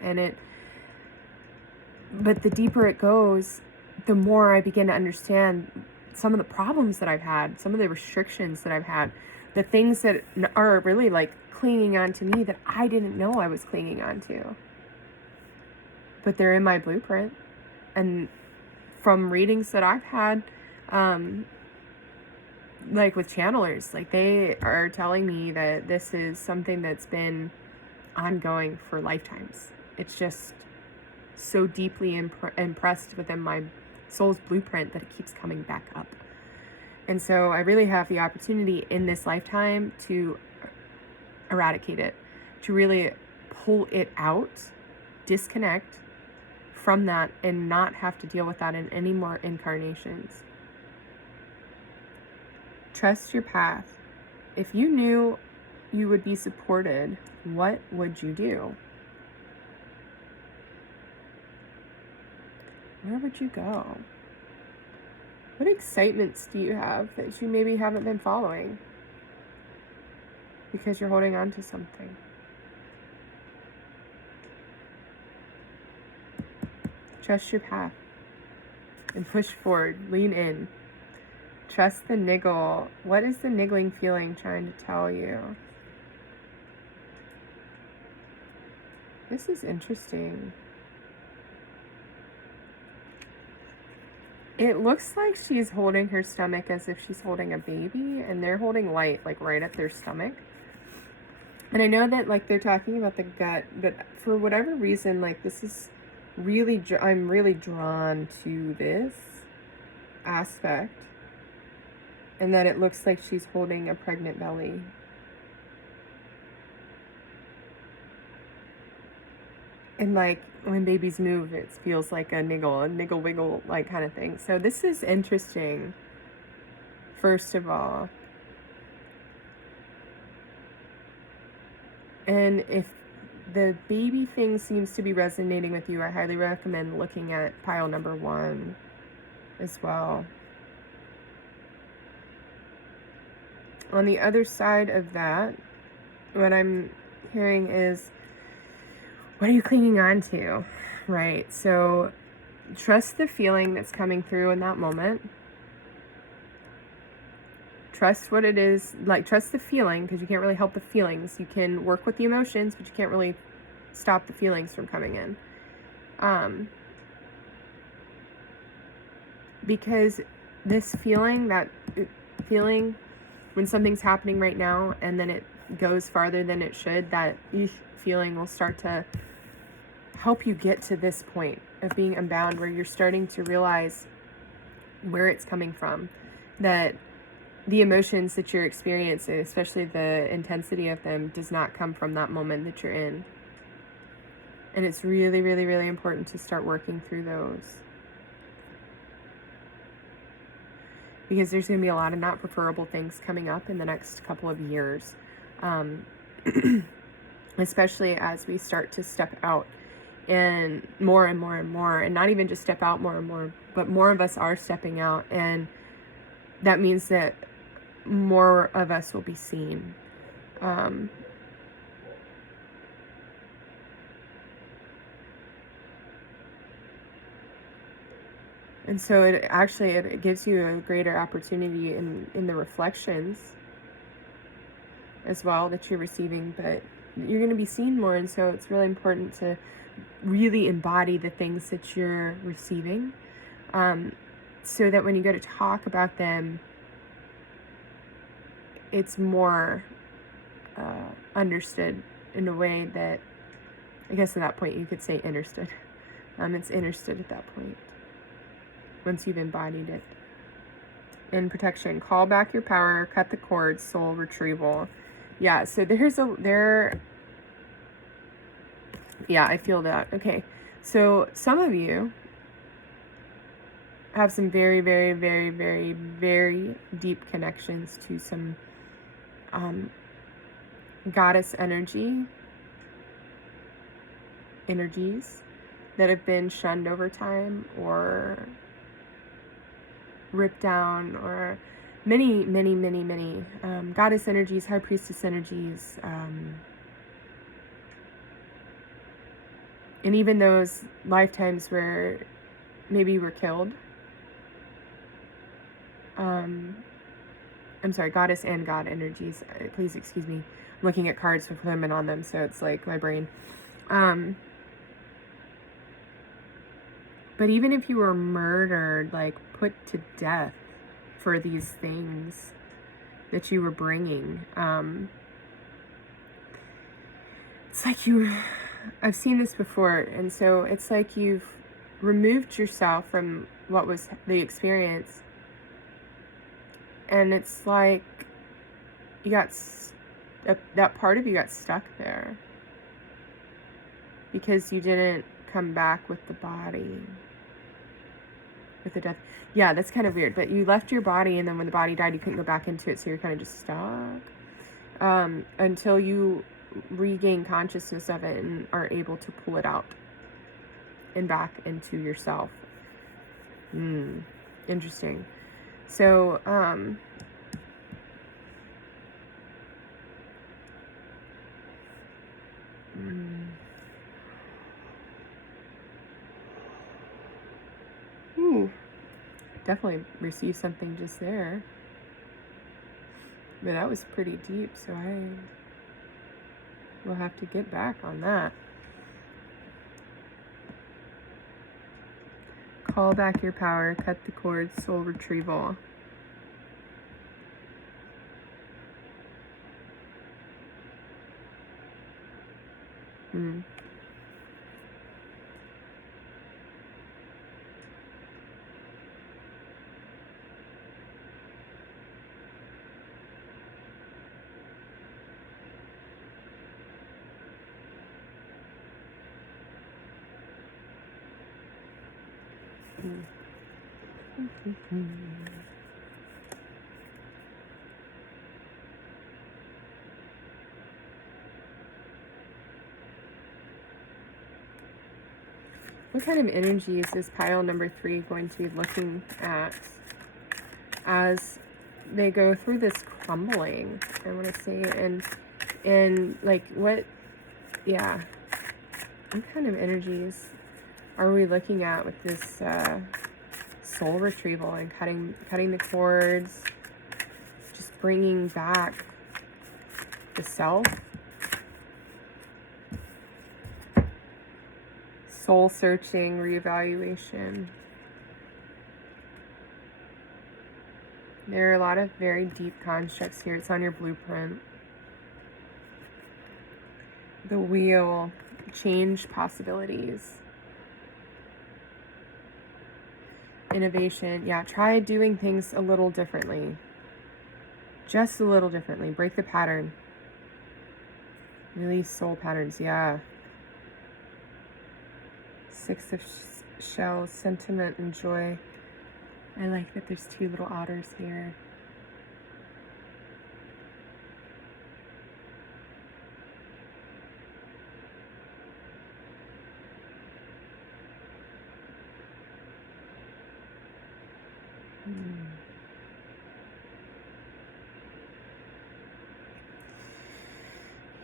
but the deeper it goes, the more I begin to understand some of the problems that I've had, some of the restrictions that I've had, the things that are really like clinging on to me that I didn't know I was clinging on to. But they're in my blueprint. And from readings that I've had, like with channelers, like they are telling me that this is something that's been ongoing for lifetimes. It's just so deeply impressed within my soul's blueprint that it keeps coming back up. And so I really have the opportunity in this lifetime to eradicate it, to really pull it out, disconnect from that, and not have to deal with that in any more incarnations. Trust your path. If you knew you would be supported, what would you do? Where would you go? What excitements do you have that you maybe haven't been following because you're holding on to something? Trust your path and push forward. Lean in. Trust the niggle. What is the niggling feeling trying to tell you? This is interesting. It looks like she's holding her stomach as if she's holding a baby, and they're holding light, like right at their stomach. And I know that like they're talking about the gut, but for whatever reason, like this is really, I'm really drawn to this aspect, and that it looks like she's holding a pregnant belly. And like when babies move, it feels like a niggle wiggle, like kind of thing. So this is interesting, first of all. And if the baby thing seems to be resonating with you, I highly recommend looking at pile number 1 as well. On the other side of that, what I'm hearing is, what are you clinging on to, right? So trust the feeling that's coming through in that moment. Trust what it is, like trust the feeling, because you can't really help the feelings. You can work with the emotions, but you can't really stop the feelings from coming in. Because this feeling, when something's happening right now and then it goes farther than it should, that feeling will start to help you get to this point of being unbound, where you're starting to realize where it's coming from, that the emotions that you're experiencing, especially the intensity of them, does not come from that moment that you're in. And it's really, really, really important to start working through those, because there's going to be a lot of not preferable things coming up in the next couple of years, especially as we start to step out and more and more and more, and not even just step out more and more, but more of us are stepping out, and that means that more of us will be seen. And so it gives you a greater opportunity in the reflections as well that you're receiving, but you're going to be seen more, and so it's really important to really embody the things that you're receiving, so that when you go to talk about them, it's more understood in a way that, I guess at that point you could say understood. It's understood at that point, once you've embodied it. In protection, call back your power, cut the cords, soul retrieval. Yeah, so yeah, I feel that. Okay, so some of you have some very, very, very, very, very deep connections to some goddess energies that have been shunned over time, or ripped down, or many goddess energies, high priestess energies, And even those lifetimes where maybe you were killed. I'm sorry, goddess and god energies. Please excuse me. I'm looking at cards with women on them, so it's like my brain. But even if you were murdered, like put to death for these things that you were bringing, it's like I've seen this before, and so it's like you've removed yourself from what was the experience, and it's like you got that part of you got stuck there because you didn't come back with the body, with the death. Yeah, that's kind of weird, but you left your body, and then when the body died, you couldn't go back into it, so you're kind of just stuck until you regain consciousness of it and are able to pull it out and back into yourself. Interesting. So definitely received something just there, but that was pretty deep, so I will have to get back on that. Call back your power, cut the cords, soul retrieval. What kind of energy is this pile number 3 going to be looking at as they go through this crumbling? I want to say, and like what kind of energies are we looking at with this soul retrieval and cutting the cords, just bringing back the self, soul searching, reevaluation. There are a lot of very deep constructs here. It's on your blueprint. The wheel, change possibilities. Innovation. Yeah, try doing things a little differently. Just a little differently. Break the pattern. Release soul patterns. Yeah. 6 of shells. Sentiment and joy. I like that there's 2 little otters here.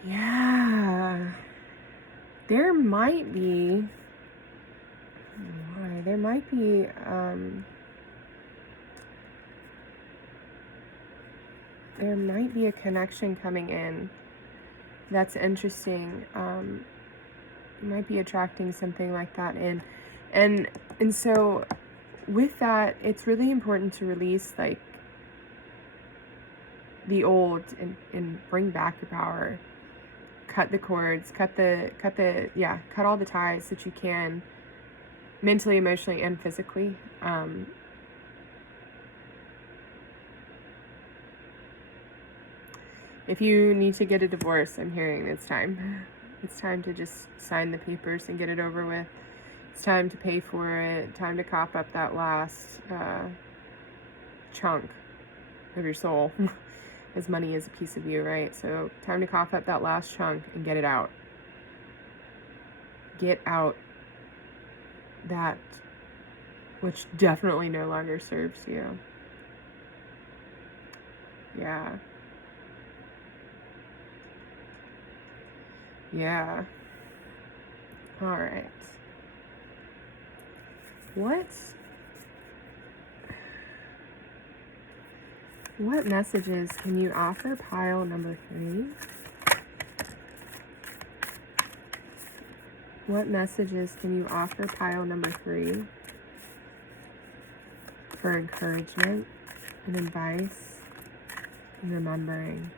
Yeah, there might be a connection coming in that's interesting. You might be attracting something like that in, and so with that, it's really important to release like the old and bring back your power. Cut the cords, cut all the ties that you can, mentally, emotionally, and physically. If you need to get a divorce, I'm hearing it's time. It's time to just sign the papers and get it over with. It's time to pay for it. Time to cough up that last chunk of your soul. As money is a piece of you, right? So time to cough up that last chunk and get it out. Get out that which definitely no longer serves you. Yeah. All right. What messages can you offer pile number 3? What messages can you offer pile number 3 for encouragement and advice and remembering?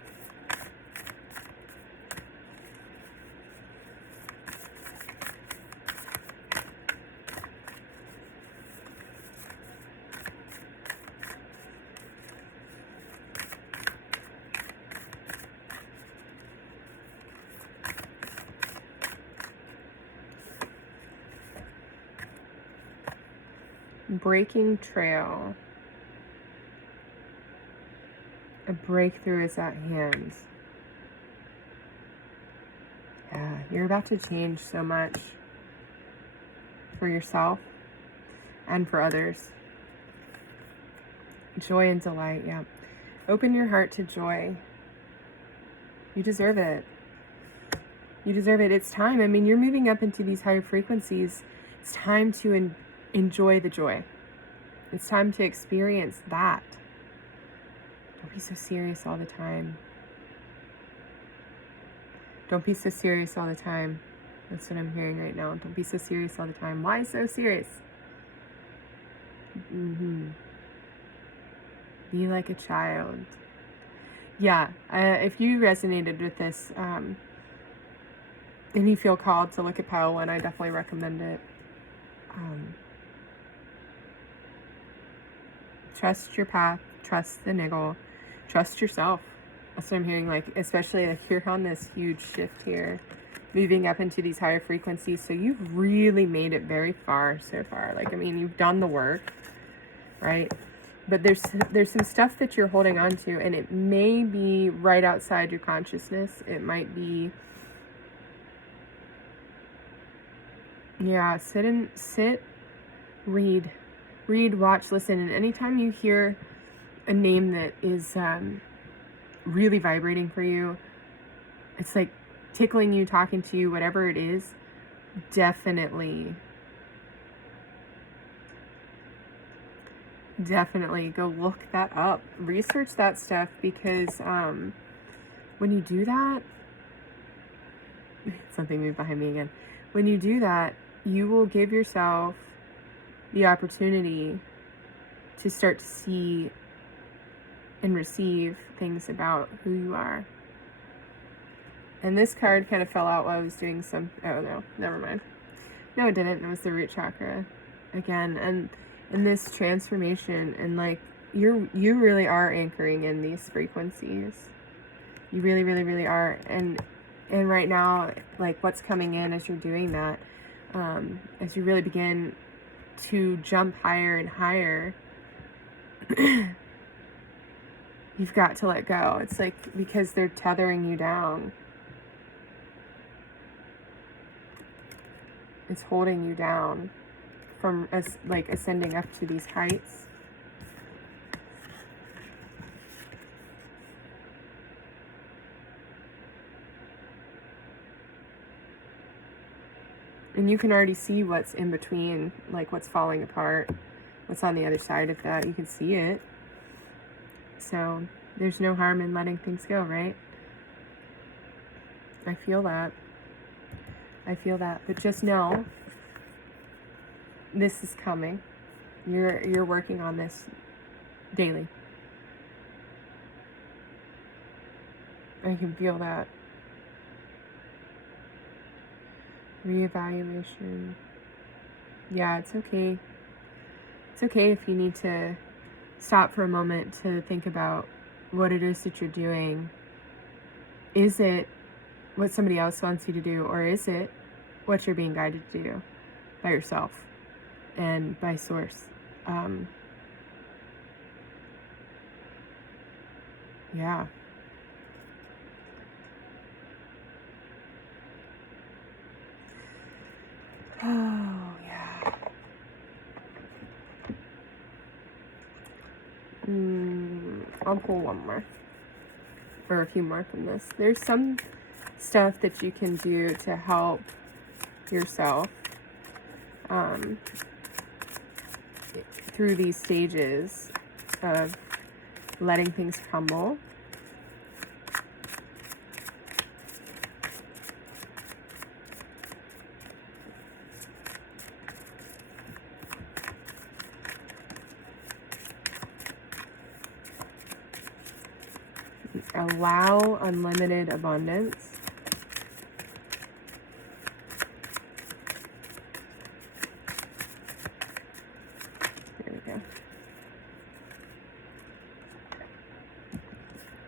Breaking trail. A breakthrough is at hand. Yeah, you're about to change so much for yourself and for others. Joy and delight, yeah. Open your heart to joy. You deserve it. You deserve it. It's time. I mean, you're moving up into these higher frequencies. It's time to enjoy the joy. It's time to experience that. Don't be so serious all the time. Don't be so serious all the time. That's what I'm hearing right now. Don't be so serious all the time. Why so serious? Be like a child. Yeah, if you resonated with this and you feel called to look at pile 1, I definitely recommend it. Trust your path, trust the niggle, trust yourself. That's what I'm hearing, like, especially like you're on this huge shift here, moving up into these higher frequencies. So you've really made it very far so far. Like, I mean, you've done the work, right? But there's some stuff that you're holding on to, and it may be right outside your consciousness. It might be, yeah, sit, read, watch, listen. And anytime you hear a name that is really vibrating for you, it's like tickling you, talking to you, whatever it is, definitely go look that up, research that stuff, because when you do that, something moved behind me again. When you do that, you will give yourself the opportunity to start to see and receive things about who you are. And this card kind of fell out while I was doing some, oh no, never mind. No, it didn't. It was the root chakra again. And in this transformation, and like you really are anchoring in these frequencies. You really, really, really are. And right now, like what's coming in as you're doing that, as you really begin to jump higher and higher, you've got to let go. It's like, because they're tethering you down. It's holding you down from like ascending up to these heights. And you can already see what's in between, like what's falling apart, what's on the other side of that. You can see it. So there's no harm in letting things go, right? I feel that. But just know, this is coming. You're working on this daily. I can feel that. Reevaluation. Yeah, it's okay. It's okay if you need to stop for a moment to think about what it is that you're doing. Is it what somebody else wants you to do, or is it what you're being guided to do by yourself and by source? Yeah. Oh, yeah. I'll pull one more. Or a few more from this. There's some stuff that you can do to help yourself through these stages of letting things crumble. Allow unlimited abundance. There we go.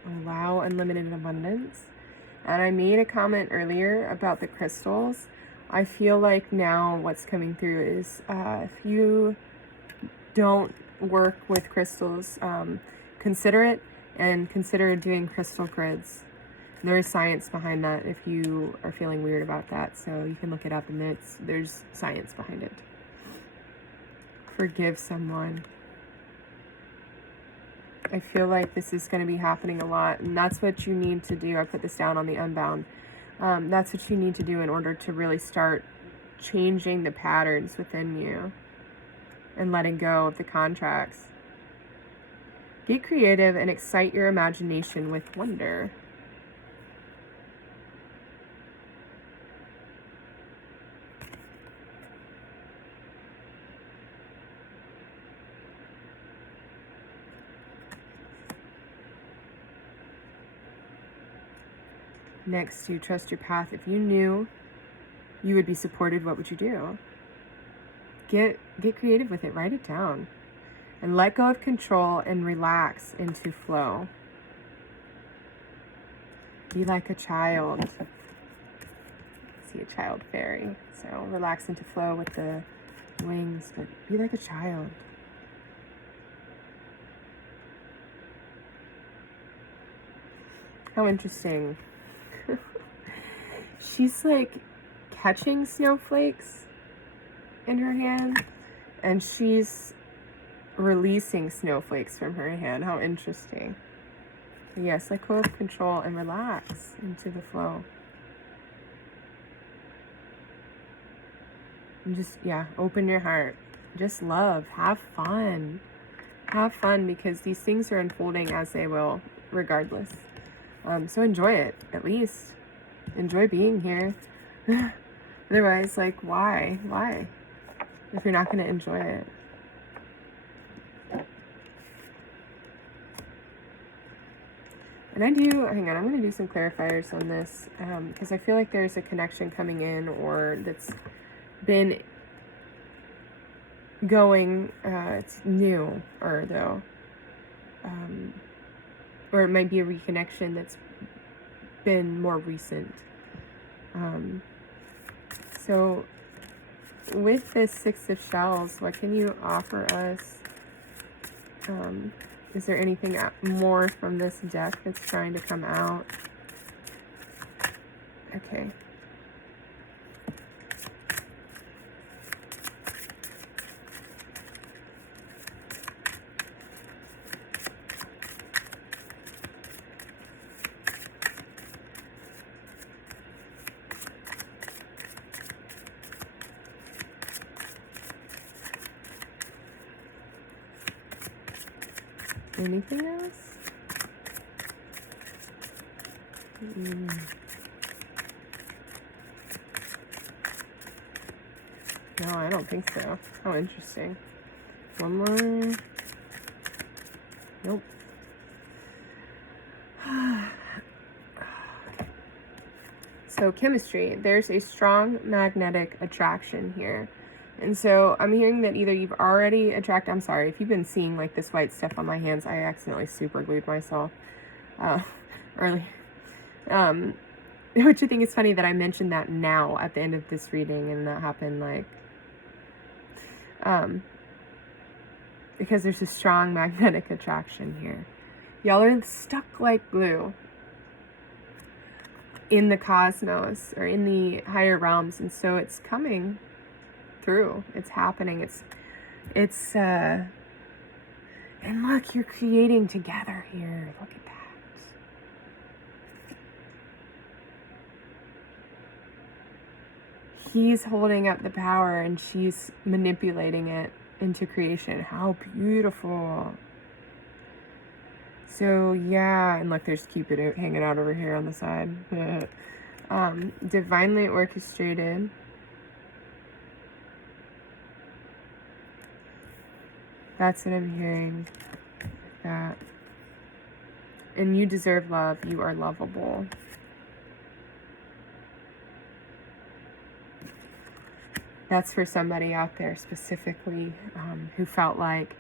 Allow unlimited abundance. And I made a comment earlier about the crystals. I feel like now what's coming through is if you don't work with crystals, consider it. And consider doing crystal grids. There is science behind that if you are feeling weird about that. So you can look it up, and there's science behind it. Forgive someone. I feel like this is going to be happening a lot, and that's what you need to do. I put this down on the Unbound. That's what you need to do in order to really start changing the patterns within you and letting go of the contracts. Get creative and excite your imagination with wonder. Next, you trust your path. If you knew you would be supported, what would you do? Get creative with it. Write it down. And let go of control and relax into flow. Be like a child. I see a child fairy. So relax into flow with the wings, but be like a child. How interesting. She's like catching snowflakes in her hand, and she's releasing snowflakes from her hand. How interesting. Yes, let go of control and relax into the flow. And just, open your heart. Just love. Have fun. Have fun, because these things are unfolding as they will, regardless. So enjoy it, at least. Enjoy being here. Otherwise, like, why? Why? If you're not going to enjoy it. And I'm going to do some clarifiers on this, because I feel like there's a connection coming in, or that's been going, it's new, or it might be a reconnection that's been more recent. So with this Six of Shells, what can you offer us? Is there anything more from this deck that's trying to come out? Okay. Anything else? No, I don't think so. How interesting. One more. Nope. So chemistry. There's a strong magnetic attraction here. And so I'm hearing that either you've already attracted, I'm sorry, if you've been seeing like this white stuff on my hands, I accidentally super glued myself early. Which I think is funny that I mentioned that now at the end of this reading, and that happened like, because there's a strong magnetic attraction here. Y'all are stuck like glue in the cosmos or in the higher realms, and so it's coming through. It's happening. It's and look, you're creating together here. Look at that. he's holding up the power and she's manipulating it into creation. How beautiful. So yeah, and look, there's Cupid hanging out over here on the side. Divinely orchestrated. That's what I'm hearing. That. And you deserve love. You are lovable. That's for somebody out there specifically who felt like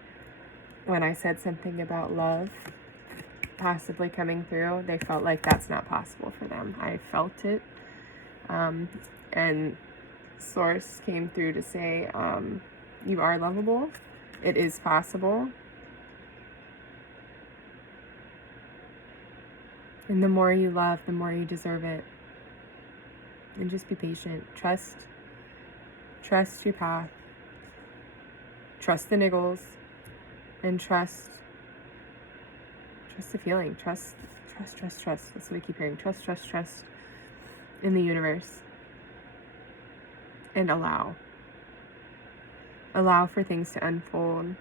when I said something about love possibly coming through, they felt like that's not possible for them. I felt it. And Source came through to say, you are lovable. It is possible. And the more you love, the more you deserve it. And just be patient. Trust your path. Trust the niggles. And trust the feeling. Trust. That's what I keep hearing. Trust in the universe. And allow. Allow for things to unfold.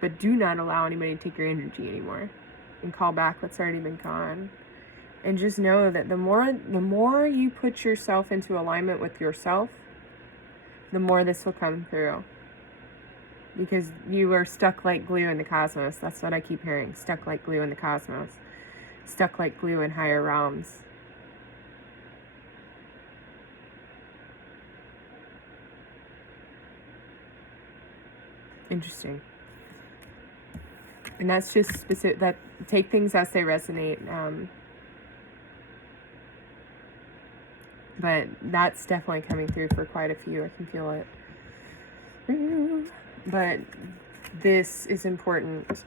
But do not allow anybody to take your energy anymore. And call back what's already been gone. And just know that the more you put yourself into alignment with yourself, the more this will come through. Because you are stuck like glue in the cosmos. That's what I keep hearing. Stuck like glue in the cosmos. Stuck like glue in higher realms. Interesting. And that's just specific, that take things as they resonate. But that's definitely coming through for quite a few. I can feel it. But this is important.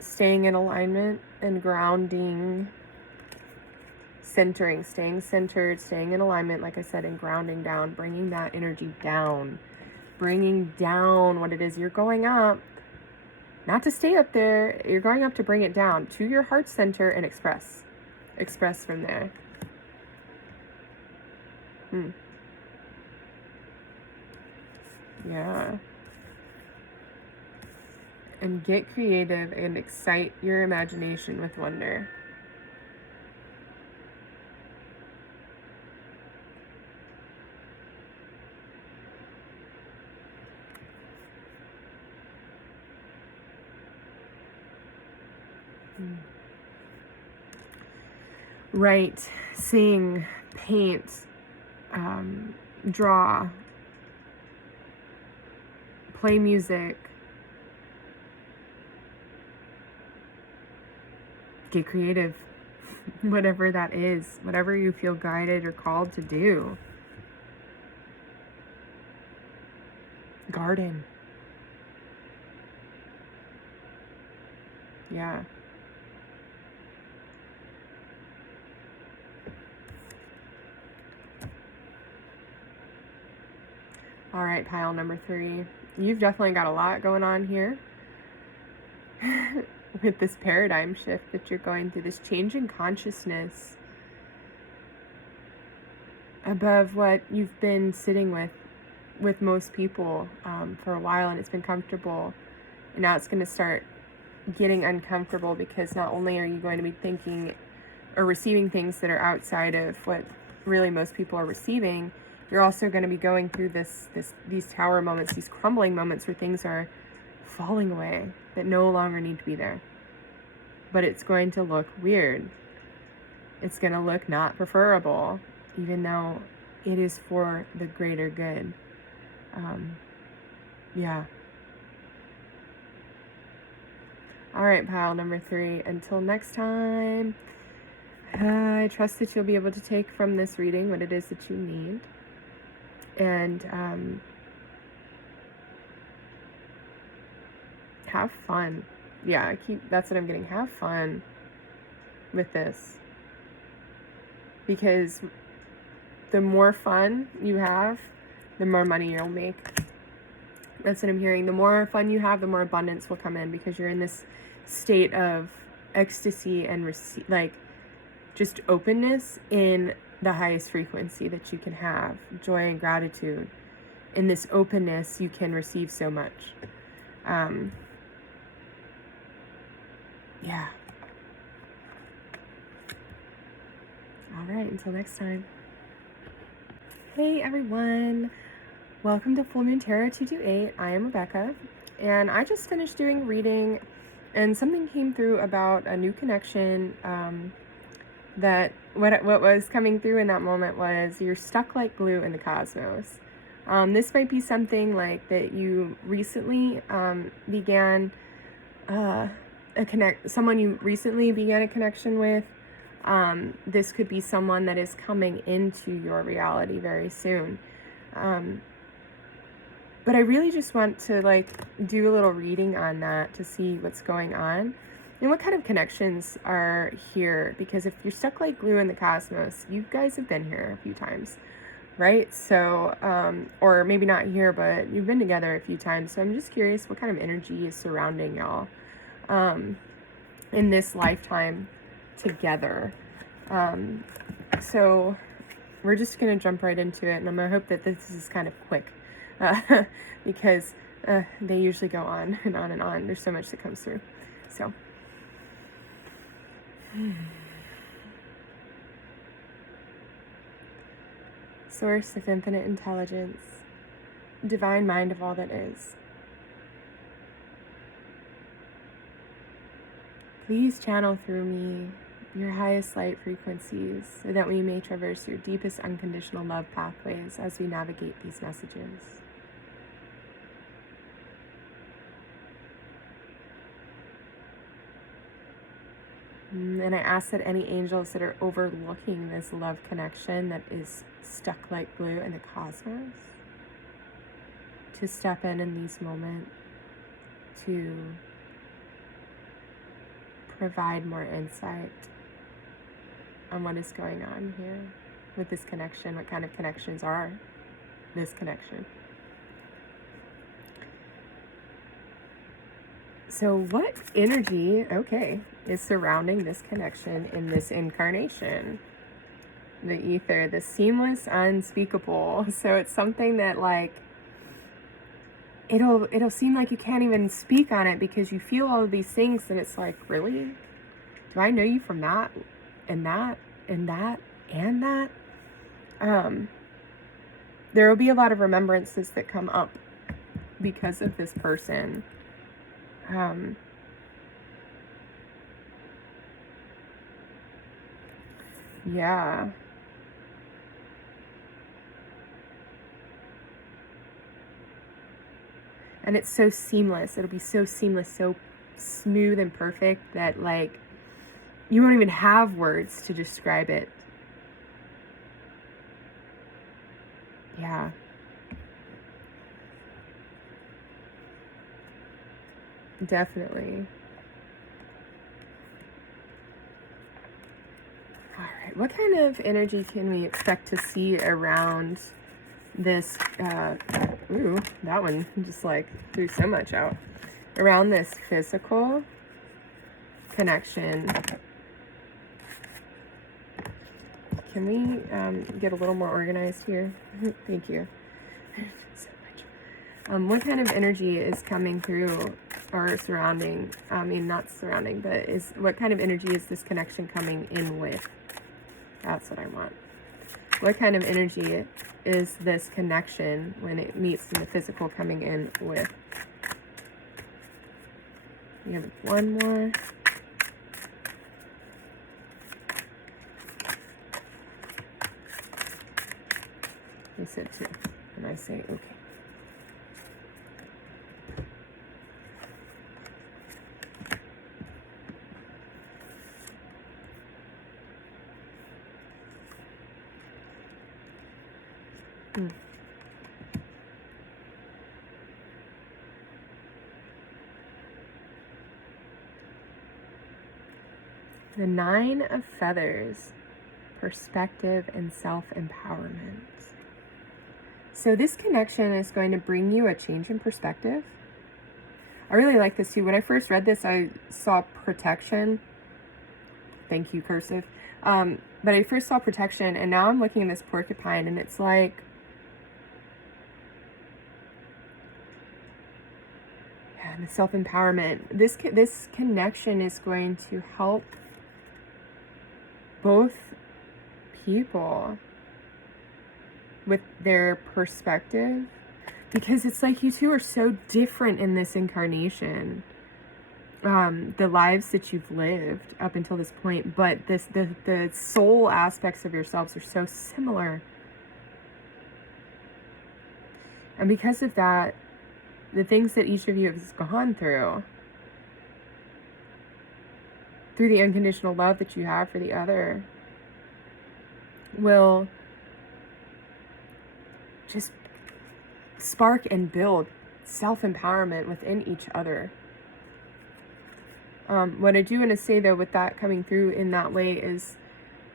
Staying in alignment and grounding, centering, staying centered, staying in alignment, like I said, and grounding down, bringing that energy down, bringing down what it is you're going up. Not to stay up there, you're going up to bring it down to your heart center and express. Express from there. Yeah. And get creative and excite your imagination with wonder. Write, sing, paint, draw, play music, get creative, whatever that is, whatever you feel guided or called to do. Garden. Yeah. All right, pile number 3. You've definitely got a lot going on here with this paradigm shift that you're going through, this change in consciousness above what you've been sitting with most people for a while, and it's been comfortable. And now it's going to start getting uncomfortable, because not only are you going to be thinking or receiving things that are outside of what really most people are receiving, you're also going to be going through these tower moments, these crumbling moments where things are falling away that no longer need to be there. But it's going to look weird. It's going to look not preferable, even though it is for the greater good. Yeah. All right, pile number 3. Until next time, I trust that you'll be able to take from this reading what it is that you need. And have fun. Yeah, that's what I'm getting. Have fun with this. Because the more fun you have, the more money you'll make. That's what I'm hearing. The more fun you have, the more abundance will come in, because you're in this state of ecstasy and just openness in the highest frequency that you can have, joy and gratitude. In this openness, you can receive so much. Yeah. All right, until next time. Hey everyone, welcome to Full Moon Tarot 228. I am Rebecca, and I just finished doing a reading, and something came through about a new connection. That what was coming through in that moment was you're stuck like glue in the cosmos. This might be something like that you recently began someone you recently began a connection with. This could be someone that is coming into your reality very soon. But I really just want to like do a little reading on that to see what's going on and what kind of connections are here. Because if you're stuck like glue in the cosmos, you guys have been here a few times, right? So, or maybe not here, but you've been together a few times. So I'm just curious what kind of energy is surrounding y'all in this lifetime together. So we're just going to jump right into it, and I'm going to hope that this is kind of quick because they usually go on and on and on. There's so much that comes through. So Source of infinite intelligence, divine mind of all that is, please channel through me your highest light frequencies so that we may traverse your deepest unconditional love pathways as we navigate these messages. And I ask that any angels that are overlooking this love connection that is stuck like glue in the cosmos to step in these moments to provide more insight on what is going on here with this connection, what kind of connections are this connection. So what energy, is surrounding this connection in this incarnation? The ether, the seamless, unspeakable. So it's something that like, it'll seem like you can't even speak on it because you feel all of these things, and it's like, really? Do I know you from that and that and that and that? There will be a lot of remembrances that come up because of this person. Yeah. And it's so seamless. It'll be so seamless, so smooth and perfect that like you won't even have words to describe it. Yeah. Definitely. All right. What kind of energy can we expect to see around this? Ooh, that one just like threw so much out. Around this physical connection. Can we get a little more organized here? Thank you so much. What kind of energy is coming through or surrounding? I mean, not surrounding, but what kind of energy is this connection coming in with? That's what I want. What kind of energy is this connection when it meets in the physical coming in with? We have one more. They said two, and I say okay. The Nine of Feathers, perspective and self-empowerment. So this connection is going to bring you a change in perspective. I really like this too. When I first read this, I saw protection. Thank you, cursive. But I first saw protection, and now I'm looking at this porcupine, and it's like, yeah, the self-empowerment. This connection is going to help both people with their perspective, because it's like you two are so different in this incarnation. The lives that you've lived up until this point, but the soul aspects of yourselves are so similar. And because of that, the things that each of you has gone through the unconditional love that you have for the other, will just spark and build self-empowerment within each other. What I do want to say, though, with that coming through in that way, is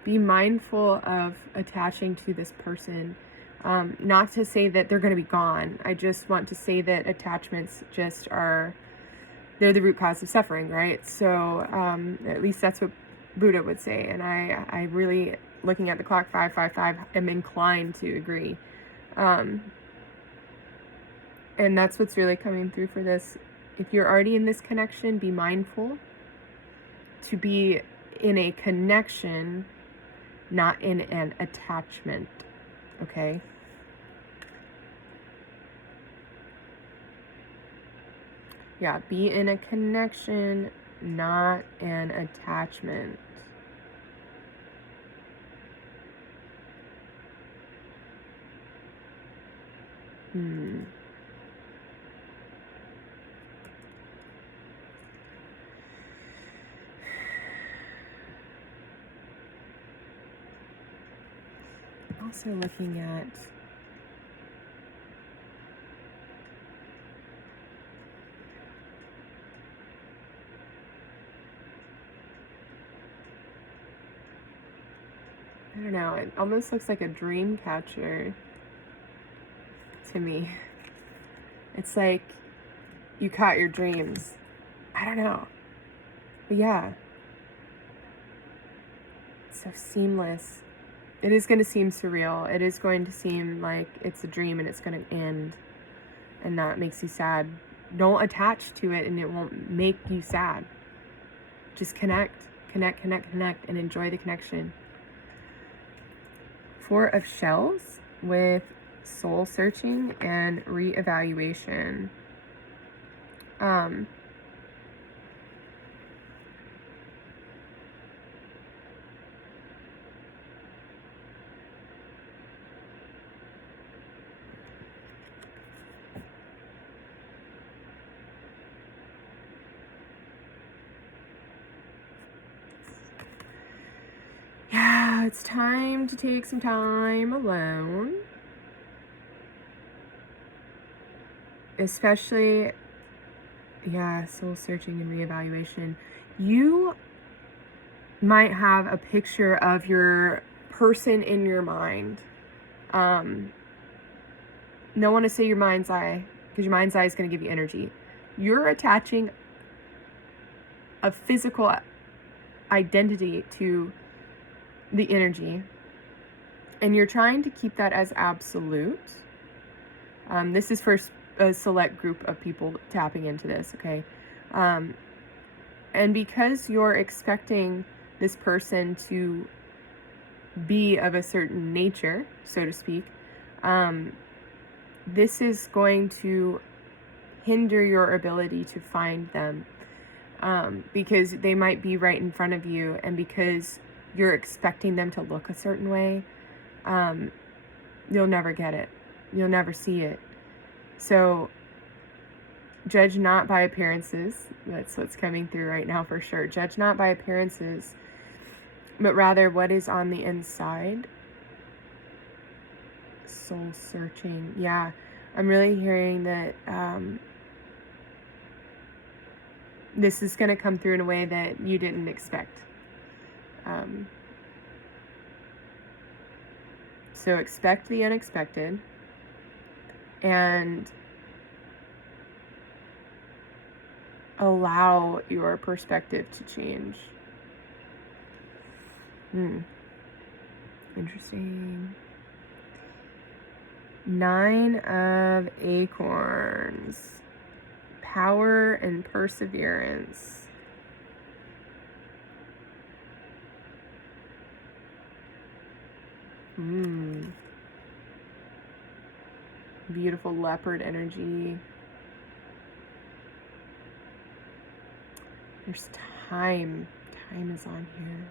be mindful of attaching to this person. Not to say that they're going to be gone. I just want to say that attachments just they're the root cause of suffering, right? So at least that's what Buddha would say. And I really, looking at the clock 555, am inclined to agree. And that's what's really coming through for this. If you're already in this connection, be mindful to be in a connection, not in an attachment, okay? Yeah, be in a connection, not an attachment. Also looking at I don't know, it almost looks like a dream catcher to me. It's like you caught your dreams. I don't know. But yeah. It's so seamless. It is going to seem surreal. It is going to seem like it's a dream and it's going to end. And that makes you sad. Don't attach to it and it won't make you sad. Just connect, and enjoy the connection. 4 of Shells with soul searching and reevaluation. Yeah, it's time to take some time alone. Especially, yeah, soul searching and reevaluation. You might have a picture of your person in your mind. Don't want to say your mind's eye, because your mind's eye is going to give you energy. You're attaching a physical identity to the energy, and you're trying to keep that as absolute. This is for a select group of people tapping into this, okay? And because you're expecting this person to be of a certain nature, so to speak, this is going to hinder your ability to find them, because they might be right in front of you, and because you're expecting them to look a certain way, you'll never get it. You'll never see it. So judge not by appearances. That's what's coming through right now for sure. Judge not by appearances, but rather what is on the inside. Soul searching. Yeah, I'm really hearing that this is going to come through in a way that you didn't expect. So expect the unexpected, and allow your perspective to change. Interesting. 9 of Acorns. Power and perseverance. Beautiful leopard energy. There's time. Time is on here.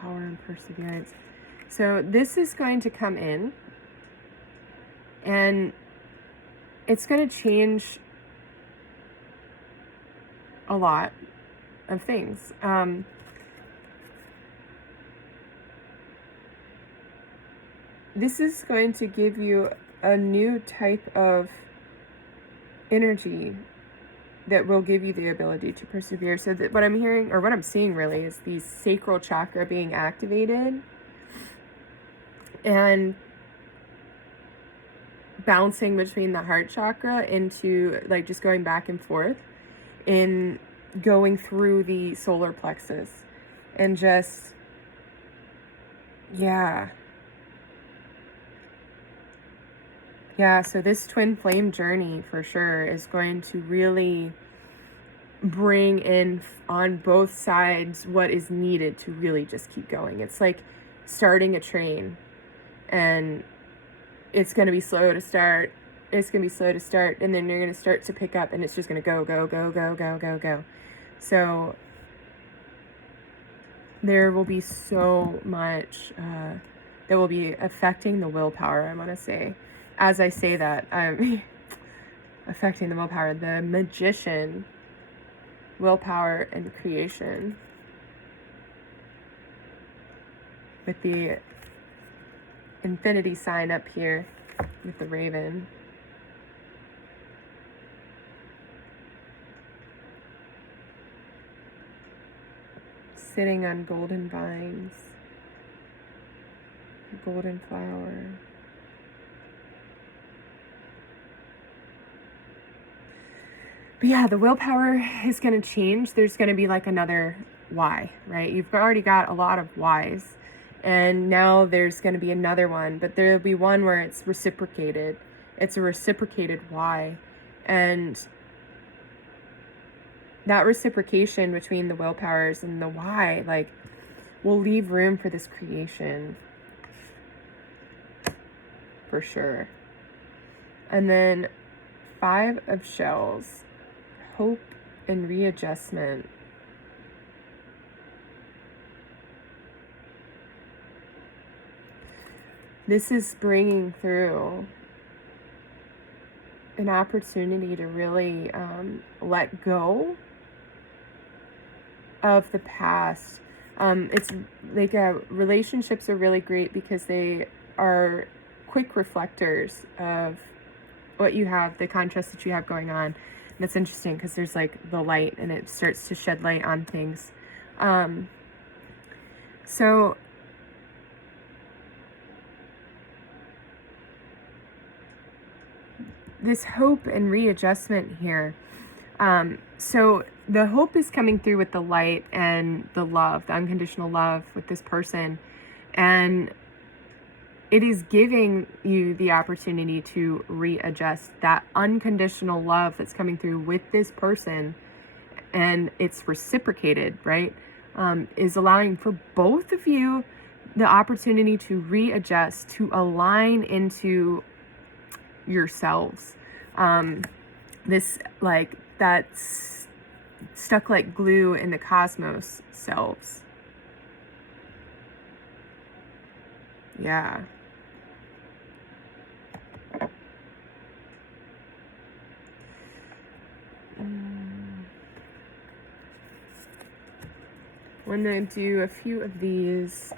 Power and perseverance. So this is going to come in, and it's going to change a lot of things. This is going to give you a new type of energy that will give you the ability to persevere. So that what I'm hearing, or what I'm seeing really, is the sacral chakra being activated and bouncing between the heart chakra into like just going back and forth in going through the solar plexus and just, yeah, so this twin flame journey for sure is going to really bring in on both sides what is needed to really just keep going. It's like starting a train, and it's going to be slow to start. It's going to be slow to start, and then you're going to start to pick up, and it's just going to go, go, go, go, go, go, go. So there will be so much that will be affecting the willpower, I want to say. As I say that, I'm affecting the willpower, the magician, willpower and creation. With the infinity sign up here with the raven. Sitting on golden vines, a golden flower. But yeah, the willpower is going to change. There's going to be like another why, right? You've already got a lot of whys, and now there's going to be another one, but there'll be one where it's reciprocated. It's a reciprocated why. And that reciprocation between the willpowers and the why, like, will leave room for this creation. For sure. And then 5 of shells. Hope and readjustment. This is bringing through an opportunity to really let go of the past. It's like relationships are really great because they are quick reflectors of what you have, the contrast that you have going on. And it's interesting because there's like the light, and it starts to shed light on things. So this hope and readjustment here. So the hope is coming through with the light and the love, the unconditional love with this person. And it is giving you the opportunity to readjust that unconditional love that's coming through with this person, and it's reciprocated, right? Is allowing for both of you the opportunity to readjust, to align into yourselves. This, like, that's stuck like glue in the cosmos selves. Yeah. I'm going to do a few of these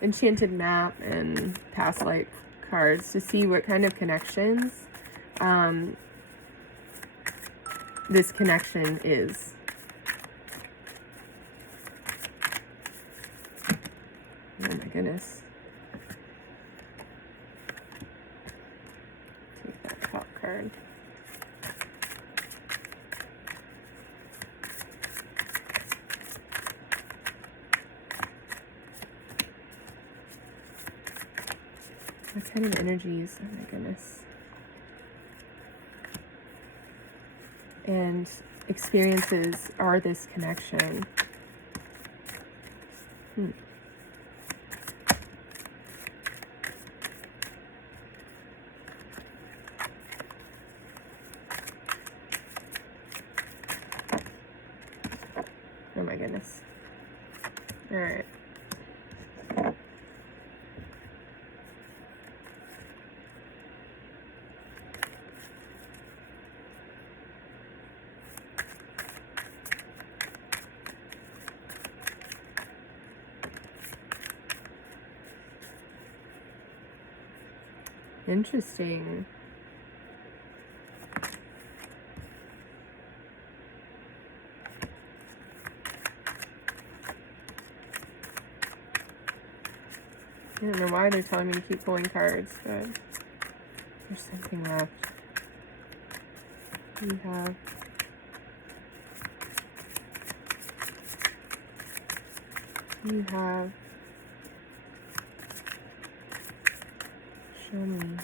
enchanted map and past life cards to see what kind of connections this connection is. Oh my goodness. Take that top card. What kind of energies? Oh my goodness. And experiences are this connection. Oh my goodness. All right. Interesting. I don't know why they're telling me to keep pulling cards, but there's something left. You have show me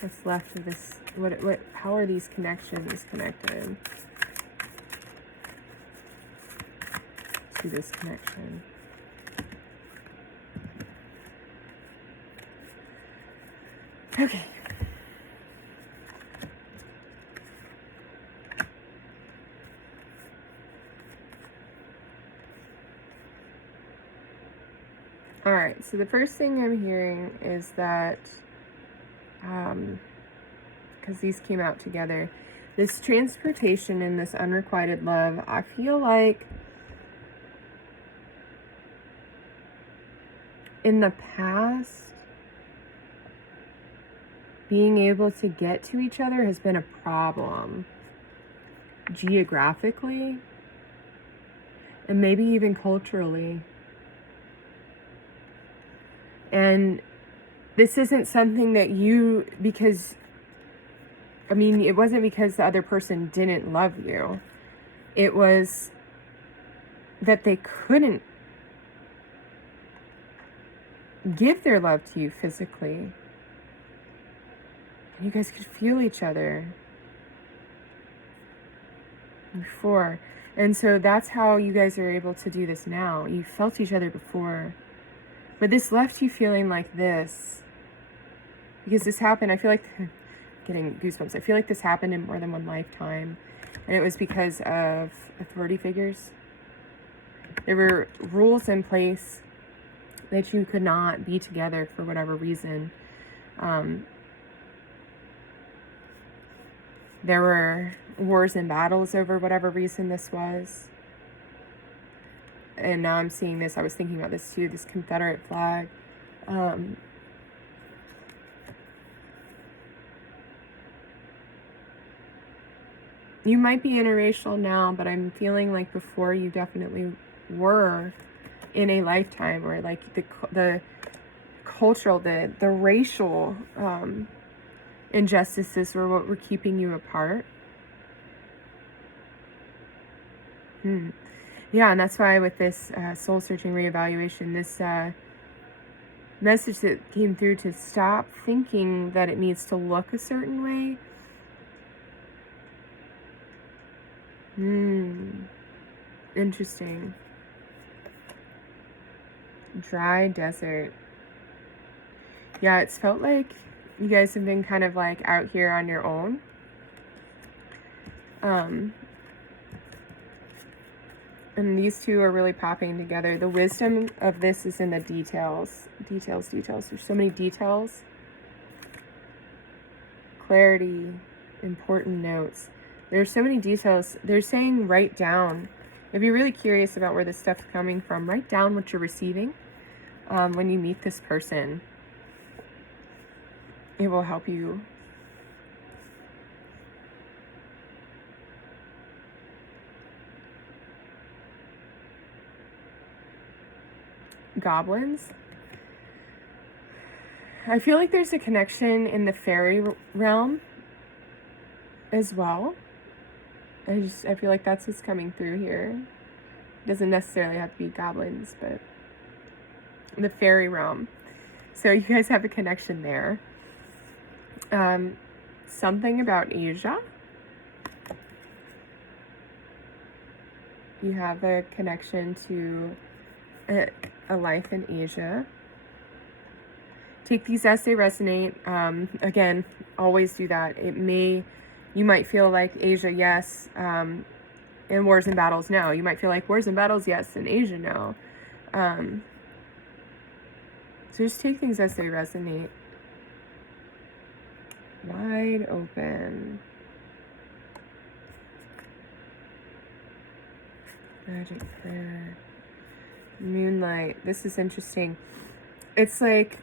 what's left of this. How are these connections connected to this connection? Okay. All right, so the first thing I'm hearing is that, because these came out together, this transportation and this unrequited love, I feel like in the past, being able to get to each other has been a problem geographically and maybe even culturally. And this isn't something that because, I mean, it wasn't because the other person didn't love you. It was that they couldn't give their love to you physically. And you guys could feel each other before. And so that's how you guys are able to do this now. You felt each other before. But this left you feeling like this. Because this happened, I feel like, getting goosebumps. I feel like this happened in more than one lifetime. And it was because of authority figures. There were rules in place that you could not be together for whatever reason. There were wars and battles over whatever reason this was. And now I'm seeing this. I was thinking about this too, this Confederate flag. You might be interracial now, but I'm feeling like before you definitely were in a lifetime, or like the cultural, the racial injustices were what were keeping you apart. Yeah, and that's why with this soul-searching reevaluation, this message that came through to stop thinking that it needs to look a certain way. Interesting. Dry desert. Yeah, it's felt like you guys have been kind of like out here on your own. And these two are really popping together. The wisdom of this is in the details. Details. There's so many details. Clarity. Important notes. There's so many details. They're saying write down. If you're really curious about where this stuff's coming from, write down what you're receiving when you meet this person. It will help you. Goblins. I feel like there's a connection in the fairy realm as well. I feel like that's what's coming through here. It doesn't necessarily have to be goblins, but the fairy realm. So you guys have a connection there. Something about Asia. You have a connection to a life in Asia. Take these as they resonate. Again, always do that. You might feel like Asia, yes, and wars and battles, no. You might feel like wars and battles, yes, and Asia, no. So just take things as they resonate. Wide open. Magic prayer. Moonlight. This is interesting. It's like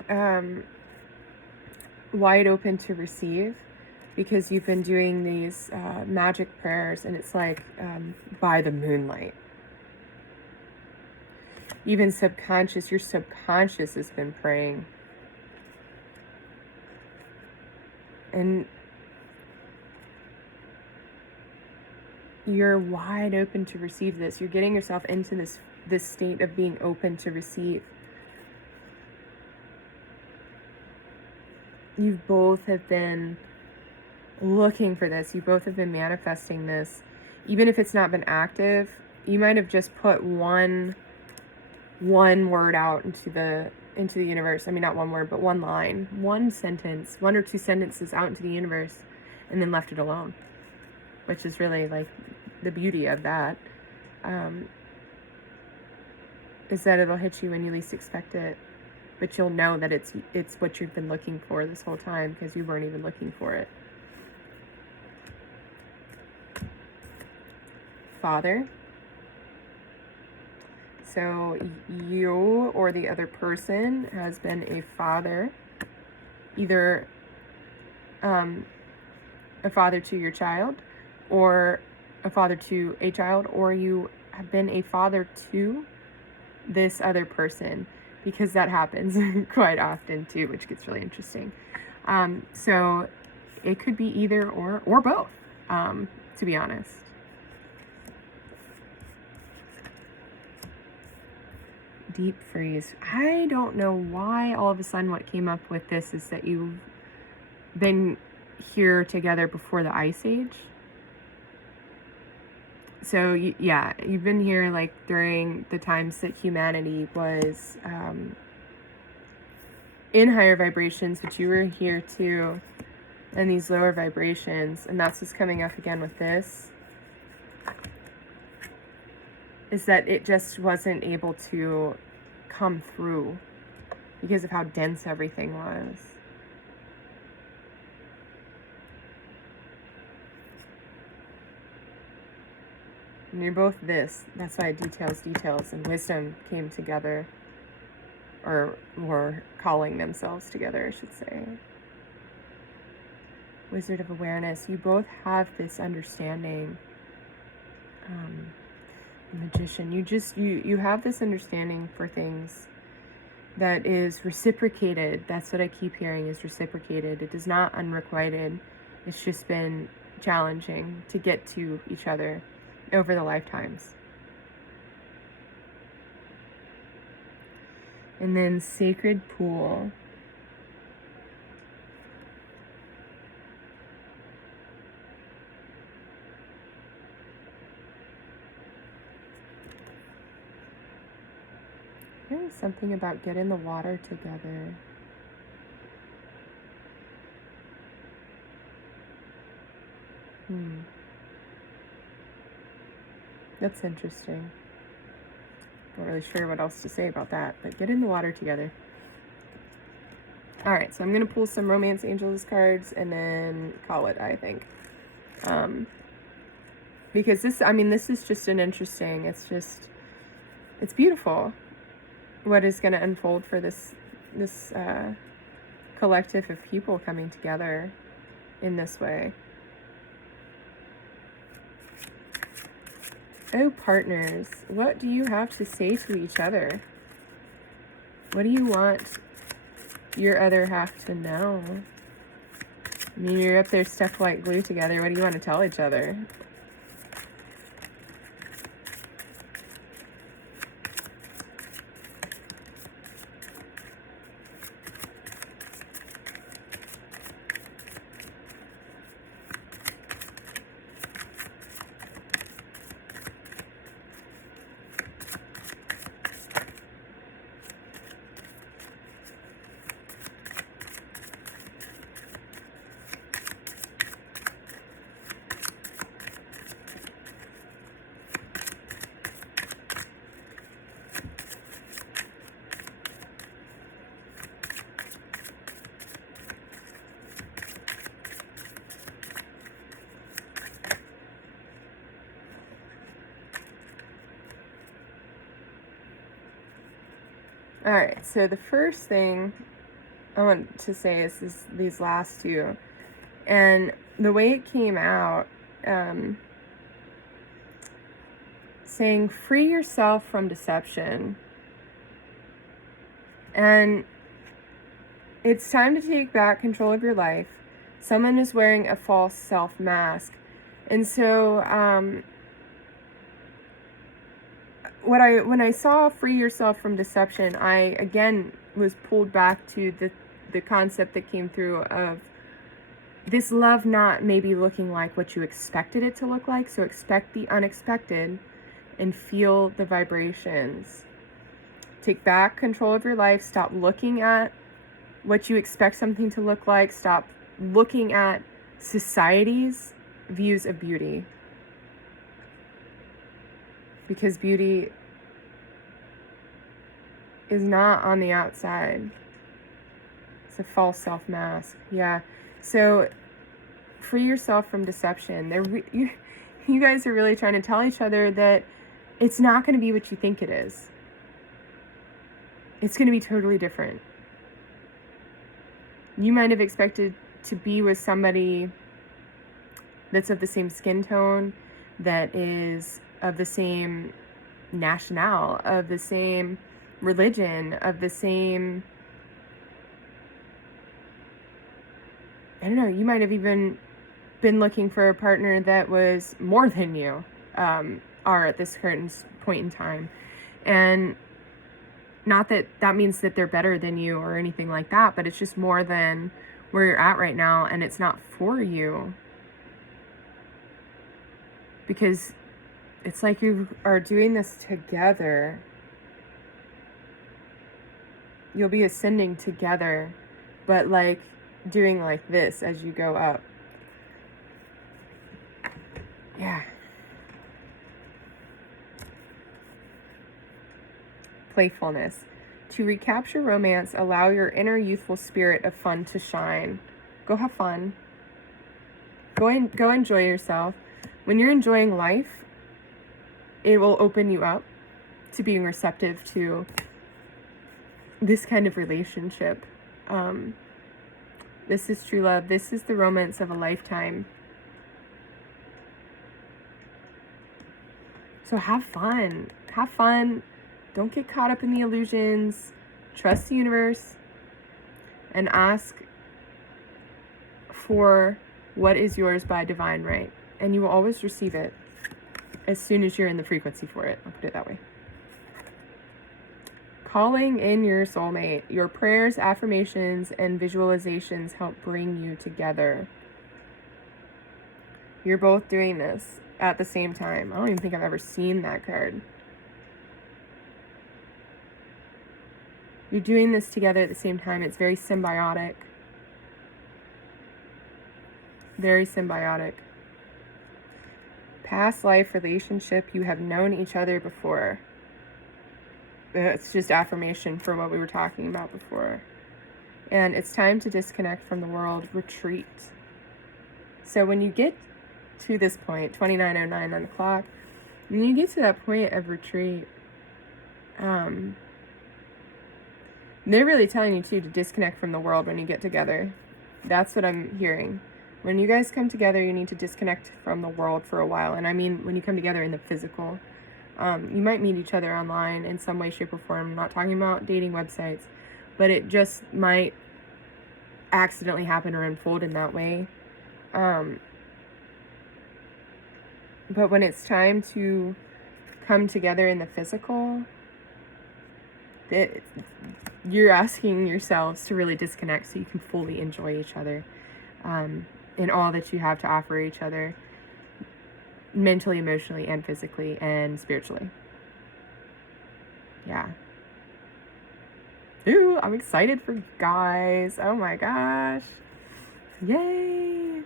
wide open to receive, because you've been doing these magic prayers, and it's like by the moonlight. Even subconscious, your subconscious has been praying. And you're wide open to receive this. You're getting yourself into this state of being open to receive. You both have been looking for this. You both have been manifesting this. Even if it's not been active, you might have just put one word out into the universe. I mean, not one word, but one line, one sentence, one or two sentences out into the universe, and then left it alone, which is really like the beauty of that, is that it'll hit you when you least expect it, but you'll know that it's what you've been looking for this whole time, because you weren't even looking for it. Father. So you or the other person has been a father, either a father to your child, or a father to a child, or you have been a father to this other person, because that happens quite often too, which gets really interesting. So it could be either or both, to be honest. Deep freeze. I don't know why all of a sudden what came up with this is that you've been here together before the Ice Age. So yeah, you've been here like during the times that humanity was in higher vibrations, but you were here too in these lower vibrations, and that's what's coming up again with this, is that it just wasn't able to come through because of how dense everything was. And you're both this. That's why details and wisdom came together, or were calling themselves together, I should say. Wizard of Awareness. You both have this understanding. Magician. You have this understanding for things that is reciprocated. That's what I keep hearing, is reciprocated. It is not unrequited. It's just been challenging to get to each other over the lifetimes. And then Sacred Pool. There's something about get in the water together. That's interesting. Not really sure what else to say about that, but get in the water together. All right, so I'm going to pull some Romance Angels cards and then call it, I think. Because this is just an interesting, it's beautiful what is going to unfold for this collective of people coming together in this way. Oh, partners, what do you have to say to each other? What do you want your other half to know? I mean, you're up there stuck like glue together. What do you want to tell each other? All right, so the first thing I want to say is these last two. And the way it came out, saying free yourself from deception. And it's time to take back control of your life. Someone is wearing a false self mask. And so when I saw free yourself from deception, I again was pulled back to the concept that came through of this love not maybe looking like what you expected it to look like. So expect the unexpected and feel the vibrations. Take back control of your life. Stop looking at what you expect something to look like. Stop looking at society's views of beauty. Because beauty is not on the outside. It's a false self-mask. Yeah. So free yourself from deception. You guys are really trying to tell each other that it's not going to be what you think it is. It's going to be totally different. You might have expected to be with somebody that's of the same skin tone, that is of the same nationale, of the same religion, of the same, I don't know, you might have even been looking for a partner that was more than you are at this current point in time. And not that that means that they're better than you or anything like that, but it's just more than where you're at right now, and it's not for you. Because it's like you are doing this together. You'll be ascending together, but like doing like this as you go up. Yeah. Playfulness. To recapture romance, allow your inner youthful spirit of fun to shine. Go have fun. Go enjoy yourself. When you're enjoying life, it will open you up to being receptive to this kind of relationship. This is true love. This is the romance of a lifetime. So have fun. Have fun. Don't get caught up in the illusions. Trust the universe and ask for what is yours by divine right. And you will always receive it as soon as you're in the frequency for it. I'll put it that way. Calling in your soulmate. Your prayers, affirmations, and visualizations help bring you together. You're both doing this at the same time. I don't even think I've ever seen that card. You're doing this together at the same time. It's very symbiotic. Very symbiotic. Past life relationship. You have known each other before. It's just affirmation for what we were talking about before. And it's time to disconnect from the world. Retreat. So when you get to this point, 29:09 on the clock, when you get to that point of retreat, they're really telling you too to disconnect from the world when you get together. That's what I'm hearing. When you guys come together, you need to disconnect from the world for a while. And I mean, when you come together in the physical, you might meet each other online in some way, shape, or form. I'm not talking about dating websites, but it just might accidentally happen or unfold in that way. But when it's time to come together in the physical, you're asking yourselves to really disconnect so you can fully enjoy each other in all that you have to offer each other, mentally, emotionally, and physically, and spiritually. Yeah. Ooh, I'm excited for you guys. Oh my gosh. Yay.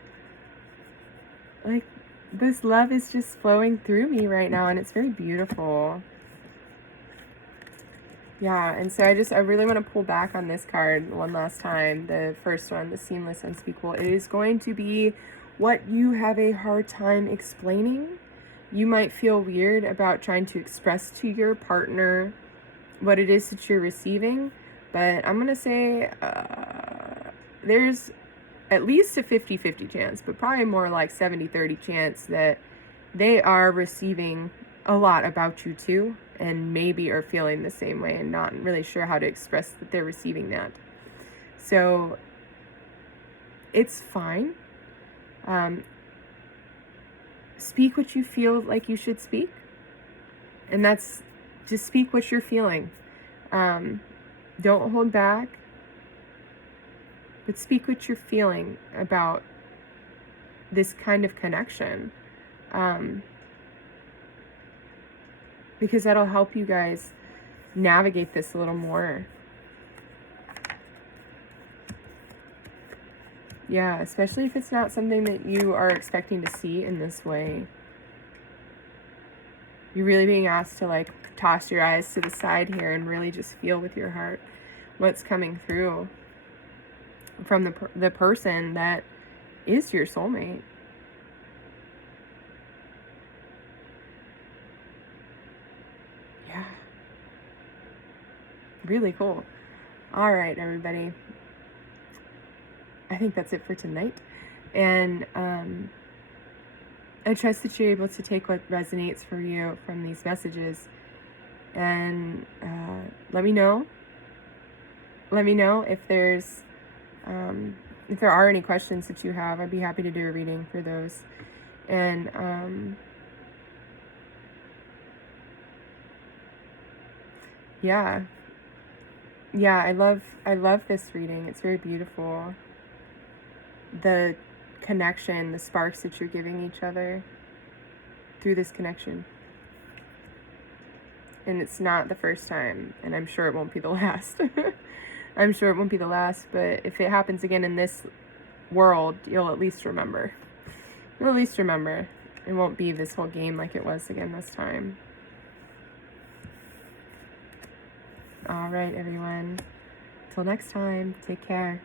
Like, this love is just flowing through me right now, and it's very beautiful. Yeah, and so I really want to pull back on this card one last time. The first one, the seamless, unspeakable. It is going to be what you have a hard time explaining. You might feel weird about trying to express to your partner what it is that you're receiving, but I'm going to say there's at least a 50-50 chance, but probably more like 70-30 chance that they are receiving a lot about you too, and maybe are feeling the same way and not really sure how to express that they're receiving that. So it's fine. Speak what you feel like you should speak, and that's just speak what you're feeling. Don't hold back, but speak what you're feeling about this kind of connection, because that'll help you guys navigate this a little more. Yeah, especially if it's not something that you are expecting to see in this way. You're really being asked to like toss your eyes to the side here and really just feel with your heart what's coming through from the person that is your soulmate. Yeah. Really cool. All right, everybody. I think that's it for tonight. And I trust that you're able to take what resonates for you from these messages. And let me know. Let me know if there are any questions that you have. I'd be happy to do a reading for those. And yeah, I love this reading. It's very beautiful. The connection, the sparks that you're giving each other through this connection. And it's not the first time, and I'm sure it won't be the last. I'm sure it won't be the last, but if it happens again in this world, you'll at least remember. You'll at least remember. It won't be this whole game like it was again this time. All right, everyone. Till next time, take care.